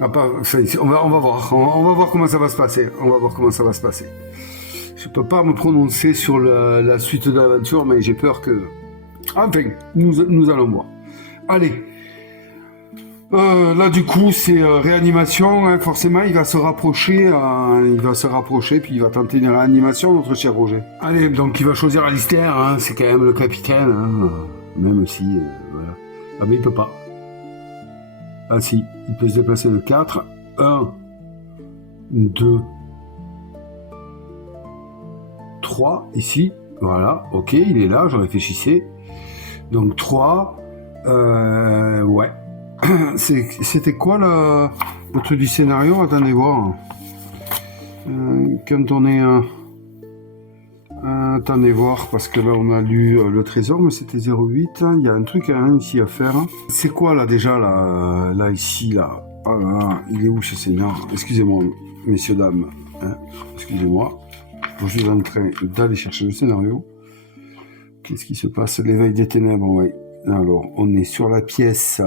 On va voir. On va voir comment ça va se passer. Je peux pas me prononcer sur la suite de l'aventure, mais j'ai peur que. Enfin, nous allons voir. Allez. Là, du coup, c'est réanimation. Hein, forcément, il va se rapprocher, puis il va tenter une réanimation, notre cher Roger. Allez, donc il va choisir Alistair. Hein, c'est quand même le capitaine. Hein, même si, voilà. Ah, mais il peut pas. Ah si, il peut se déplacer de 4. 1, 2, 3, ici. Voilà, ok, il est là, je réfléchissais. Donc 3, ouais. C'était quoi le truc du scénario? Attendez voir. Quand on est... attendez voir, parce que là on a lu le trésor, mais c'était 08. Il y a un truc ici à faire. C'est quoi là déjà, là ici, là? Ah là, il est où ce scénario? Excusez-moi, messieurs, dames. Hein, excusez-moi. Je suis en train d'aller chercher le scénario. Qu'est-ce qui se passe? L'éveil des ténèbres, oui. Alors, on est sur la pièce...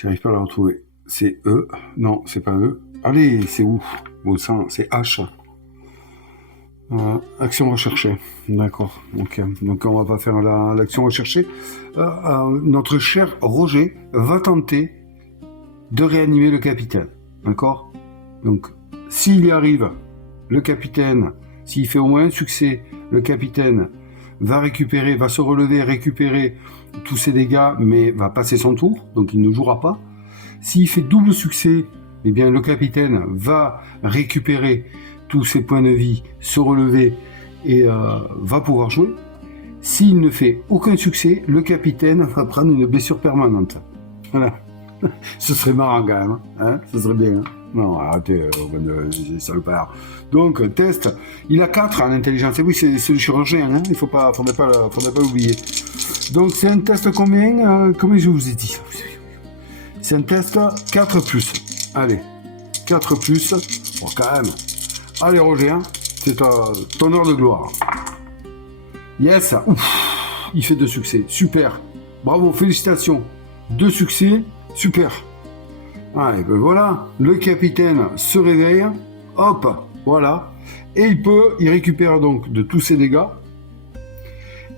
J'arrive pas à la retrouver. C'est E. Non, c'est pas E. Allez, c'est où? Bon sang, c'est H. Action recherchée. D'accord. Ok. Donc on va pas faire l'action recherchée. Notre cher Roger va tenter de réanimer le capitaine. D'accord? Donc, s'il y arrive, le capitaine, s'il fait au moins un succès, le capitaine va se relever, récupérer tous ses dégâts, mais va passer son tour, donc il ne jouera pas. S'il fait double succès, eh bien le capitaine va récupérer tous ses points de vie, se relever et va pouvoir jouer. S'il ne fait aucun succès, le capitaine va prendre une blessure permanente. Voilà. Ce serait marrant quand même, hein, ce serait bien. Hein. Non, arrêtez, salopard. Donc, test. Il a 4 en intelligence. Et oui, c'est le chirurgien, hein. Il faudrait pas l'oublier. Donc, c'est un test combien je vous ai dit? C'est un test 4+. Allez, 4+. Bon, quand même. Allez, Roger, hein, c'est ton heure de gloire. Yes. Ouf, il fait 2 succès. Super. Bravo, félicitations. 2 succès. Super. Allez, ben voilà, le capitaine se réveille, hop, voilà, et il récupère donc de tous ses dégâts,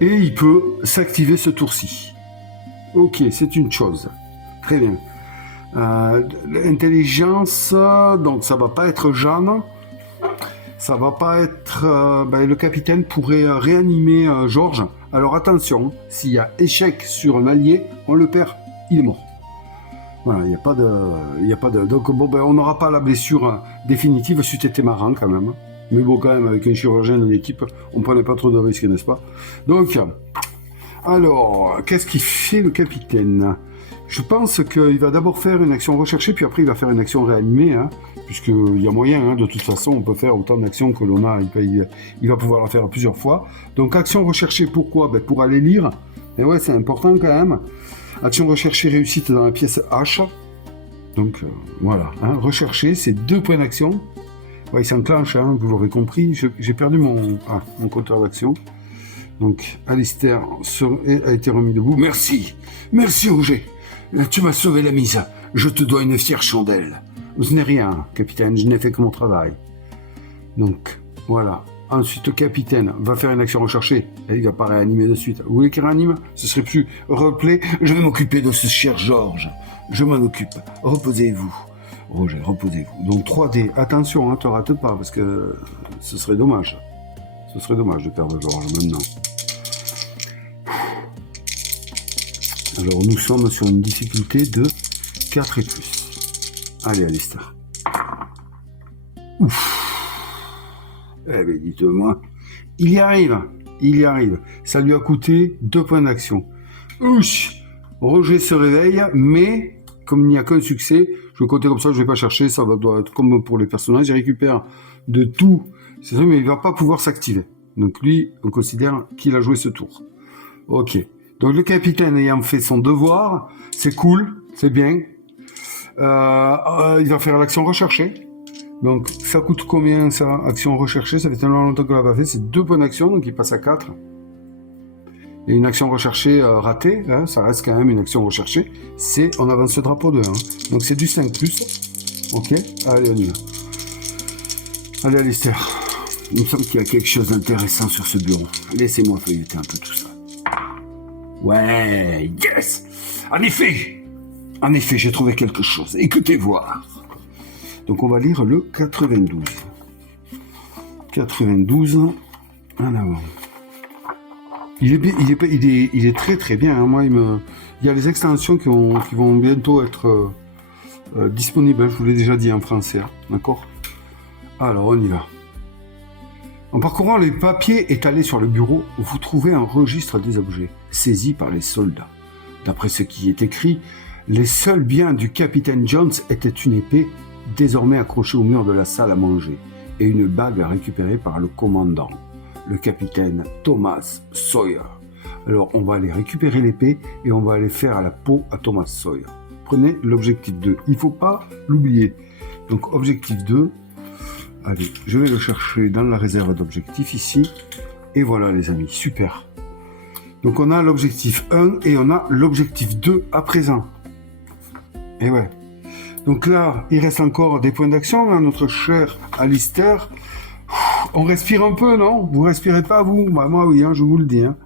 et il peut s'activer ce tour-ci. Ok, c'est une chose. Très bien. L'intelligence, donc ça va pas être Jeanne, ça va pas être... le capitaine pourrait réanimer Georges. Alors attention, s'il y a échec sur un allié, on le perd, il est mort. Voilà, il n'y a pas de... Donc bon, ben, on n'aura pas la blessure définitive, c'eût été marrant quand même. Mais bon, quand même, avec un chirurgien dans l'équipe, on ne prenait pas trop de risques, n'est-ce pas? Donc, alors, qu'est-ce qu'il fait le capitaine? Je pense qu'il va d'abord faire une action recherchée, puis après il va faire une action réanimée, hein, puisqu'il y a moyen, hein, de toute façon, on peut faire autant d'actions que l'on a, il va pouvoir la faire plusieurs fois. Donc, action recherchée, pourquoi? Ben, pour aller lire, et ouais, c'est important quand même. Action recherchée réussite dans la pièce H. Donc, voilà, hein, rechercher, c'est 2 points d'action. Ouais, il s'enclenche, hein, vous l'aurez compris, j'ai perdu mon compteur d'action. Donc, Alistair a été remis debout. Merci, merci Roger. Tu m'as sauvé la mise. Je te dois une fière chandelle. Ce n'est rien, capitaine, je n'ai fait que mon travail. Donc, voilà. Ensuite, le capitaine va faire une action recherchée. Et il va pas réanimer de suite. Vous voulez qu'il réanime? Ce serait plus replay. Je vais m'occuper de ce cher Georges. Je m'en occupe. Reposez-vous. Roger, reposez-vous. Donc 3D. Attention, hein, te rate pas, parce que ce serait dommage. Ce serait dommage de perdre Georges maintenant. Alors, nous sommes sur une difficulté de 4 et plus. Allez, Alistair. Ouf. Eh bien, dites-moi. Il y arrive. Il y arrive. Ça lui a coûté 2 points d'action. Ouch. Roger se réveille, mais comme il n'y a qu'un succès, je vais compter comme ça, je ne vais pas chercher. Ça doit être comme pour les personnages. Il récupère de tout. C'est vrai, mais il ne va pas pouvoir s'activer. Donc lui, on considère qu'il a joué ce tour. Ok. Donc le capitaine ayant fait son devoir, c'est cool, c'est bien. Il va faire l'action recherchée. Donc ça coûte combien ça? Action recherchée, ça fait tellement longtemps qu'on l'a pas fait, c'est 2 points d'action, donc il passe à 4. Et une action recherchée ratée, hein, ça reste quand même une action recherchée, on avance le drapeau de 1. Donc c'est du 5+. Ok, allez on y va. Allez Alistair, il me semble qu'il y a quelque chose d'intéressant sur ce bureau. Laissez-moi feuilleter un peu tout ça. Ouais, yes! En effet, j'ai trouvé quelque chose. Écoutez voir. Donc on va lire le 92. 92, en avant. Il est très très bien. Hein. Moi, il y a les extensions qui vont bientôt être disponibles. Je vous l'ai déjà dit en français. Hein. D'accord? Alors, on y va. En parcourant les papiers étalés sur le bureau, vous trouvez un registre des objets saisis par les soldats. D'après ce qui est écrit, les seuls biens du capitaine Jones étaient une épée, désormais accrochée au mur de la salle à manger, et une bague récupérée par le commandant, le capitaine Thomas Sawyer. Alors, on va aller récupérer l'épée et on va aller faire à la peau à Thomas Sawyer. Prenez l'objectif 2. Il ne faut pas l'oublier. Donc, objectif 2. Allez, je vais le chercher dans la réserve d'objectifs ici. Et voilà les amis, super. Donc on a l'objectif 1 et on a l'objectif 2 à présent. Et ouais. Donc là, il reste encore des points d'action, hein, notre cher Alistair. On respire un peu, non? Vous respirez pas, vous? Bah, moi oui, hein, je vous le dis. Hein.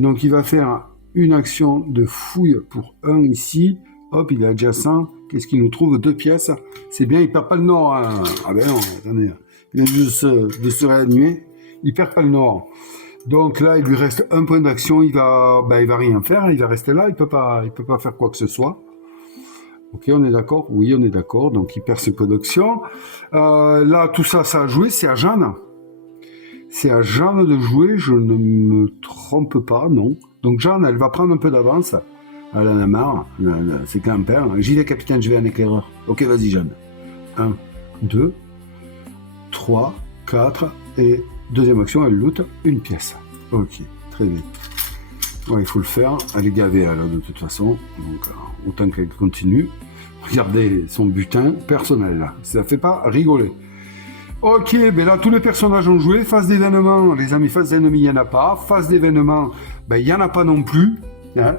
Donc il va faire une action de fouille pour 1 ici. Hop, il est adjacent. Qu'est-ce qu'il nous trouve? 2 pièces. C'est bien, il perd pas le nord. Hein. Ah ben non, attendez. Il vient juste de se réanimer. Il perd pas le nord. Donc là, il lui reste 1 point d'action. Il va rien faire. Il va rester là. Il peut pas faire quoi que ce soit. Ok, on est d'accord? Oui, on est d'accord. Donc il perd ses points d'action. Là, tout ça, ça a joué. C'est à Jeanne. C'est à Jeanne de jouer. Je ne me trompe pas, non. Donc Jeanne, elle va prendre un peu d'avance. Elle en a marre, c'est qu'un père. Gilet capitaine, je vais un éclaireur. Ok, vas-y, Jeanne. 1, 2, 3, 4, et deuxième action, elle loot une pièce. Ok, très bien. Ouais, il faut le faire. Elle est gavée, elle, de toute façon. Donc, autant qu'elle continue. Regardez son butin personnel, là. Ça fait pas rigoler. Ok, ben là, tous les personnages ont joué. Phase d'événement, les amis, phase d'ennemi, il n'y en a pas. Phase d'événement, ben, il n'y en a pas non plus. Hein.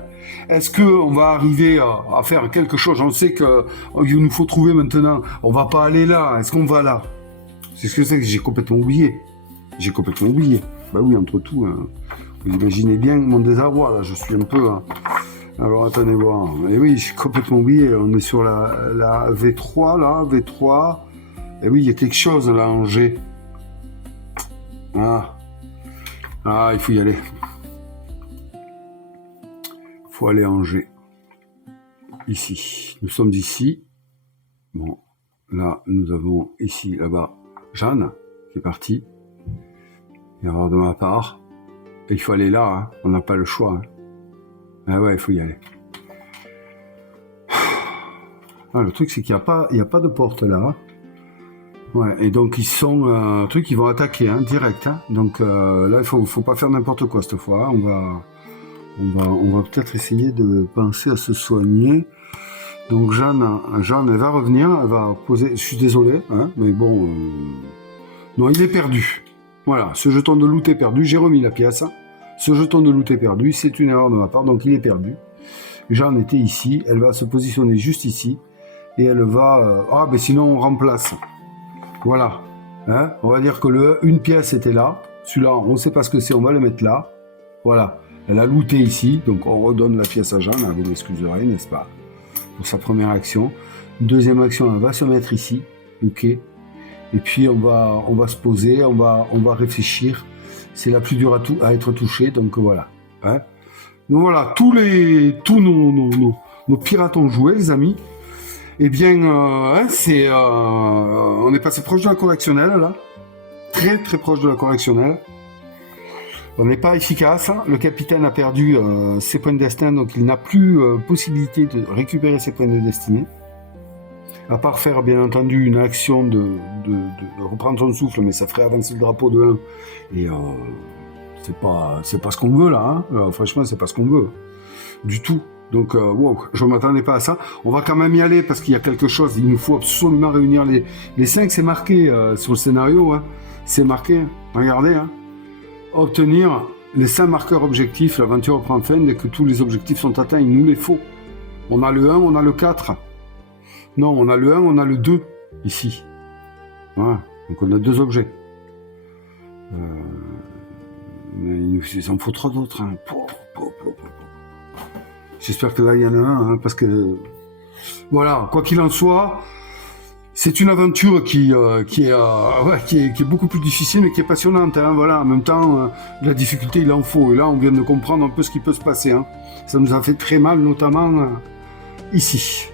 Est-ce qu'on va arriver à faire quelque chose? On sait qu'il nous faut trouver maintenant. On va pas aller là. Est-ce qu'on va là? C'est ce que c'est que j'ai complètement oublié. Bah oui, entre tout. Hein. Vous imaginez bien mon désarroi, là. Je suis un peu... Hein. Alors, attendez voir. Et oui, j'ai complètement oublié. On est sur la V3, là. V3. Et oui, il y a quelque chose, là, en G. Ah, il faut y aller. Faut aller en G. ici. Nous sommes ici. Bon, là, nous avons ici, là-bas, Jeanne, qui est partie. Erreur de ma part. Et il faut aller là, hein. On n'a pas le choix. Hein. Ah ouais, il faut y aller. Ah, le truc, c'est qu'il n'y a pas de porte là. Hein. Ouais, et donc ils sont ils vont attaquer hein, direct. Hein. Donc là, il faut pas faire n'importe quoi cette fois. Hein. On va peut-être essayer de penser à se soigner. Donc Jeanne, elle va revenir, elle va poser. Je suis désolé, hein, mais bon, non, il est perdu. Voilà, ce jeton de loot est perdu. J'ai remis la pièce. Ce jeton de loot est perdu. C'est une erreur de ma part, donc il est perdu. Jeanne était ici. Elle va se positionner juste ici et elle va. Ben sinon on remplace. Voilà. Hein, on va dire que une pièce était là. Celui-là, on ne sait pas ce que c'est, on va le mettre là. Voilà. Elle a looté ici, donc on redonne la pièce à Jeanne. Vous m'excuserez, n'est-ce pas, pour sa première action. Deuxième action, elle va se mettre ici. Ok. Et puis on va se poser, on va réfléchir. C'est la plus dure à être touchée, donc voilà. Hein. Donc voilà, tous nos pirates ont joué, les amis. Eh bien, on est passé proche de la correctionnelle, là. Très, très proche de la correctionnelle. On n'est pas efficace. Le capitaine a perdu ses points de destin, donc il n'a plus possibilité de récupérer ses points de destinée. À part faire, bien entendu, une action de reprendre son souffle, mais ça ferait avancer le drapeau de 1. Et c'est pas ce qu'on veut, là. Hein. Franchement, c'est pas ce qu'on veut. Du tout. Donc, wow, je ne m'attendais pas à ça. On va quand même y aller parce qu'il y a quelque chose. Il nous faut absolument réunir les 5. C'est marqué sur le scénario. Hein. C'est marqué. Regardez. Hein. Obtenir les 5 marqueurs objectifs. L'aventure prend fin dès que tous les objectifs sont atteints. Il nous les faut. On a le 1, on a le 4. Non, on a le 1, on a le 2 ici. Voilà. Donc, on a 2 objets. Mais il en faut 3 d'autres. Hein. J'espère que là, il y en a un, hein, parce que... Voilà, quoi qu'il en soit, c'est une aventure qui est beaucoup plus difficile, mais qui est passionnante. Hein, voilà, en même temps, la difficulté, il en faut. Et là, on vient de comprendre un peu ce qui peut se passer. Hein. Ça nous a fait très mal, notamment ici.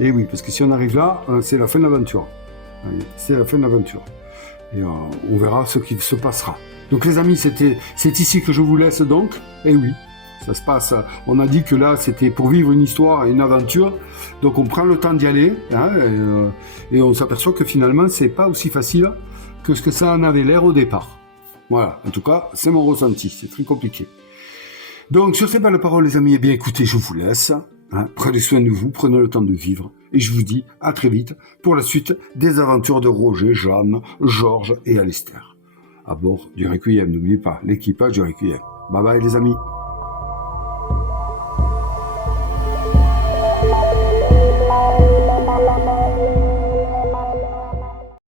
Et oui, parce que si on arrive là, c'est la fin de l'aventure. C'est la fin de l'aventure. Et on verra ce qui se passera. Donc les amis, c'est ici que je vous laisse donc. Et oui. Ça se passe, on a dit que là c'était pour vivre une histoire et une aventure, donc on prend le temps d'y aller, hein, et on s'aperçoit que finalement c'est pas aussi facile que ce que ça en avait l'air au départ. Voilà, en tout cas c'est mon ressenti, c'est très compliqué. Donc sur ces belles paroles les amis, eh bien écoutez, je vous laisse, hein, prenez soin de vous, prenez le temps de vivre, et je vous dis à très vite pour la suite des aventures de Roger, Jeanne, Georges et Alistair. À bord du Requiem, n'oubliez pas l'équipage du Requiem. Bye bye les amis.